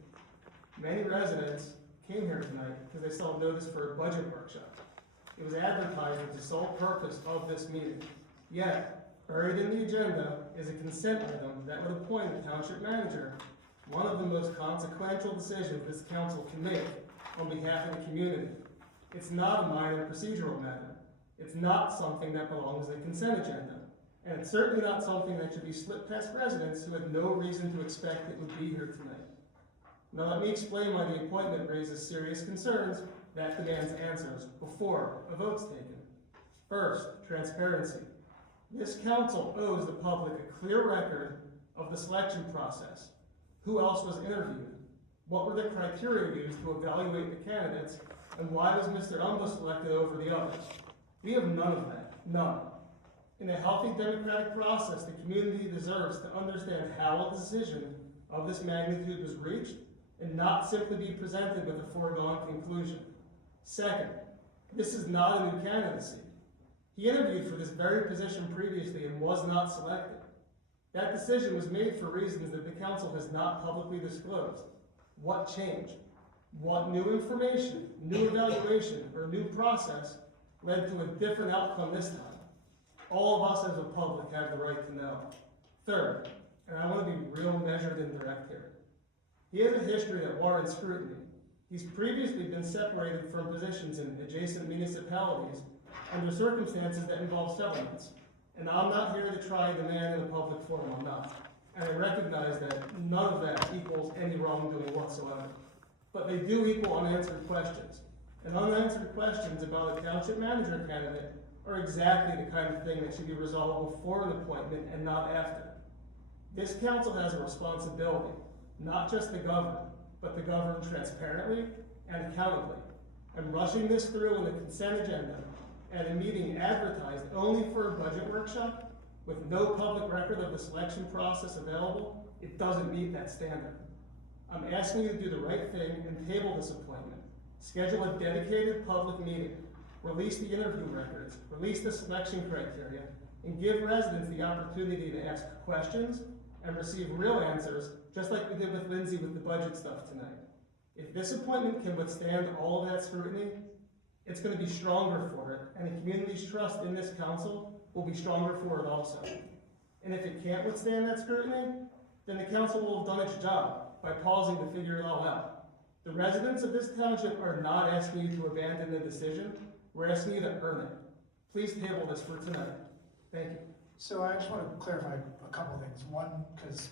Many residents came here tonight because they saw notice for a budget workshop. It was advertised as the sole purpose of this meeting. Yet, buried in the agenda is a consent item that would appoint a Township Manager, one of the most consequential decisions this council can make on behalf of the community. It's not a minor procedural matter. It's not something that belongs in the consent agenda. And it's certainly not something that should be slipped past residents who had no reason to expect it would be here tonight. Now let me explain why the appointment raises serious concerns that demands answers before a vote's taken. First, transparency. This council owes the public a clear record of the selection process. Who else was interviewed? What were the criteria used to evaluate the candidates? And why was Mr. Umba selected over the others? We have none of that, none. In a healthy democratic process, the community deserves to understand how a decision of this magnitude was reached and not simply be presented with a foregone conclusion. Second, this is not a new candidacy. He interviewed for this very position previously and was not selected. That decision was made for reasons that the council has not publicly disclosed. What changed? What new information, new evaluation, or new process led to a different outcome this time? All of us as a public have the right to know. Third, and I want to be real measured and direct here. He has a history that warrants scrutiny. He's previously been separated from positions in adjacent municipalities under circumstances that involve settlements. And I'm not here to try the man in a public forum, I'm not. And I recognize that none of that equals any wrongdoing whatsoever. But they do equal unanswered questions. And unanswered questions about a township manager candidate are exactly the kind of thing that should be resolved before an appointment and not after. This council has a responsibility, not just to govern, but to govern transparently and accountably. And rushing this through in the consent agenda at a meeting advertised only for a budget workshop with no public record of the selection process available, it doesn't meet that standard. I'm asking you to do the right thing and table this appointment. Schedule a dedicated public meeting. Release the interview records, release the selection criteria, and give residents the opportunity to ask questions and receive real answers, just like we did with Lindsay with the budget stuff tonight. If this appointment can withstand all of that scrutiny, it's going to be stronger for it, and the community's trust in this council will be stronger for it also. And if it can't withstand that scrutiny, then the council will have done its job by pausing to figure it all out. The residents of this township are not asking you to abandon the decision, we're asking you to earn it. Please table this for tonight. Thank you. So I just want to clarify a couple things. One, because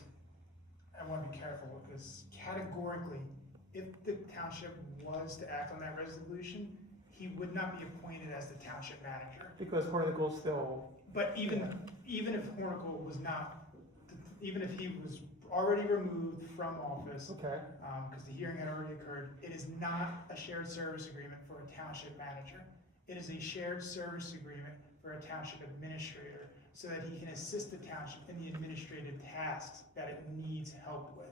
I want to be careful, because categorically, if the township was to act on that resolution, he would not be appointed as the township manager. Because Hornicle's still. But even if Hornicle was not, even if he was already removed from office, Okay. because the hearing had already occurred, it is not a shared service agreement for a township manager. It is a shared service agreement for a township administrator, so that he can assist the township in the administrative tasks that it needs help with.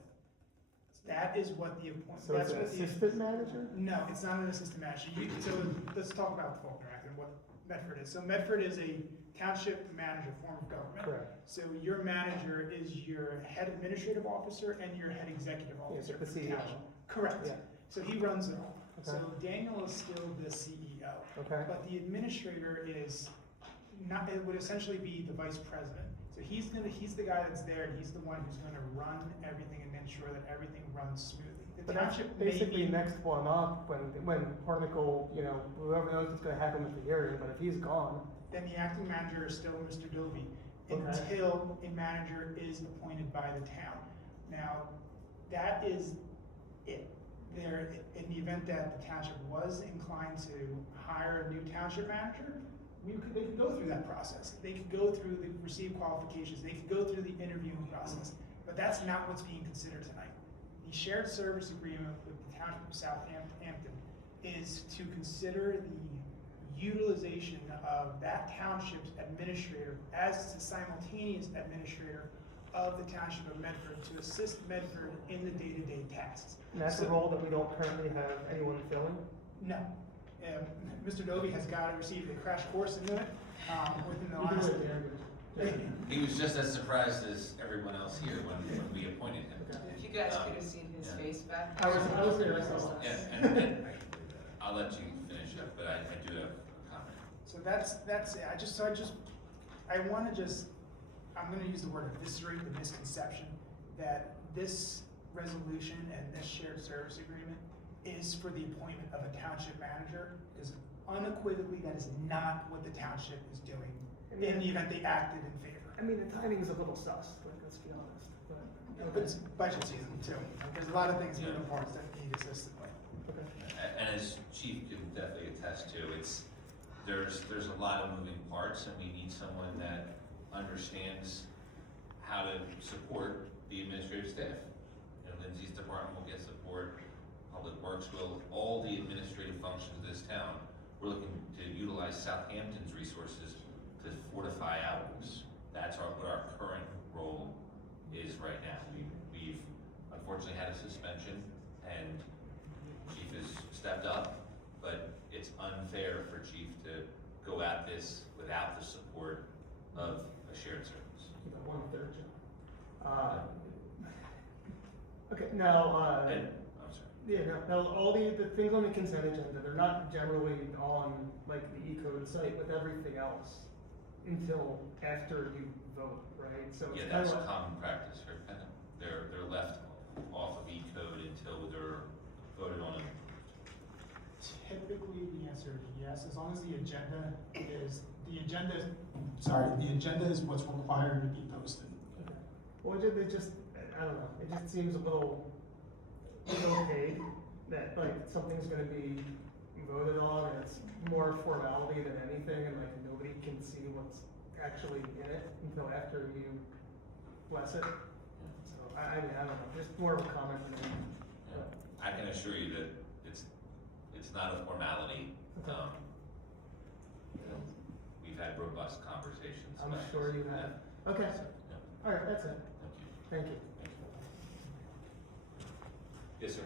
That is what the appointment. So it's an assistant manager? No, it's not an assistant manager. So let's talk about the Faulkner Act and what Medford is. So Medford is a township manager form of government. Correct. So your manager is your head administrative officer and your head executive officer the for the CEO. township. Correct. Yeah. So he runs it all. Okay. So Daniel is still the CEO. Okay. But the administrator is not, it would essentially be the vice president. So he's the guy that's there, and he's the one who's gonna run everything and ensure that everything runs smoothly. The But that's township may basically be- next one up when Hornicle, whoever knows what's gonna happen with the hearing, but if he's gone. Then the acting manager is still Mr. Dovey, Okay. until a manager is appointed by the town. Now, that is it. There, in the event that the township was inclined to hire a new township manager, they could go through that process. They could go through the receive qualifications, they could go through the interviewing process, but that's not what's being considered tonight. The shared service agreement with the township of Southampton is to consider the utilization of that township's administrator as the simultaneous administrator of the township of Medford to assist Medford in the day-to-day tasks. And that's a role that we don't currently have anyone filling? No. Mr. Dovey has received a crash course into it within the last. He was just as surprised as everyone else here when we appointed him. If you guys could have seen his face back. I was there, I saw Yeah, and I'll let you finish up, but I do have a comment. So that's it. I'm gonna use the word eviscerate the misconception that this resolution and this shared service agreement is for the appointment of a township manager, because unequivocally that is not what the township is doing in the event they acted in favor. I mean, the timing is a little sus, let's be honest, but. It's budget season too. There's a lot of things moving parts that need assistance with. And as Chief can definitely attest to, there's a lot of moving parts, and we need someone that understands how to support the administrative staff. Lindsay's department will get support, Public Works will, all the administrative functions of this town. We're looking to utilize Southampton's resources to fortify ours. That's what our current role is right now. We've unfortunately had a suspension and Chief has stepped up, but it's unfair for Chief to go at this without the support of a shared service. One-third job. Okay, now, And, I'm sorry. yeah, now, all the things on the consent agenda, they're not generally on, like, the E-code site with everything else until after you vote, right? So it's Yeah, kind that's of like, common practice here, kind of. They're left off of E-code until they're voted on. Typically, the answer is yes, as long as the agenda is what's required to be posted. well, it just, I don't know, it just seems a little opaque that, like, something's gonna be voted on, and it's more formality than anything, and like, nobody can see what's actually in it until after you bless it. So, I mean, I don't know, just more of a comment than anything. I can assure you that it's not a formality. Okay. You know, we've had robust conversations. I'm about sure this. you have. Okay, So, yeah, all right, that's it. thank you. Thank you. Yes, sir.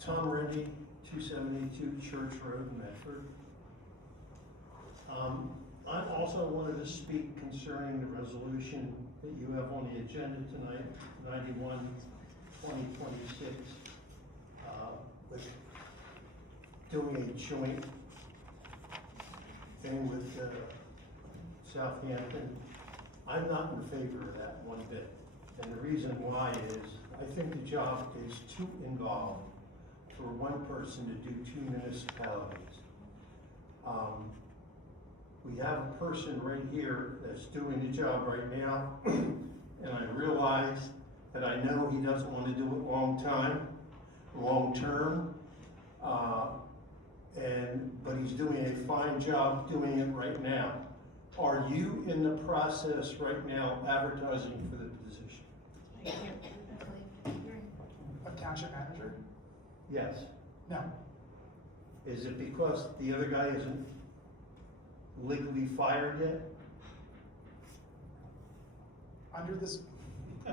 Tom Reddy, 272 Church Road, Medford. I also wanted to speak concerning the resolution that you have on the agenda tonight, 91-2026, with doing a joint thing with Southampton. I'm not in favor of that one bit. And the reason why is, I think the job is too involved for one person to do two municipalities. We have a person right here that's doing the job right now, and I realize that I know he doesn't want to do it long term, but he's doing a fine job doing it right now. Are you in the process right now advertising for the position? A township manager? Yes. No. Is it because the other guy isn't legally fired yet? Under this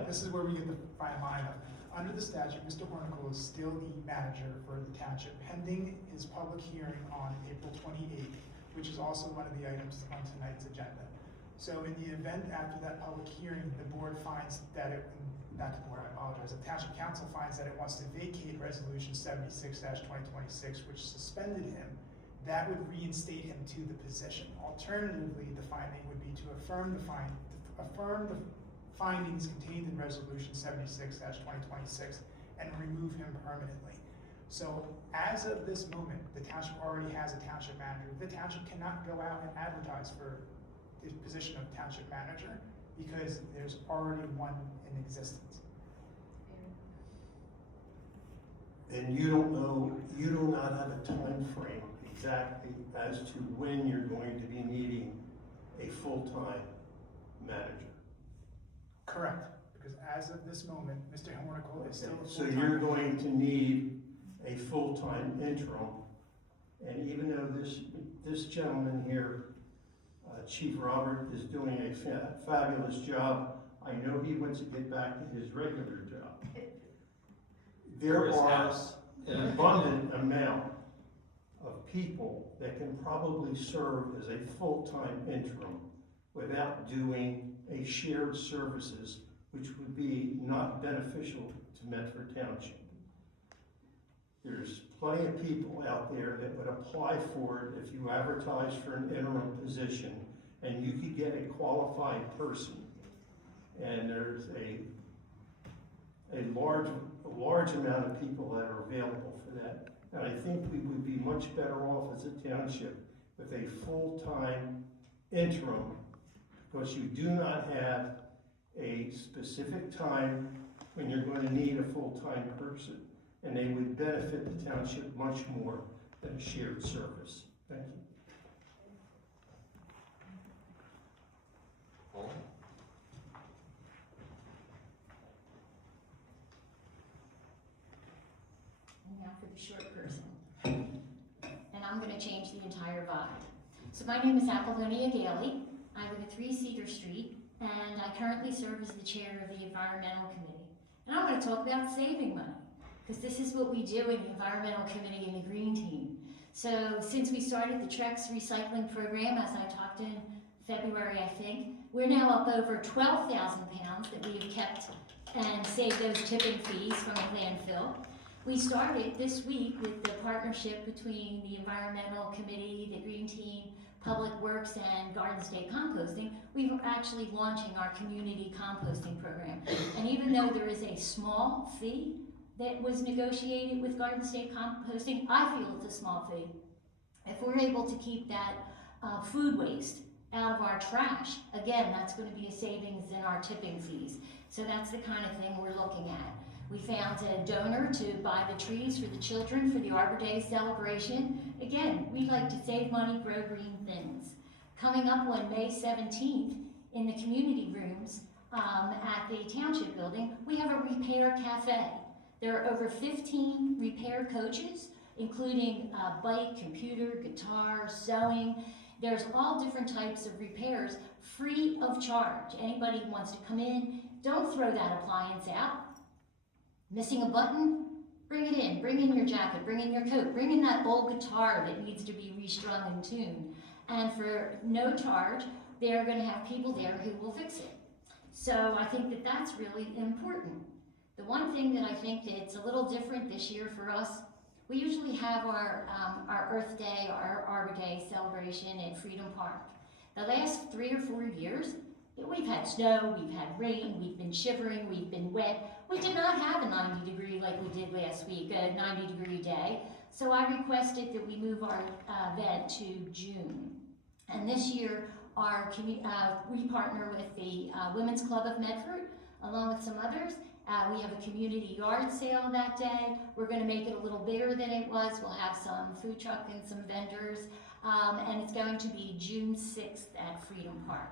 is where we get the fine line of. Under the statute, Mr. Hornicle is still the manager for the township, pending his public hearing on April 28th, which is also one of the items on tonight's agenda. So in the event after that public hearing, the board finds that it, not the board, I apologize, the township council finds that it wants to vacate resolution 76-2026, which suspended him, that would reinstate him to the position. Alternatively, the finding would be to affirm the findings contained in resolution 76-2026 and remove him permanently. So as of this moment, the township already has a township manager. The township cannot go out and advertise for the position of township manager because there's already one in existence. And you don't know, you do not have a time frame exactly as to when you're going to be needing a full-time manager. Correct, because as of this moment, Mr. Hornicle is still a So full-time. you're going to need a full-time interim, and even though this gentleman here, Chief Robert, is doing a fabulous job, I know he wants to get back to his regular job. There are an abundant amount of people that can probably serve as a full-time interim without doing a shared services, which would be not beneficial to Medford Township. There's plenty of people out there that would apply for it if you advertise for an interim position and you could get a qualified person. And there's a large amount of people that are available for that. And I think we would be much better off as a township with a full-time interim, because you do not have a specific time when you're going to need a full-time person. And they would benefit the township much more than a shared service. Thank you. Paul? Now for the short person. And I'm going to change the entire vibe. So my name is Apollonia Daly. I live at 3 Cedar Street, and I currently serve as the chair of the Environmental Committee. And I'm gonna talk about saving money, because this is what we do in the Environmental Committee and the Green Team. So since we started the Trex recycling program, as I talked in February, I think, we're now up over 12,000 pounds that we have kept and saved those tipping fees from the landfill. We started this week with the partnership between the Environmental Committee, the Green Team, Public Works, and Garden State Composting. We were actually launching our community composting program. And even though there is a small fee that was negotiated with Garden State Composting, I feel it's a small fee. If we're able to keep that food waste out of our trash, again, that's going to be a savings in our tipping fees. So that's the kind of thing we're looking at. We found a donor to buy the trees for the children for the Arbor Day celebration. Again, we like to save money, grow green things. Coming up on May 17th in the community rooms at the Township building, we have a repair cafe. There are over 15 repair coaches, including bike, computer, guitar, sewing. There's all different types of repairs free of charge. Anybody who wants to come in, don't throw that appliance out. Missing a button? Bring it in. Bring in your jacket. Bring in your coat. Bring in that old guitar that needs to be restrung and tuned. And for no charge, they're going to have people there who will fix it. So I think that that's really important. The one thing that I think that's a little different this year for us, we usually have our Earth Day, our Arbor Day celebration at Freedom Park. The last 3 or 4 years, we've had snow, we've had rain, we've been shivering, we've been wet. We did not have a 90 degree like we did last week, a 90 degree day. So I requested that we move our event to June. And this year, we partner with the Women's Club of Medford, along with some others. We have a community yard sale that day. We're going to make it a little bigger than it was. We'll have some food truck and some vendors. And it's going to be June 6th at Freedom Park.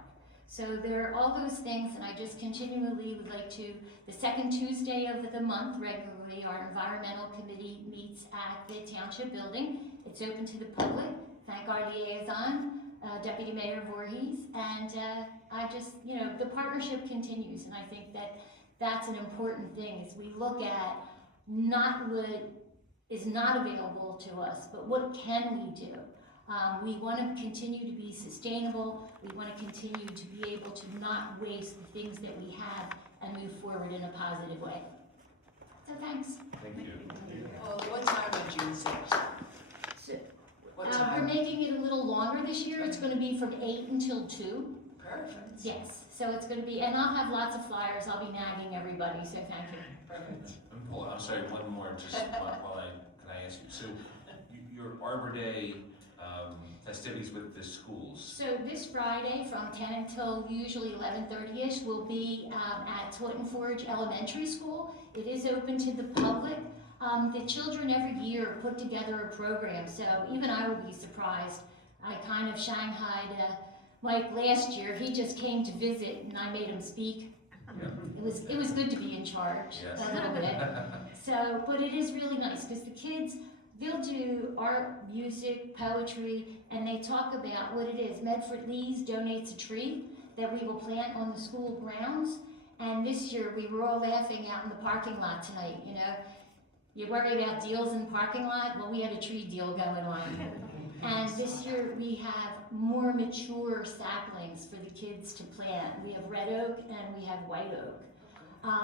So there are all those things, and I just continually would like to, the second Tuesday of the month regularly, our Environmental Committee meets at the Township building. It's open to the public. Thank our liaison, Deputy Mayor Voorhees, and I just, the partnership continues, and I think that that's an important thing, is we look at not what is not available to us, but what can we do? We want to continue to be sustainable. We want to continue to be able to not waste the things that we have and move forward in a positive way. So thanks. Thank you. Well, what time on June 6th? So, What we're time? making it a little longer this year. It's going to be from 8 until 2. Perfect. Yes, so it's going to be, and I'll have lots of flyers. I'll be nagging everybody, so thank you. Perfect. I'm sorry, one more, just while can I ask you, so your Arbor Day festivities with the schools? So this Friday from 10 until usually 11:30ish will be at Taunton Forge Elementary School. It is open to the public. The children every year put together a program, so even I will be surprised. I kind of shanghaied Mike last year. He just came to visit and I made him speak. Yeah. It was good to be in charge Yes. a little bit. So, but it is really nice because the kids, they'll do art, music, poetry, and they talk about what it is. Medford Lee's donates a tree that we will plant on the school grounds. And this year we were all laughing out in the parking lot tonight, You worry about deals in the parking lot? Well, we had a tree deal going on. And this year we have more mature saplings for the kids to plant. We have red oak and we have white oak.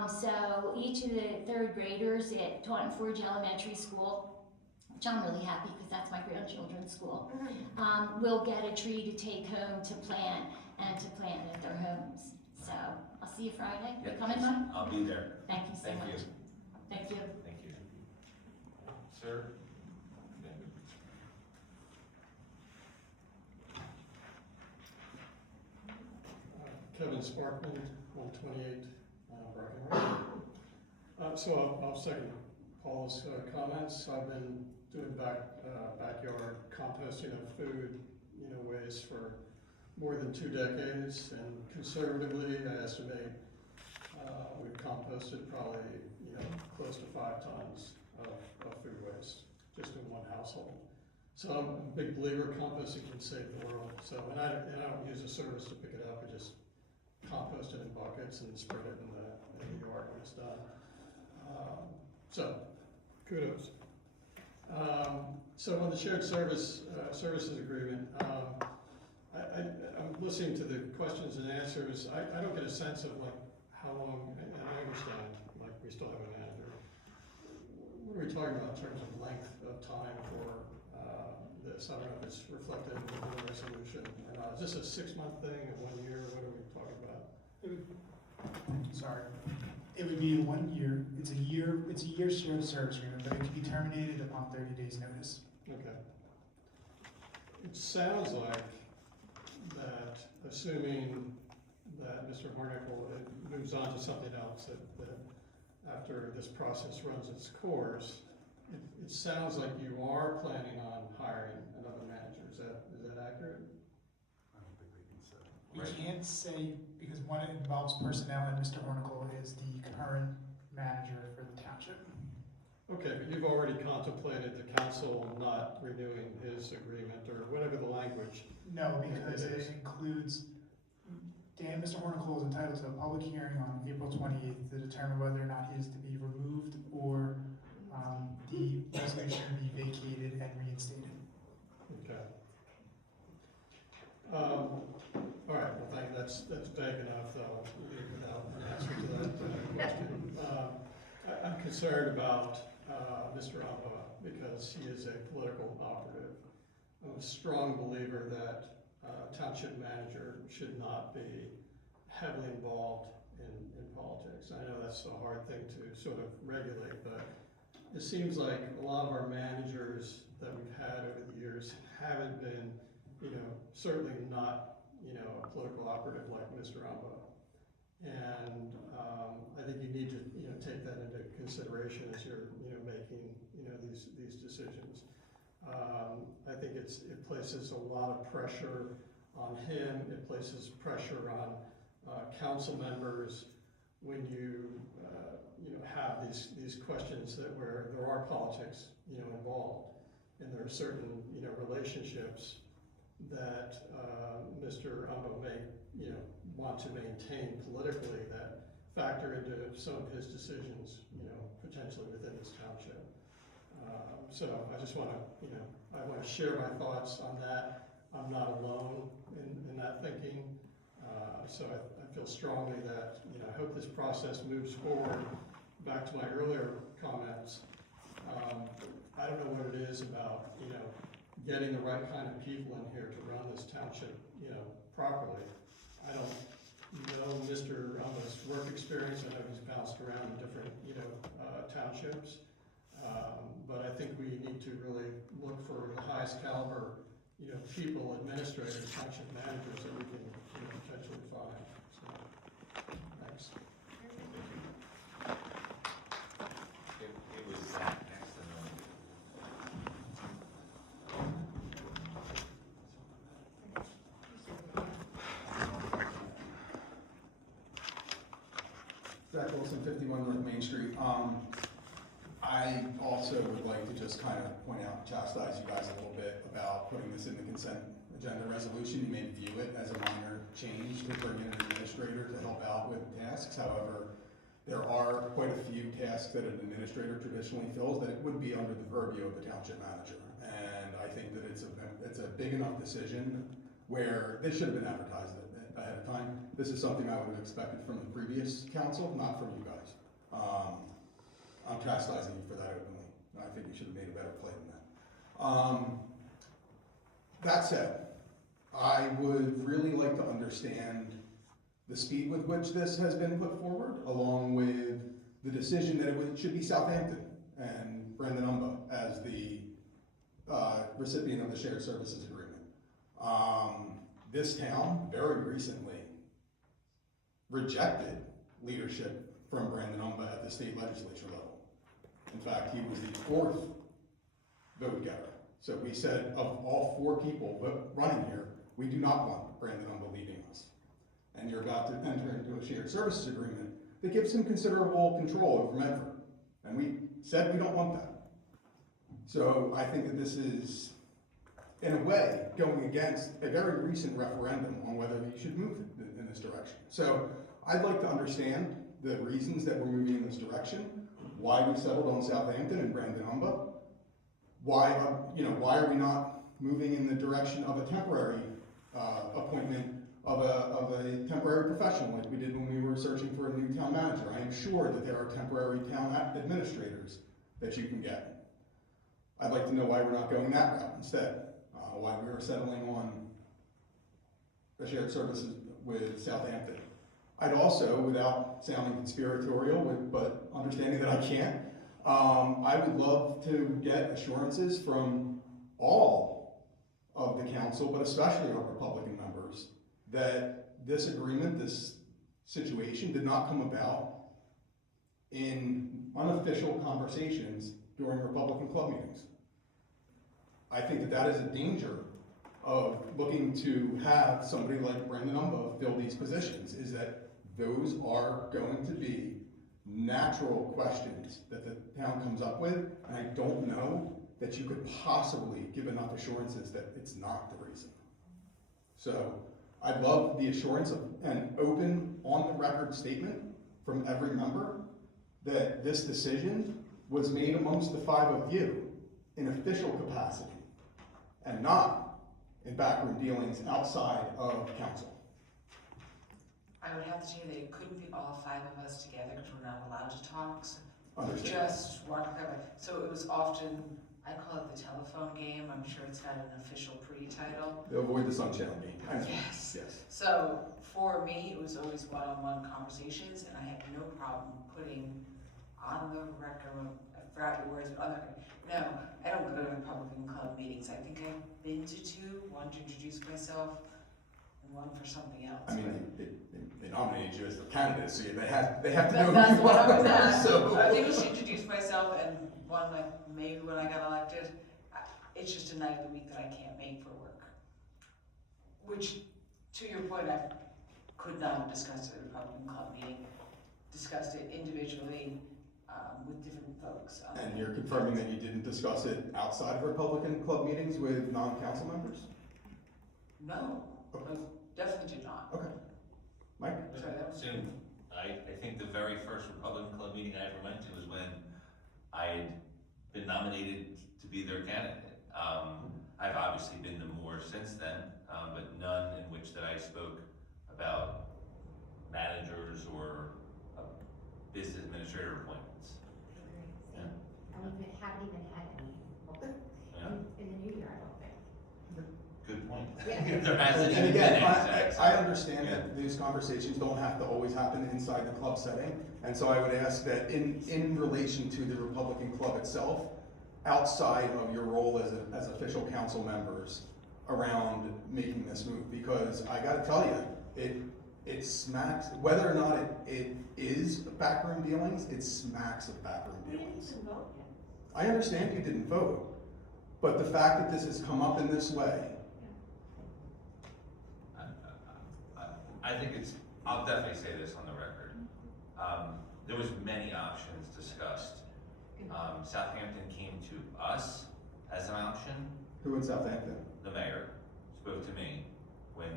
So each of the 3rd graders at Taunton Forge Elementary School, which I'm really happy because that's my grandchildren's school, will get a tree to take home to plant and to plant at their homes. So I'll see you Friday. You coming, Mike? I'll be there. Thank you so Thank much. you. Thank you. Thank you. Sir? Kevin Sparkman, 128 Breckenridge. So I'll second Paul's comments. I've been doing backyard composting of food, waste for more than 2 decades, and conservatively, I estimate we've composted probably, close to 5 tons of food waste just in one household. So I'm a big believer composting can save the world. So, and I don't use a service to pick it up. I just compost it in buckets and spread it in the yard when it's done. So, kudos. So on the shared services agreement, I'm listening to the questions and answers. I don't get a sense of like how long, and I understand, like we still have a manager. What are we talking about in terms of length of time for this? I don't know if it's reflected in the resolution or not. Is this a 6-month thing, a 1 year? What are we talking about? Sorry. It would be 1 year. It's a year shared service agreement, but it can be terminated upon 30 days notice. Okay. It sounds like that, assuming that Mr. Hornicle moves on to something else, that after this process runs its course, it sounds like you are planning on hiring another manager. Is that accurate? I don't think we can say. We can't say, because one, it involves personnel, and Mr. Hornicle is the current manager for the township. Okay, but you've already contemplated the council not renewing his agreement, or whatever the language. No, because it includes, Mr. Hornicle is entitled to a public hearing on April 28th to determine whether or not he is to be removed or the resolution be vacated and reinstated. Okay. All right, well, that's vague enough, though, without an answer to that question. I'm concerned about Mr. Alba because he is a political operative. I'm a strong believer that township manager should not be heavily involved in politics. I know that's a hard thing to sort of regulate, but it seems like a lot of our managers that we've had over the years haven't been, certainly not, a political operative like Mr. Alba. And I think you need to, take that into consideration as you're, making, these decisions. I think it places a lot of pressure on him. It places pressure on council members when you, have these questions where there are politics, involved, and there are certain, relationships that Mr. Umbo may, want to maintain politically that factor into some of his decisions, potentially within this township. So I just want to, I want to share my thoughts on that. I'm not alone in that thinking. So I feel strongly that, I hope this process moves forward. Back to my earlier comments, I don't know what it is about, getting the right kind of people in here to run this township, properly. I don't know Mr. Umbo's work experience. I know he's bounced around in different, townships. But I think we need to really look for the highest caliber, people, administrators, township managers that we can potentially find. So, thanks. It was that excellent. Zach Wilson, 51 North Main Street. I also would like to just kind of point out and chastise you guys a little bit about putting this in the consent agenda resolution. You may view it as a minor change to bring in an administrator to help out with tasks. However, there are quite a few tasks that an administrator traditionally fills that it would be under the purview of the township manager. And I think that it's a big enough decision where this should have been advertised ahead of time. This is something I would have expected from the previous council, not from you guys. I'm chastising you for that openly. I think you should have made a better play than that. That said, I would really like to understand the speed with which this has been put forward, along with the decision that it should be Southampton and Brandon Umba as the recipient of the shared services agreement. This town very recently rejected leadership from Brandon Umba at the state legislature level. In fact, he was the 4th vote getter. So we said, of all 4 people running here, we do not want Brandon Umba leading us. And you're about to enter into a shared services agreement that gives him considerable control over Medford. And we said we don't want that. So I think that this is, in a way, going against a very recent referendum on whether he should move in the this direction. So I'd like to understand the reasons that we're moving in this direction, why we settled on Southampton and Brandon-Umba, why are we not moving in the direction of a temporary appointment of a temporary professional like we did when we were searching for a new town manager. I am sure that there are temporary town administrators that you can get. I'd like to know why we're not going that route instead, why we are settling on the shared services with Southampton. I'd also, without sounding conspiratorial, but understanding that I can't, I would love to get assurances from all of the council, but especially our Republican members, that this agreement, this situation did not come about in unofficial conversations during Republican club meetings. I think that that is a danger of looking to have somebody like Brandon Umba fill these positions, is that those are going to be natural questions that the town comes up with, and I don't know that you could possibly give enough assurances that it's not the reason. So I'd love the assurance of an open, on-the-record statement from every member that this decision was made amongst the five of you in official capacity and not in backroom dealings outside of council. I would have to say that it couldn't be all five of us together because we're not allowed to talk. So Understood. just one cover. So it was often, I call it the telephone game. I'm sure it's got an official pre-title. Avoid the sunshine game. Yes. Yes. So for me, it was always one-on-one conversations, and I had no problem putting on the record, I forgot your words, but on the record. No, I don't go to Republican club meetings. I think I've been to two, one to introduce myself and one for something else. I mean, they nominated you as the candidate, so they have to know That's who you what I was are. at. So. I think I should introduce myself, and one, like, maybe when I got elected, it's just a night of the week that I can't make for work. Which, to your point, I could not have discussed at a Republican club meeting, discussed it individually, with different folks. And you're confirming that you didn't discuss it outside of Republican club meetings with non-council members? No, Okay. I definitely did not. Okay. Mike? Sorry, that was. Soon, I think the very first Republican club meeting I ever went to was when I had been nominated to be their candidate. I've obviously been to more since then, but none in which that I spoke about managers or business administrator appointments. Yeah. We haven't even had any Yeah. in the new year, I don't think. Good point. Yeah. There hasn't And even been again, any. I understand that these conversations don't have to always happen inside the club setting, and so I would ask that in relation to the Republican club itself, outside of your role as official council members around making this move, because I gotta tell you, it smacks, whether or not it is backroom dealings, it smacks of backroom We didn't dealings. even vote yet. I understand you didn't vote, but the fact that this has come up in this way, I think it's, I'll definitely say this on the record. There was many options discussed. Southampton came to us as an option. who in Southampton? The mayor spoke to me when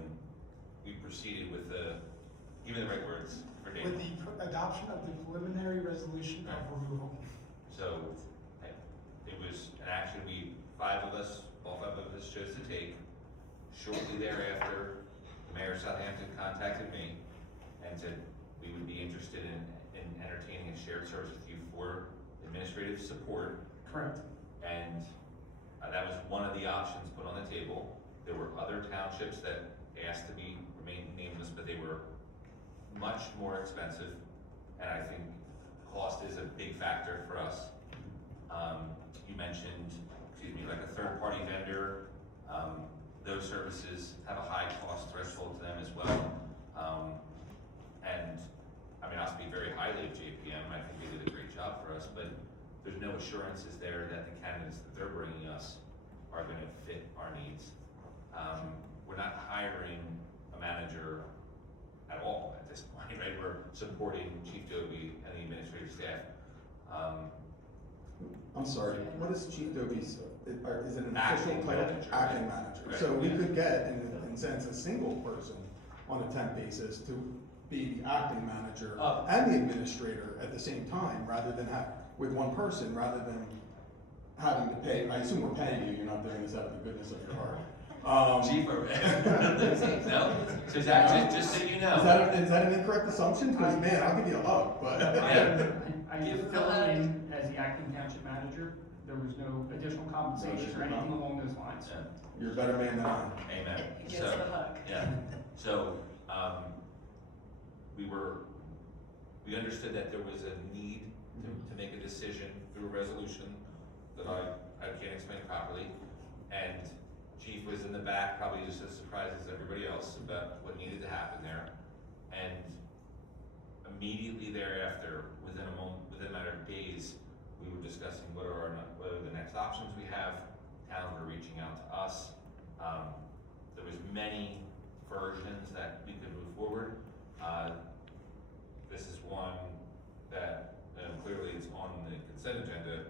we proceeded with give me the right words for David. With the adoption of the preliminary resolution of removal. So it was an action all five of us chose to take. Shortly thereafter, the mayor of Southampton contacted me and said we would be interested in entertaining a shared service with you for administrative support. Correct. And that was one of the options put on the table. There were other townships that asked to remain nameless, but they were much more expensive. And I think cost is a big factor for us. You mentioned, like a third-party vendor. Those services have a high cost threshold to them as well. And I mean, I'll speak very highly of JPM. I think they did a great job for us, but there's no assurances there that the candidates that they're bringing us are going to fit our needs. We're not hiring a manager at all at this point, right? We're supporting Chief Dobie and the administrative staff. I'm sorry, what is Chief Dobie's, is it an Acting official title? manager. Acting manager. Right, So we yeah. could get, in a sense, a single person on a temp basis to be the acting manager Oh. and the administrator at the same time, rather than with one person, rather than having to pay, I assume we're paying you, you're not doing this out of the goodness of your heart. Cheaper, no? So Zach, just so you know. Is that an incorrect assumption? Because man, I'll give you a hug, but. Yeah. I Give- fill in as the acting township manager. There was no additional compensation or anything along those lines. Yeah. You're a better man than I am. Amen. He gets So, the hug. yeah, so, we understood that there was a need to make a decision through a resolution that I can't explain properly. And Chief was in the back, probably just as surprised as everybody else about what needed to happen there. And immediately thereafter, within a matter of days, we were discussing what are the next options we have. Towns were reaching out to us. There was many versions that we could move forward. This is one that, clearly it's on the consent agenda,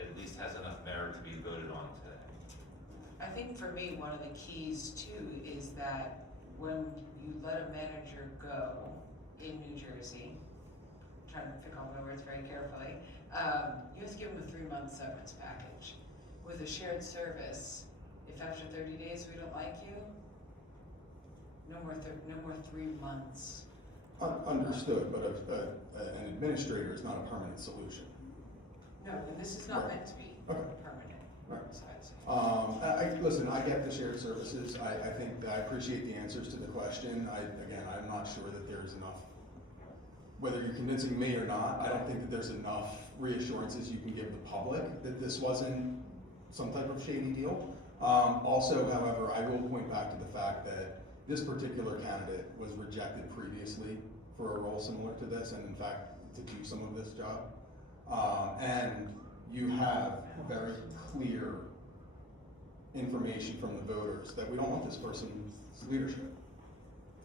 at least has enough merit to be voted on today. I think for me, one of the keys too is that when you let a manager go in New Jersey, I'm trying to pick on my words very carefully, you have to give them a 3-month severance package. With a shared service, if after 30 days we don't like you, no more 3 months. Understood, but an administrator is not a permanent solution. No, and this is not meant to be Okay. permanent. Right. So I'd say. Listen, I get the shared services. I think that I appreciate the answers to the question. I'm not sure that there's enough, whether you're convincing me or not, I don't think that there's enough reassurances you can give the public that this wasn't some type of shady deal. Also, however, I will point back to the fact that this particular candidate was rejected previously for a role similar to this, and in fact, to do some of this job. And you have very clear information from the voters that we don't want this person's leadership.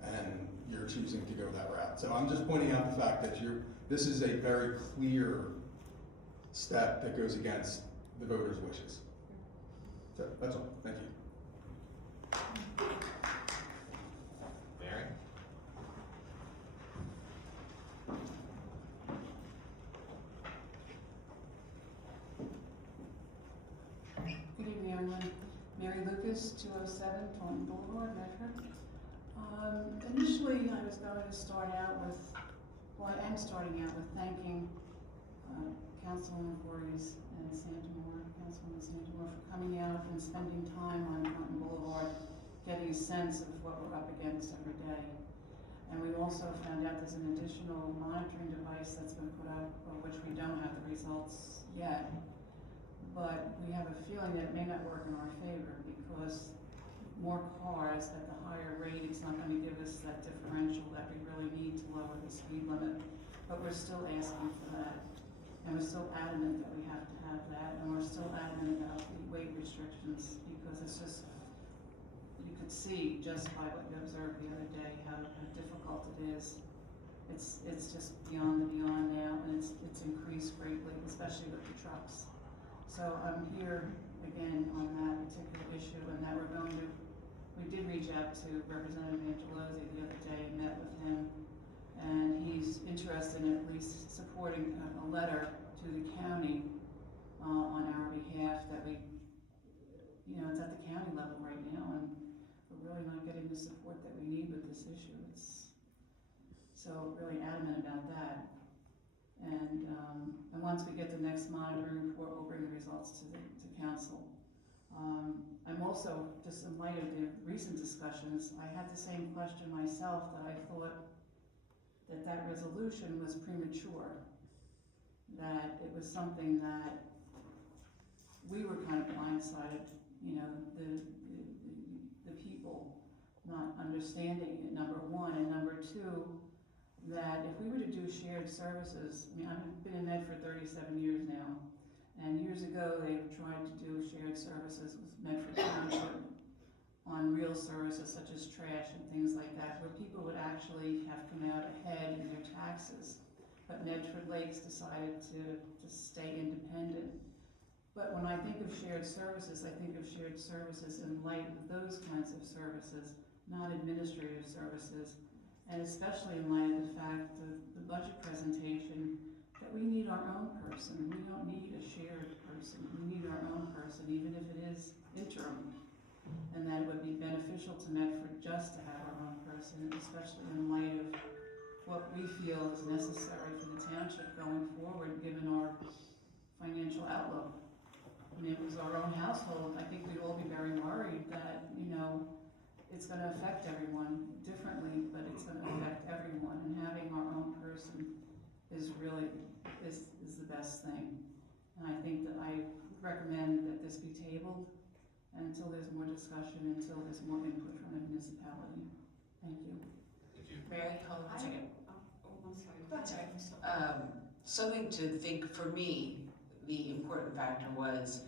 And you're choosing to go that route. So I'm just pointing out the fact that this is a very clear step that goes against the voters' wishes. So that's all. Thank you. Mary? Good evening, everyone. Mary Lucas, 207 Taunton Boulevard, Medford. Initially, I was going to start out with, well, I am starting out with thanking Councilwoman Voorhees and Councilwoman Santamore for coming out and spending time on Taunton Boulevard, getting a sense of what we're up against every day. And we also found out there's an additional monitoring device that's been put up, which we don't have the results yet. But we have a feeling that it may not work in our favor because more cars at the higher rate, it's not going to give us that differential that we really need to lower the speed limit. But we're still asking for that. And we're still adamant that we have to have that. And we're still adamant about the weight restrictions because it's just, you could see just by what you observed the other day how difficult it is. It's just beyond the beyond now, and it's increased greatly, especially with the trucks. So I'm here again on that particular issue, and that we did reach out to Representative N.J.S.A the other day and met with him, and he's interested in at least supporting a letter to the county on our behalf that we, it's at the county level right now, and we're really not getting the support that we need with this issue. So really adamant about that. And once we get the next monitoring report, we'll bring the results to council. I'm also, just in light of the recent discussions, I had the same question myself, that I thought that resolution was premature, that it was something that we were kind of blindsided, the people not understanding it, number one, and number two, that if we were to do shared services, I've been in Medford 37 years now, and years ago they tried to do shared services with Medford Township on real services such as trash and things like that, where people would actually have come out ahead in their taxes. But Medford Lakes decided to stay independent. But when I think of shared services, I think of shared services in light of those kinds of services, not administrative services. And especially in light of the fact of the budget presentation, that we need our own person. We don't need a shared person. We need our own person, even if it is interim. And that it would be beneficial to Medford just to have our own person, especially in light of what we feel is necessary for the township going forward, given our financial outlook. I mean, it was our own household. I think we'd all be very worried that, it's gonna affect everyone differently, but it's gonna affect everyone, and having our own person is really, is the best thing. And I think that I recommend that this be tabled until there's more discussion, until there's more input from the municipality. Thank you. Mary, hold on a second. I'm sorry. That's all right. Something to think, for me, the important factor was,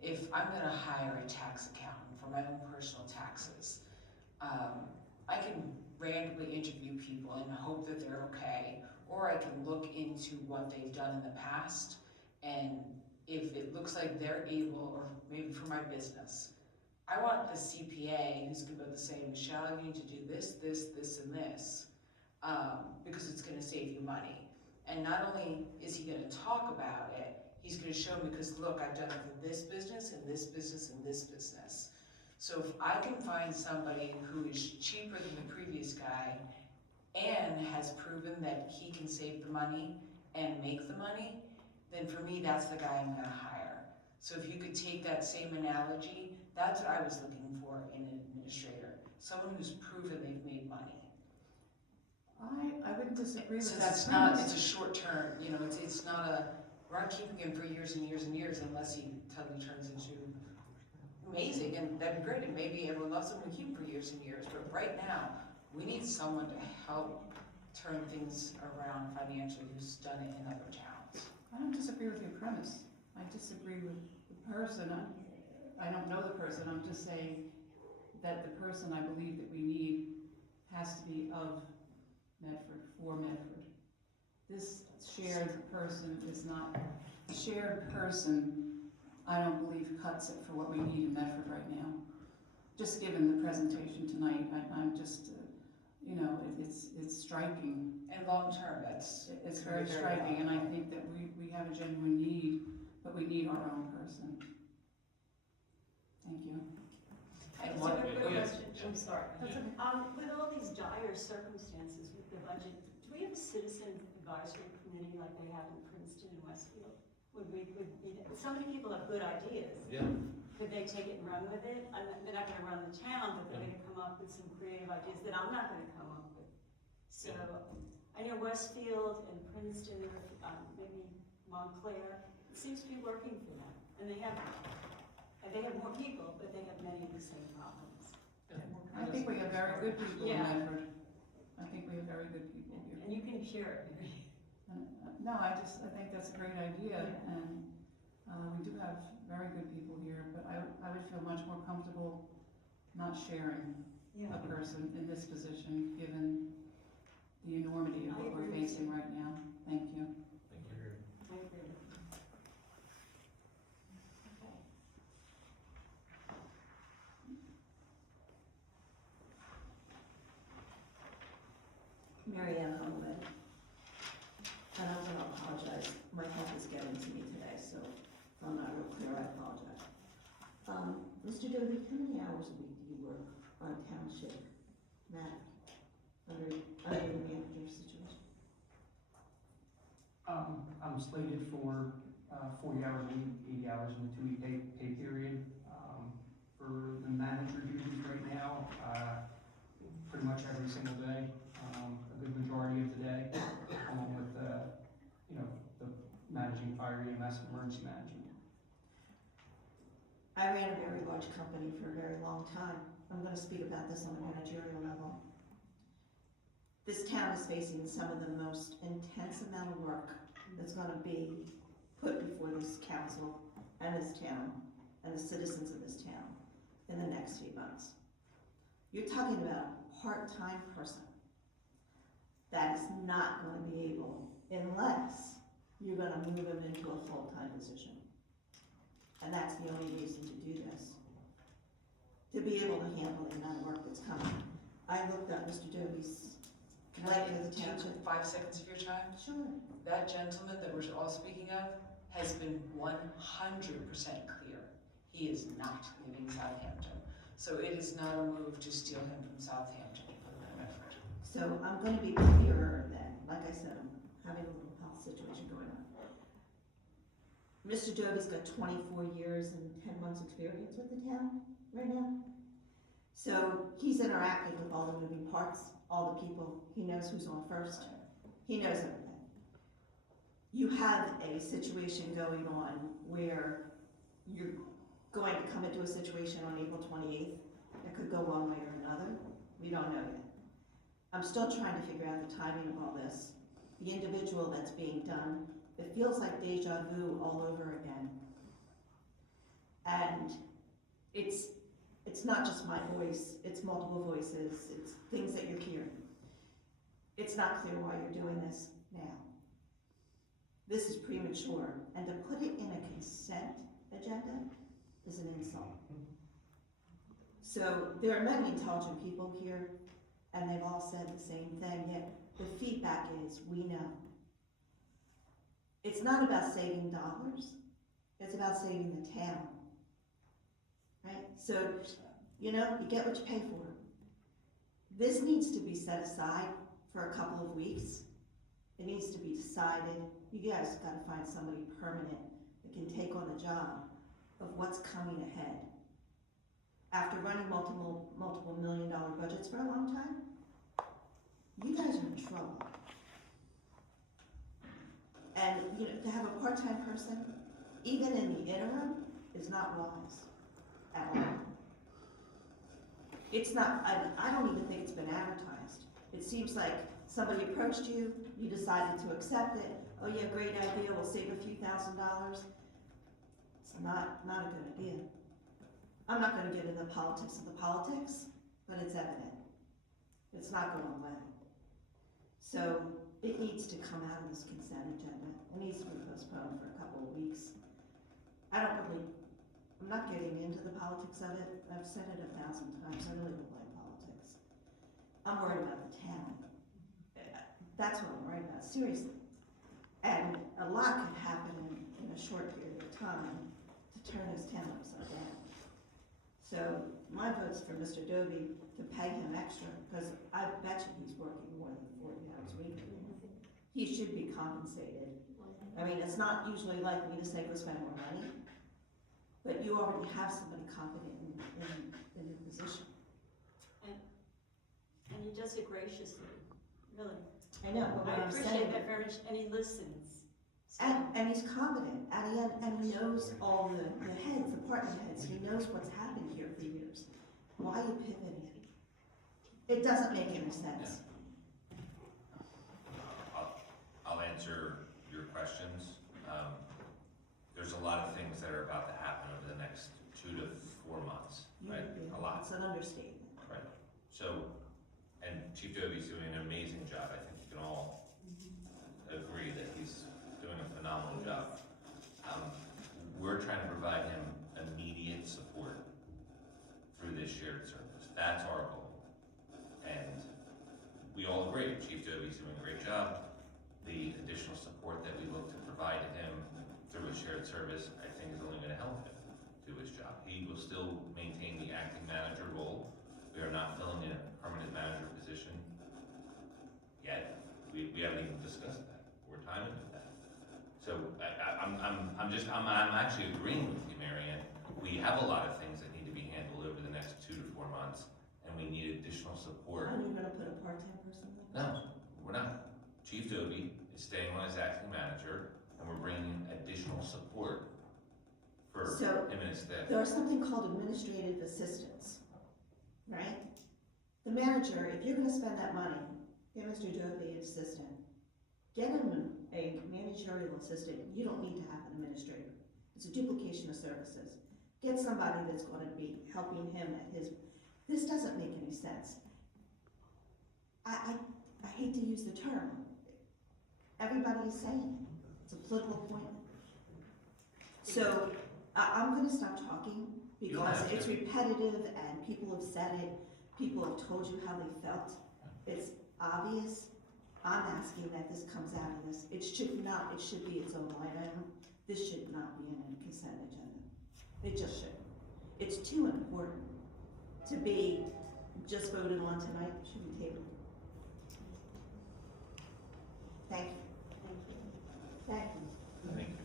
if I'm gonna hire a tax accountant for my own personal taxes, I can randomly interview people and hope that they're okay, or I can look into what they've done in the past, and if it looks like they're able, or maybe for my business, I want the CPA who's gonna be able to say, Michelle, you need to do this, this, this, and this, because it's gonna save you money. And not only is he gonna talk about it, he's gonna show me, because look, I've done it for this business, and this business, and this business. So if I can find somebody who is cheaper than the previous guy and has proven that he can save the money and make the money, then for me, that's the guy I'm gonna hire. So if you could take that same analogy, that's what I was looking for in an administrator. Someone who's proven they've made money. I wouldn't disagree with So that that's not, premise. it's a short term, it's not we're not keeping him for years and years and years unless he totally turns into amazing, and that'd be great, and maybe everyone loves him, we keep him for years and years, but right now, we need someone to help turn things around financially who's done it in other towns. I don't disagree with your premise. I disagree with the person. I don't know the person. I'm just saying that the person I believe that we need has to be of Medford, for Medford. This shared person is not, a shared person, I don't believe cuts it for what we need in Medford right now. Just given the presentation tonight, I'm just, it's striking. And long-term, It's very striking, and I think that we have a genuine need, but we need our own person. Thank you. And Just one, a quick yes, question, I'm sorry. That's okay. With all these dire circumstances with the budget, do we have a citizen advisory committee like they have in Princeton and Westfield? So many people have good ideas. Yeah. Could they take it and run with it? They're not gonna run the town, but they're gonna come up with some creative ideas that I'm not gonna come up with. So, I know Westfield and Princeton, maybe Montclair, it seems to be working for them. And they have more people, but they have many of the same problems. I think we have very good people in Yeah. Medford. I think we have very good people here. And you can cure it. No, I think that's a great idea, and we do have very good people here, but I would feel much more comfortable not sharing a person in this position, given the enormity of what we're facing right now. Thank you. Thank you. I agree. Okay. Mary Ann Holman. And I'm gonna apologize, my health is getting to me today, so if I'm not real clear, I apologize. Mr. Doty, how many hours a week do you work on township matter, under the manager situation? I'm slated for 40 hours a week, 80 hours in the 2-week pay period. For the manager duties right now, pretty much every single day, a good majority of the day, along with the managing fire, EMS, and emergency management. I ran a very large company for a very long time. I'm gonna speak about this on a managerial level. This town is facing some of the most intense amount of work that's gonna be put before this council and this town and the citizens of this town in the next few months. You're talking about a part-time person that is not gonna be able, unless you're gonna move them into a full-time position. And that's the only reason to do this. To be able to handle the amount of work that's coming. I looked up Mr. Doby's life in the township. 5 seconds of your time? Sure. That gentleman that we're all speaking of has been 100% clear. He is not leaving Southampton. So it is not a move to steal him from Southampton to put him in Medford. So I'm gonna be clearer then. Like I said, I'm having a little health situation going on. Mr. Doby's got 24 years and 10 months experience with the town right now. So he's interacting with all the moving parts, all the people. He knows who's on first. He knows everything. You have a situation going on where you're going to come into a situation on April 28th that could go one way or another. We don't know yet. I'm still trying to figure out the timing of all this. The individual that's being done, it feels like deja vu all over again. And it's not just my voice, it's multiple voices, it's things that you're hearing. It's not clear why you're doing this now. This is premature, and to put it in a consent agenda is an insult. So there are many intelligent people here, and they've all said the same thing, yet the feedback is, we know. It's not about saving dollars, it's about saving the town. Right? So, you know, you get what you pay for. This needs to be set aside for a couple of weeks. It needs to be decided. You guys gotta find somebody permanent that can take on the job of what's coming ahead. After running multiple $1 million budgets for a long time, you guys are in trouble. And, you know, to have a part-time person, even in the interim, is not wise at all. It's not, I don't even think it's been advertised. It seems like somebody approached you, you decided to accept it. Oh yeah, great idea, we'll save a few $1,000s. It's not a good idea. I'm not gonna get into the politics of the politics, but it's evident. It's not going away. So it needs to come out of this consent agenda. It needs to be postponed for a couple of weeks. I'm not getting into the politics of it. I've said it 1,000 times. I really don't like politics. I'm worried about the town. That's what I'm worried about, seriously. And a lot can happen in a short period of time to turn this town upside down. So my vote's for Mr. Doby to pay him extra, because I bet you he's working more than 40 hours a week. He should be compensated. I mean, it's not usually like me to say go spend more money, but you already have somebody competent in your position. And he does it graciously, really. I know, but what I I'm appreciate saying, that very much, and he listens. So- and he's competent, and he knows all the heads, the department heads, he knows what's happened here for years. Why are you pivoting? It doesn't make any sense. I'll answer your questions. There's a lot of things that are about to happen over the next 2 to 4 months, right? A lot. It's an understatement. Right. So, and Chief Doby's doing an amazing job. I think you can all agree that he's doing a phenomenal job. We're trying to provide him immediate support through this shared service. That's our goal. And we all agree, Chief Doby's doing a great job. The additional support that we look to provide to him through a shared service, I think, is only going to help him do his job. He will still maintain the acting manager role. We are not filling in a permanent manager position yet. We haven't even discussed that. We're timing with that. So I'm actually agreeing with you, Marianne. We have a lot of things that need to be handled over the next 2 to 4 months, and we need additional support. Are you gonna put a part-time person in? No, we're not. Chief Doby is staying on as acting manager, and we're bringing in additional support for So, him and his staff. There's something called administrative assistants, right? The manager, if you're gonna spend that money, get Mr. Doby an assistant. Get him a managerial assistant. You don't need to have an administrator. It's a duplication of services. Get somebody that's gonna be helping him at his, this doesn't make any sense. I hate to use the term. Everybody is saying it. It's a political appointment. So, I'm gonna stop talking You don't because have to. it's repetitive and people have said it. People have told you how they felt. It's obvious. I'm asking that this comes out of this. It should not, it should be its own line item. This should not be in a consent agenda. It just shouldn't. It's too important to be just voted on tonight. It should be tabled. Thank you. Thank you. Thank you.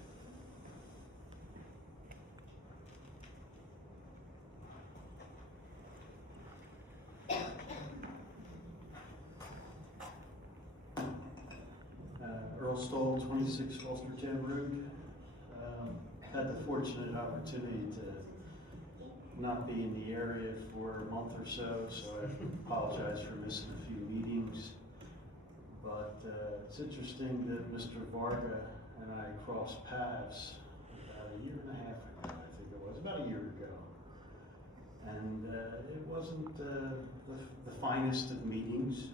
Earl Stoll, 26 Fostertown Road. Had the fortunate opportunity to not be in the area for a month or so I apologize for missing a few meetings. But it's interesting that Mr. Varga and I crossed paths about a year and a half ago, I think it was, about a year ago. And it wasn't the finest of meetings,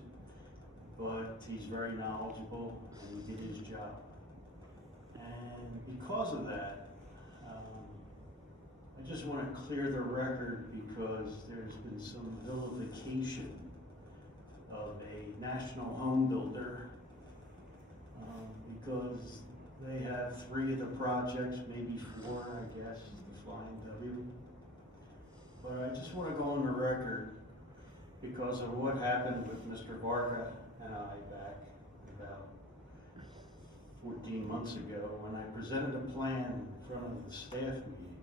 but he's very knowledgeable and he did his job. And because of that, I just want to clear the record because there's been some vilification of a national home builder because they have 3 of the projects, maybe 4, I guess, the Flying W. But I just want to go on the record because of what happened with Mr. Varga and I back about 14 months ago when I presented a plan in front of the staff meeting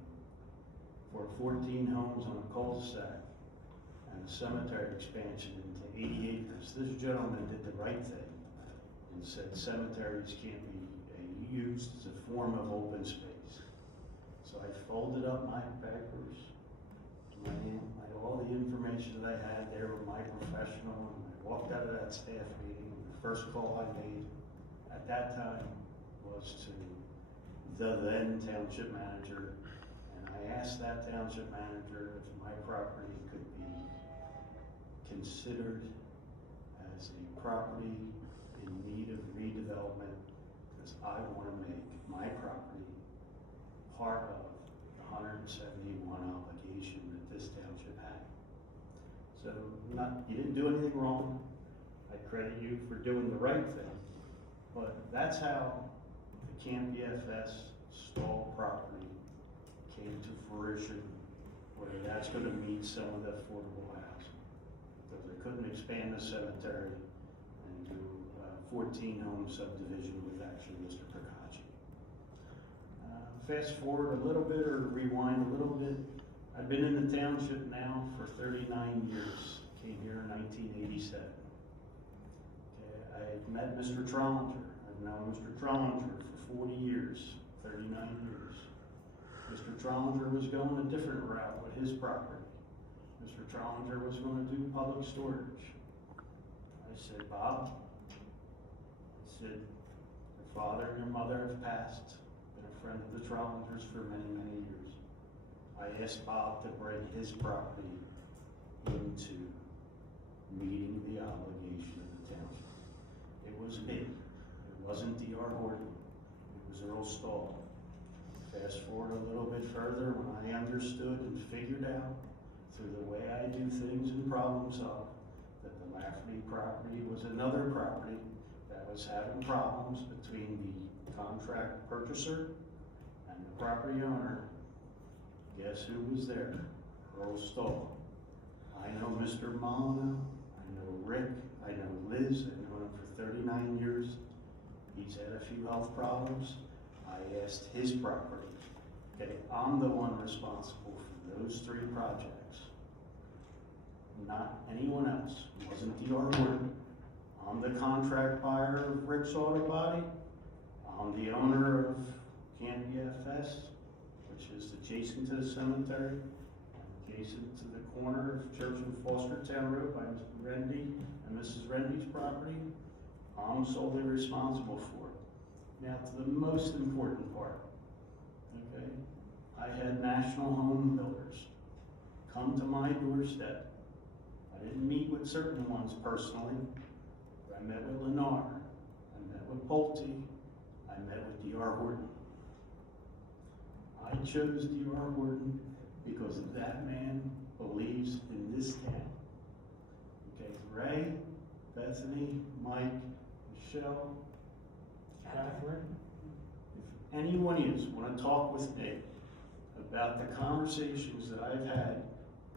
for 14 homes on a cul-de-sac and a cemetery expansion into 80 acres. This gentleman did the right thing and said cemeteries can't be used as a form of open space. So I folded up my papers, all the information that I had there with my professional, and I walked out of that staff meeting. The first call I made at that time was to the then township manager, and I asked that township manager if my property could be considered as a property in need of redevelopment, because I want to make my property part of the 171 obligation that this township had. So you didn't do anything wrong. I credit you for doing the right thing, but that's how the Camp EFS stall property came to fruition, where that's going to meet some of the affordable housing. Because I couldn't expand the cemetery and do a 14-home subdivision with actually Mr. Prakachi. Fast forward a little bit or rewind a little bit. I've been in the township now for 39 years. Came here in 1987. Okay, I've met Mr. Trollinger. I've known Mr. Trollinger for 40 years, 39 years. Mr. Trollinger was going a different route with his property. Mr. Trollinger was going to do public storage. I said, Bob, I said, your father and your mother have passed. Been a friend of the Trollingers for many, many years. I asked Bob to bring his property into meeting the obligation of the township. It was me. It wasn't D.R. Horton. It was Earl Stoll. Fast forward a little bit further when I understood and figured out through the way I do things and problem solve that the Lafferty property was another property that was having problems between the contract purchaser and the property owner. Guess who was there? Earl Stoll. I know Mr. Molyneux, I know Rick, I know Liz, I've known him for 39 years. He's had a few health problems. I asked his property. Okay, I'm the one responsible for those 3 projects. Not anyone else. It wasn't D.R. Horton. I'm the contract buyer of Rick's Auto Body. I'm the owner of Camp EFS, which is adjacent to the cemetery, adjacent to the corner of Church and Fostertown Road by Mr. Rendy and Mrs. Rendy's property. I'm solely responsible for it. Now to the most important part, okay? I had national home builders come to my doorstep. I didn't meet with certain ones personally. I met with Lennar, I met with Pulte, I met with D.R. Horton. I chose D.R. Horton because that man believes in this town. Ray, Bethany, Mike, Michelle, Catherine. If any one of you want to talk with me about the conversations that I've had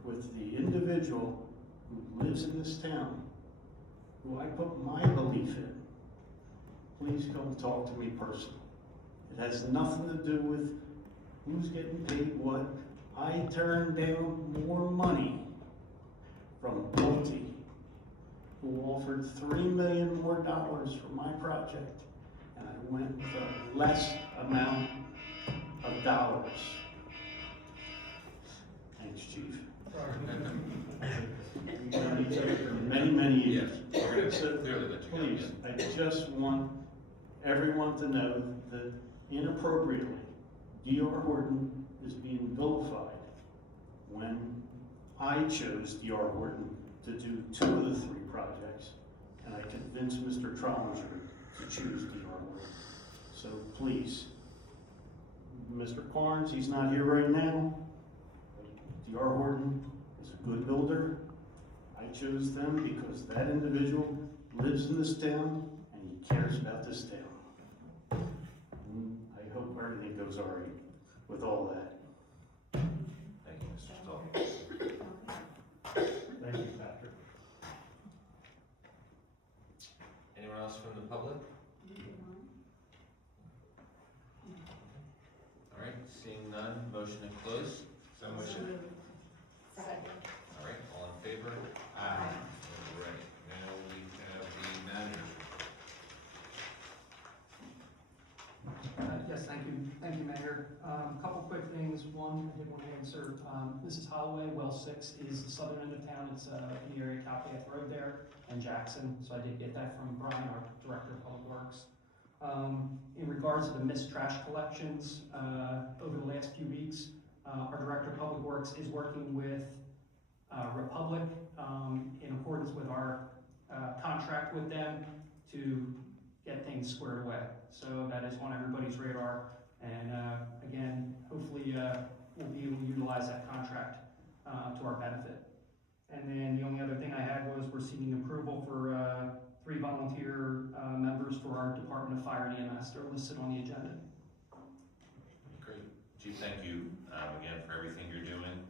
with the individual who lives in this town, who I put my belief in, please come talk to me personally. It has nothing to do with who's getting paid what. I turned down more money from Pulte, who offered $3 million more for my project, and I went with a less amount of dollars. Thanks, Chief. We've known each other for many, many years. So, please, I just want everyone to know that inappropriately, D.R. Horton is being vilified when I chose D.R. Horton to do 2 of the 3 projects, and I convinced Mr. Trollinger to choose D.R. Horton. So please, Mr. Carnes, he's not here right now. D.R. Horton is a good builder. I chose them because that individual lives in this town and he cares about this town. And I hope everything goes all right with all that. Thank you, Mr. Stoll. Thank you, Patrick. Anyone else from the public? All right, seeing none, motion to close. So motion. Second. All right, all in favor? Aye. All right, now we have the manager's Yes, thank you. Thank you, Mayor. Couple quick things. One, I did want to answer, Mrs. Holloway, well 6 is the southern end of town. It's in the area of Cowpath Road there and Jackson. So I did get that from Brian, our Director of Public Works. In regards to the missed trash collections, over the last few weeks, our Director of Public Works is working with Republic in accordance with our contract with them to get things squared away. So that is on everybody's radar. And again, hopefully we'll be able to utilize that contract to our benefit. And then the only other thing I had was we're seeking approval for 3 volunteer members for our Department of Fire and EMS. They're listed on the agenda. Great. Chief, thank you again for everything you're doing.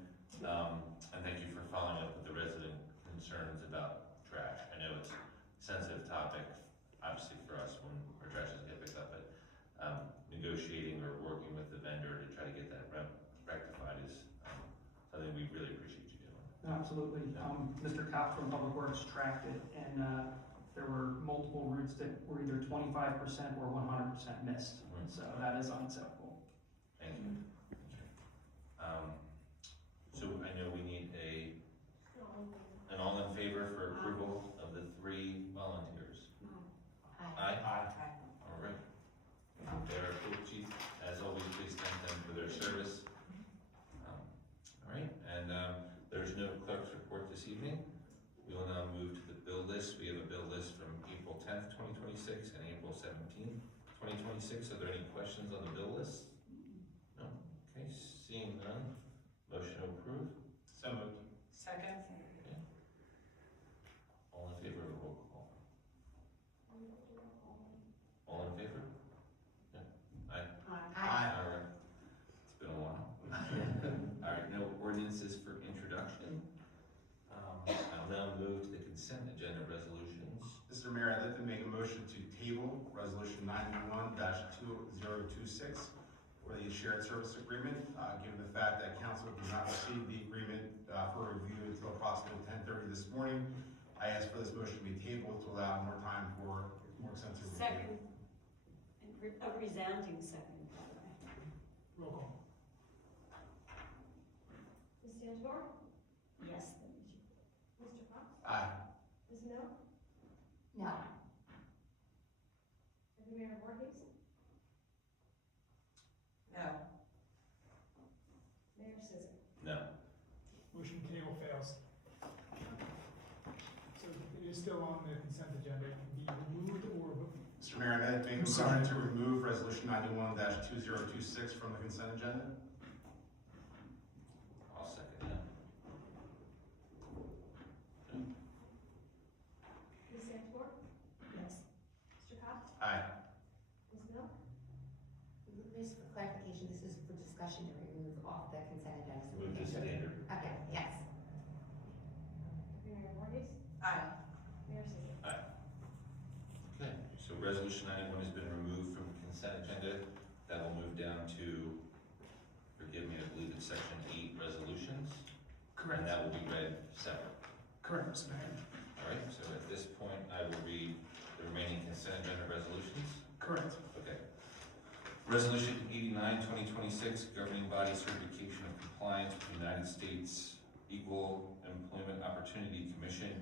And thank you for following up with the resident concerns about trash. I know it's a sensitive topic, obviously for us when our trash doesn't get picked up, but negotiating or working with the vendor to try to get that rectified is something we really appreciate you doing. Absolutely. Mr. Kopp from Public Works tracked it, and there were multiple routes that were either 25% or 100% missed. So that is unacceptable. Thank you. So I know we need an all in favor for approval of the 3 volunteers. Aye. All right. They're approved, Chief. As always, please thank them for their service. All right, and there's no clerk's report this evening. We will now move to the bill list. We have a bill list from April 10th, 2026 and April 17th, 2026. Are there any questions on the bill list? No? Okay, seeing none. Motion to approve. So moved. Second. Okay. All in favor of a roll call? All in favor? Yeah. Aye. Aye. All right. It's been a while. All right, no ordinances for introduction. I'll now move to the consent agenda resolutions. Mr. Mayor, I'd like to make a motion to table Resolution 91-2026 for the shared service agreement, given the fact that council did not receive the agreement for review until approximately 10:30 this morning. I ask for this motion to be tabled to allow more time for more extensive review. Second. A resounding second, by the way. Roll call. Ms. Santor? Yes. Mr. Fox? Aye. Ms. Mill? No. Deputy Mayor Voorhees? No. Mayor Scissor? No. Motion table fails. So it is still on the consent agenda. It can be removed or Mr. Mayor, I'd make a motion to remove Resolution 91-2026 from the consent agenda. I'll second that. discussion to remove off the consent agenda? So we Move to can- standard. Okay, yes. Mayor Voorhees, Aye. Mayor Sisson. Okay, so resolution 91 has been removed from the consent agenda. That will move down to, forgive me, I believe it's section 8 resolutions. And that will be read separate. Correct, Mr. Mayor. All right, so at this point, I will read the remaining consent agenda resolutions. Correct. Okay. Resolution 89, 2026, governing body certification of compliance with the United States Equal Employment Opportunity Commission,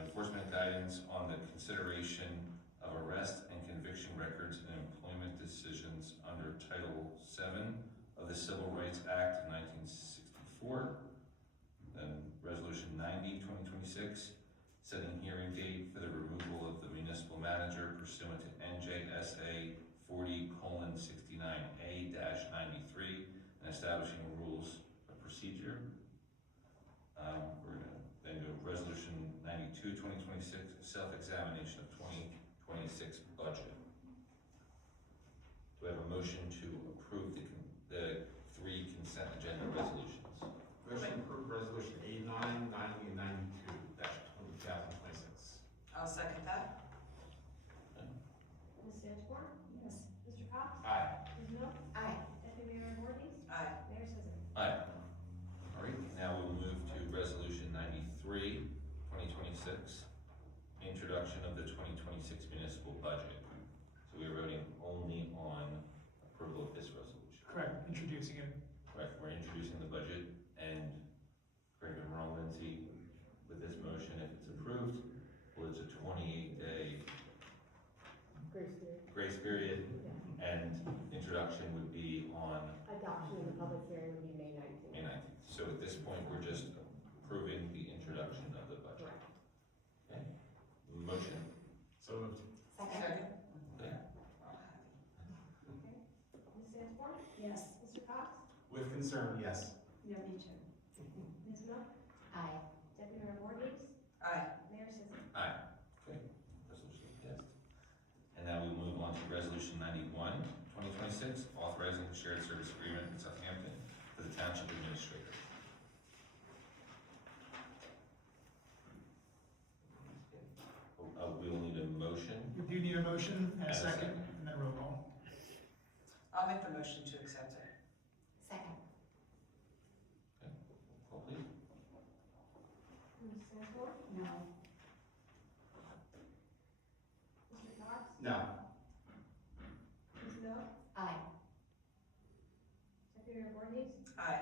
enforcement guidance on the consideration of arrest and conviction records and employment decisions under Title VII of the Civil Rights Act of 1964. Then Resolution 90, 2026, setting hearing date for the removal of the municipal manager pursuant to N.J.S.A. 40:69A-93 and establishing rules of procedure. We're gonna then go Resolution 92, 2026, self-examination of 2026 budget. Do I have a motion to approve the 3 consent agenda resolutions? Motion for resolution 89, 90, and 92-2026. I'll second that. Ms. Sanchmore? Yes. Mr. Cox? Aye. Ms. Mill? Aye. Deputy Mayor Voorhees, Aye. Mayor Sisson. Aye. All right, now we'll move to Resolution 93, 2026, introduction of the 2026 municipal budget. So we are voting only on approval of this resolution. Correct, introducing it. Right, we're introducing the budget, and correct me if I'm wrong, Lindsay, with this motion, if it's approved, well, it's a 28-day grace period, and introduction would be on Adoption in the public hearing would be May 19th. May 19th. So at this point, we're just approving the introduction of the budget. Okay, motion. So moved. Second. Okay. Ms. Sanchmore? Yes. Mr. Cox? With concern, yes. Yeah, me too. Ms. Mill? Aye. Deputy Mayor Voorhees, Aye. Mayor Sisson. Aye. Okay, resolution passed. And now we move on to Resolution 91, 2026, authorizing the shared service agreement with Southampton for the Township Administrator. We will need a motion. You do need a motion and And a a second, second. and then roll call. I'll make the motion to accept it. Second. Call please. Ms. Sanchmore? No. Mr. Cox? No. Ms. Mill? Aye. Deputy Mayor Voorhees, Aye.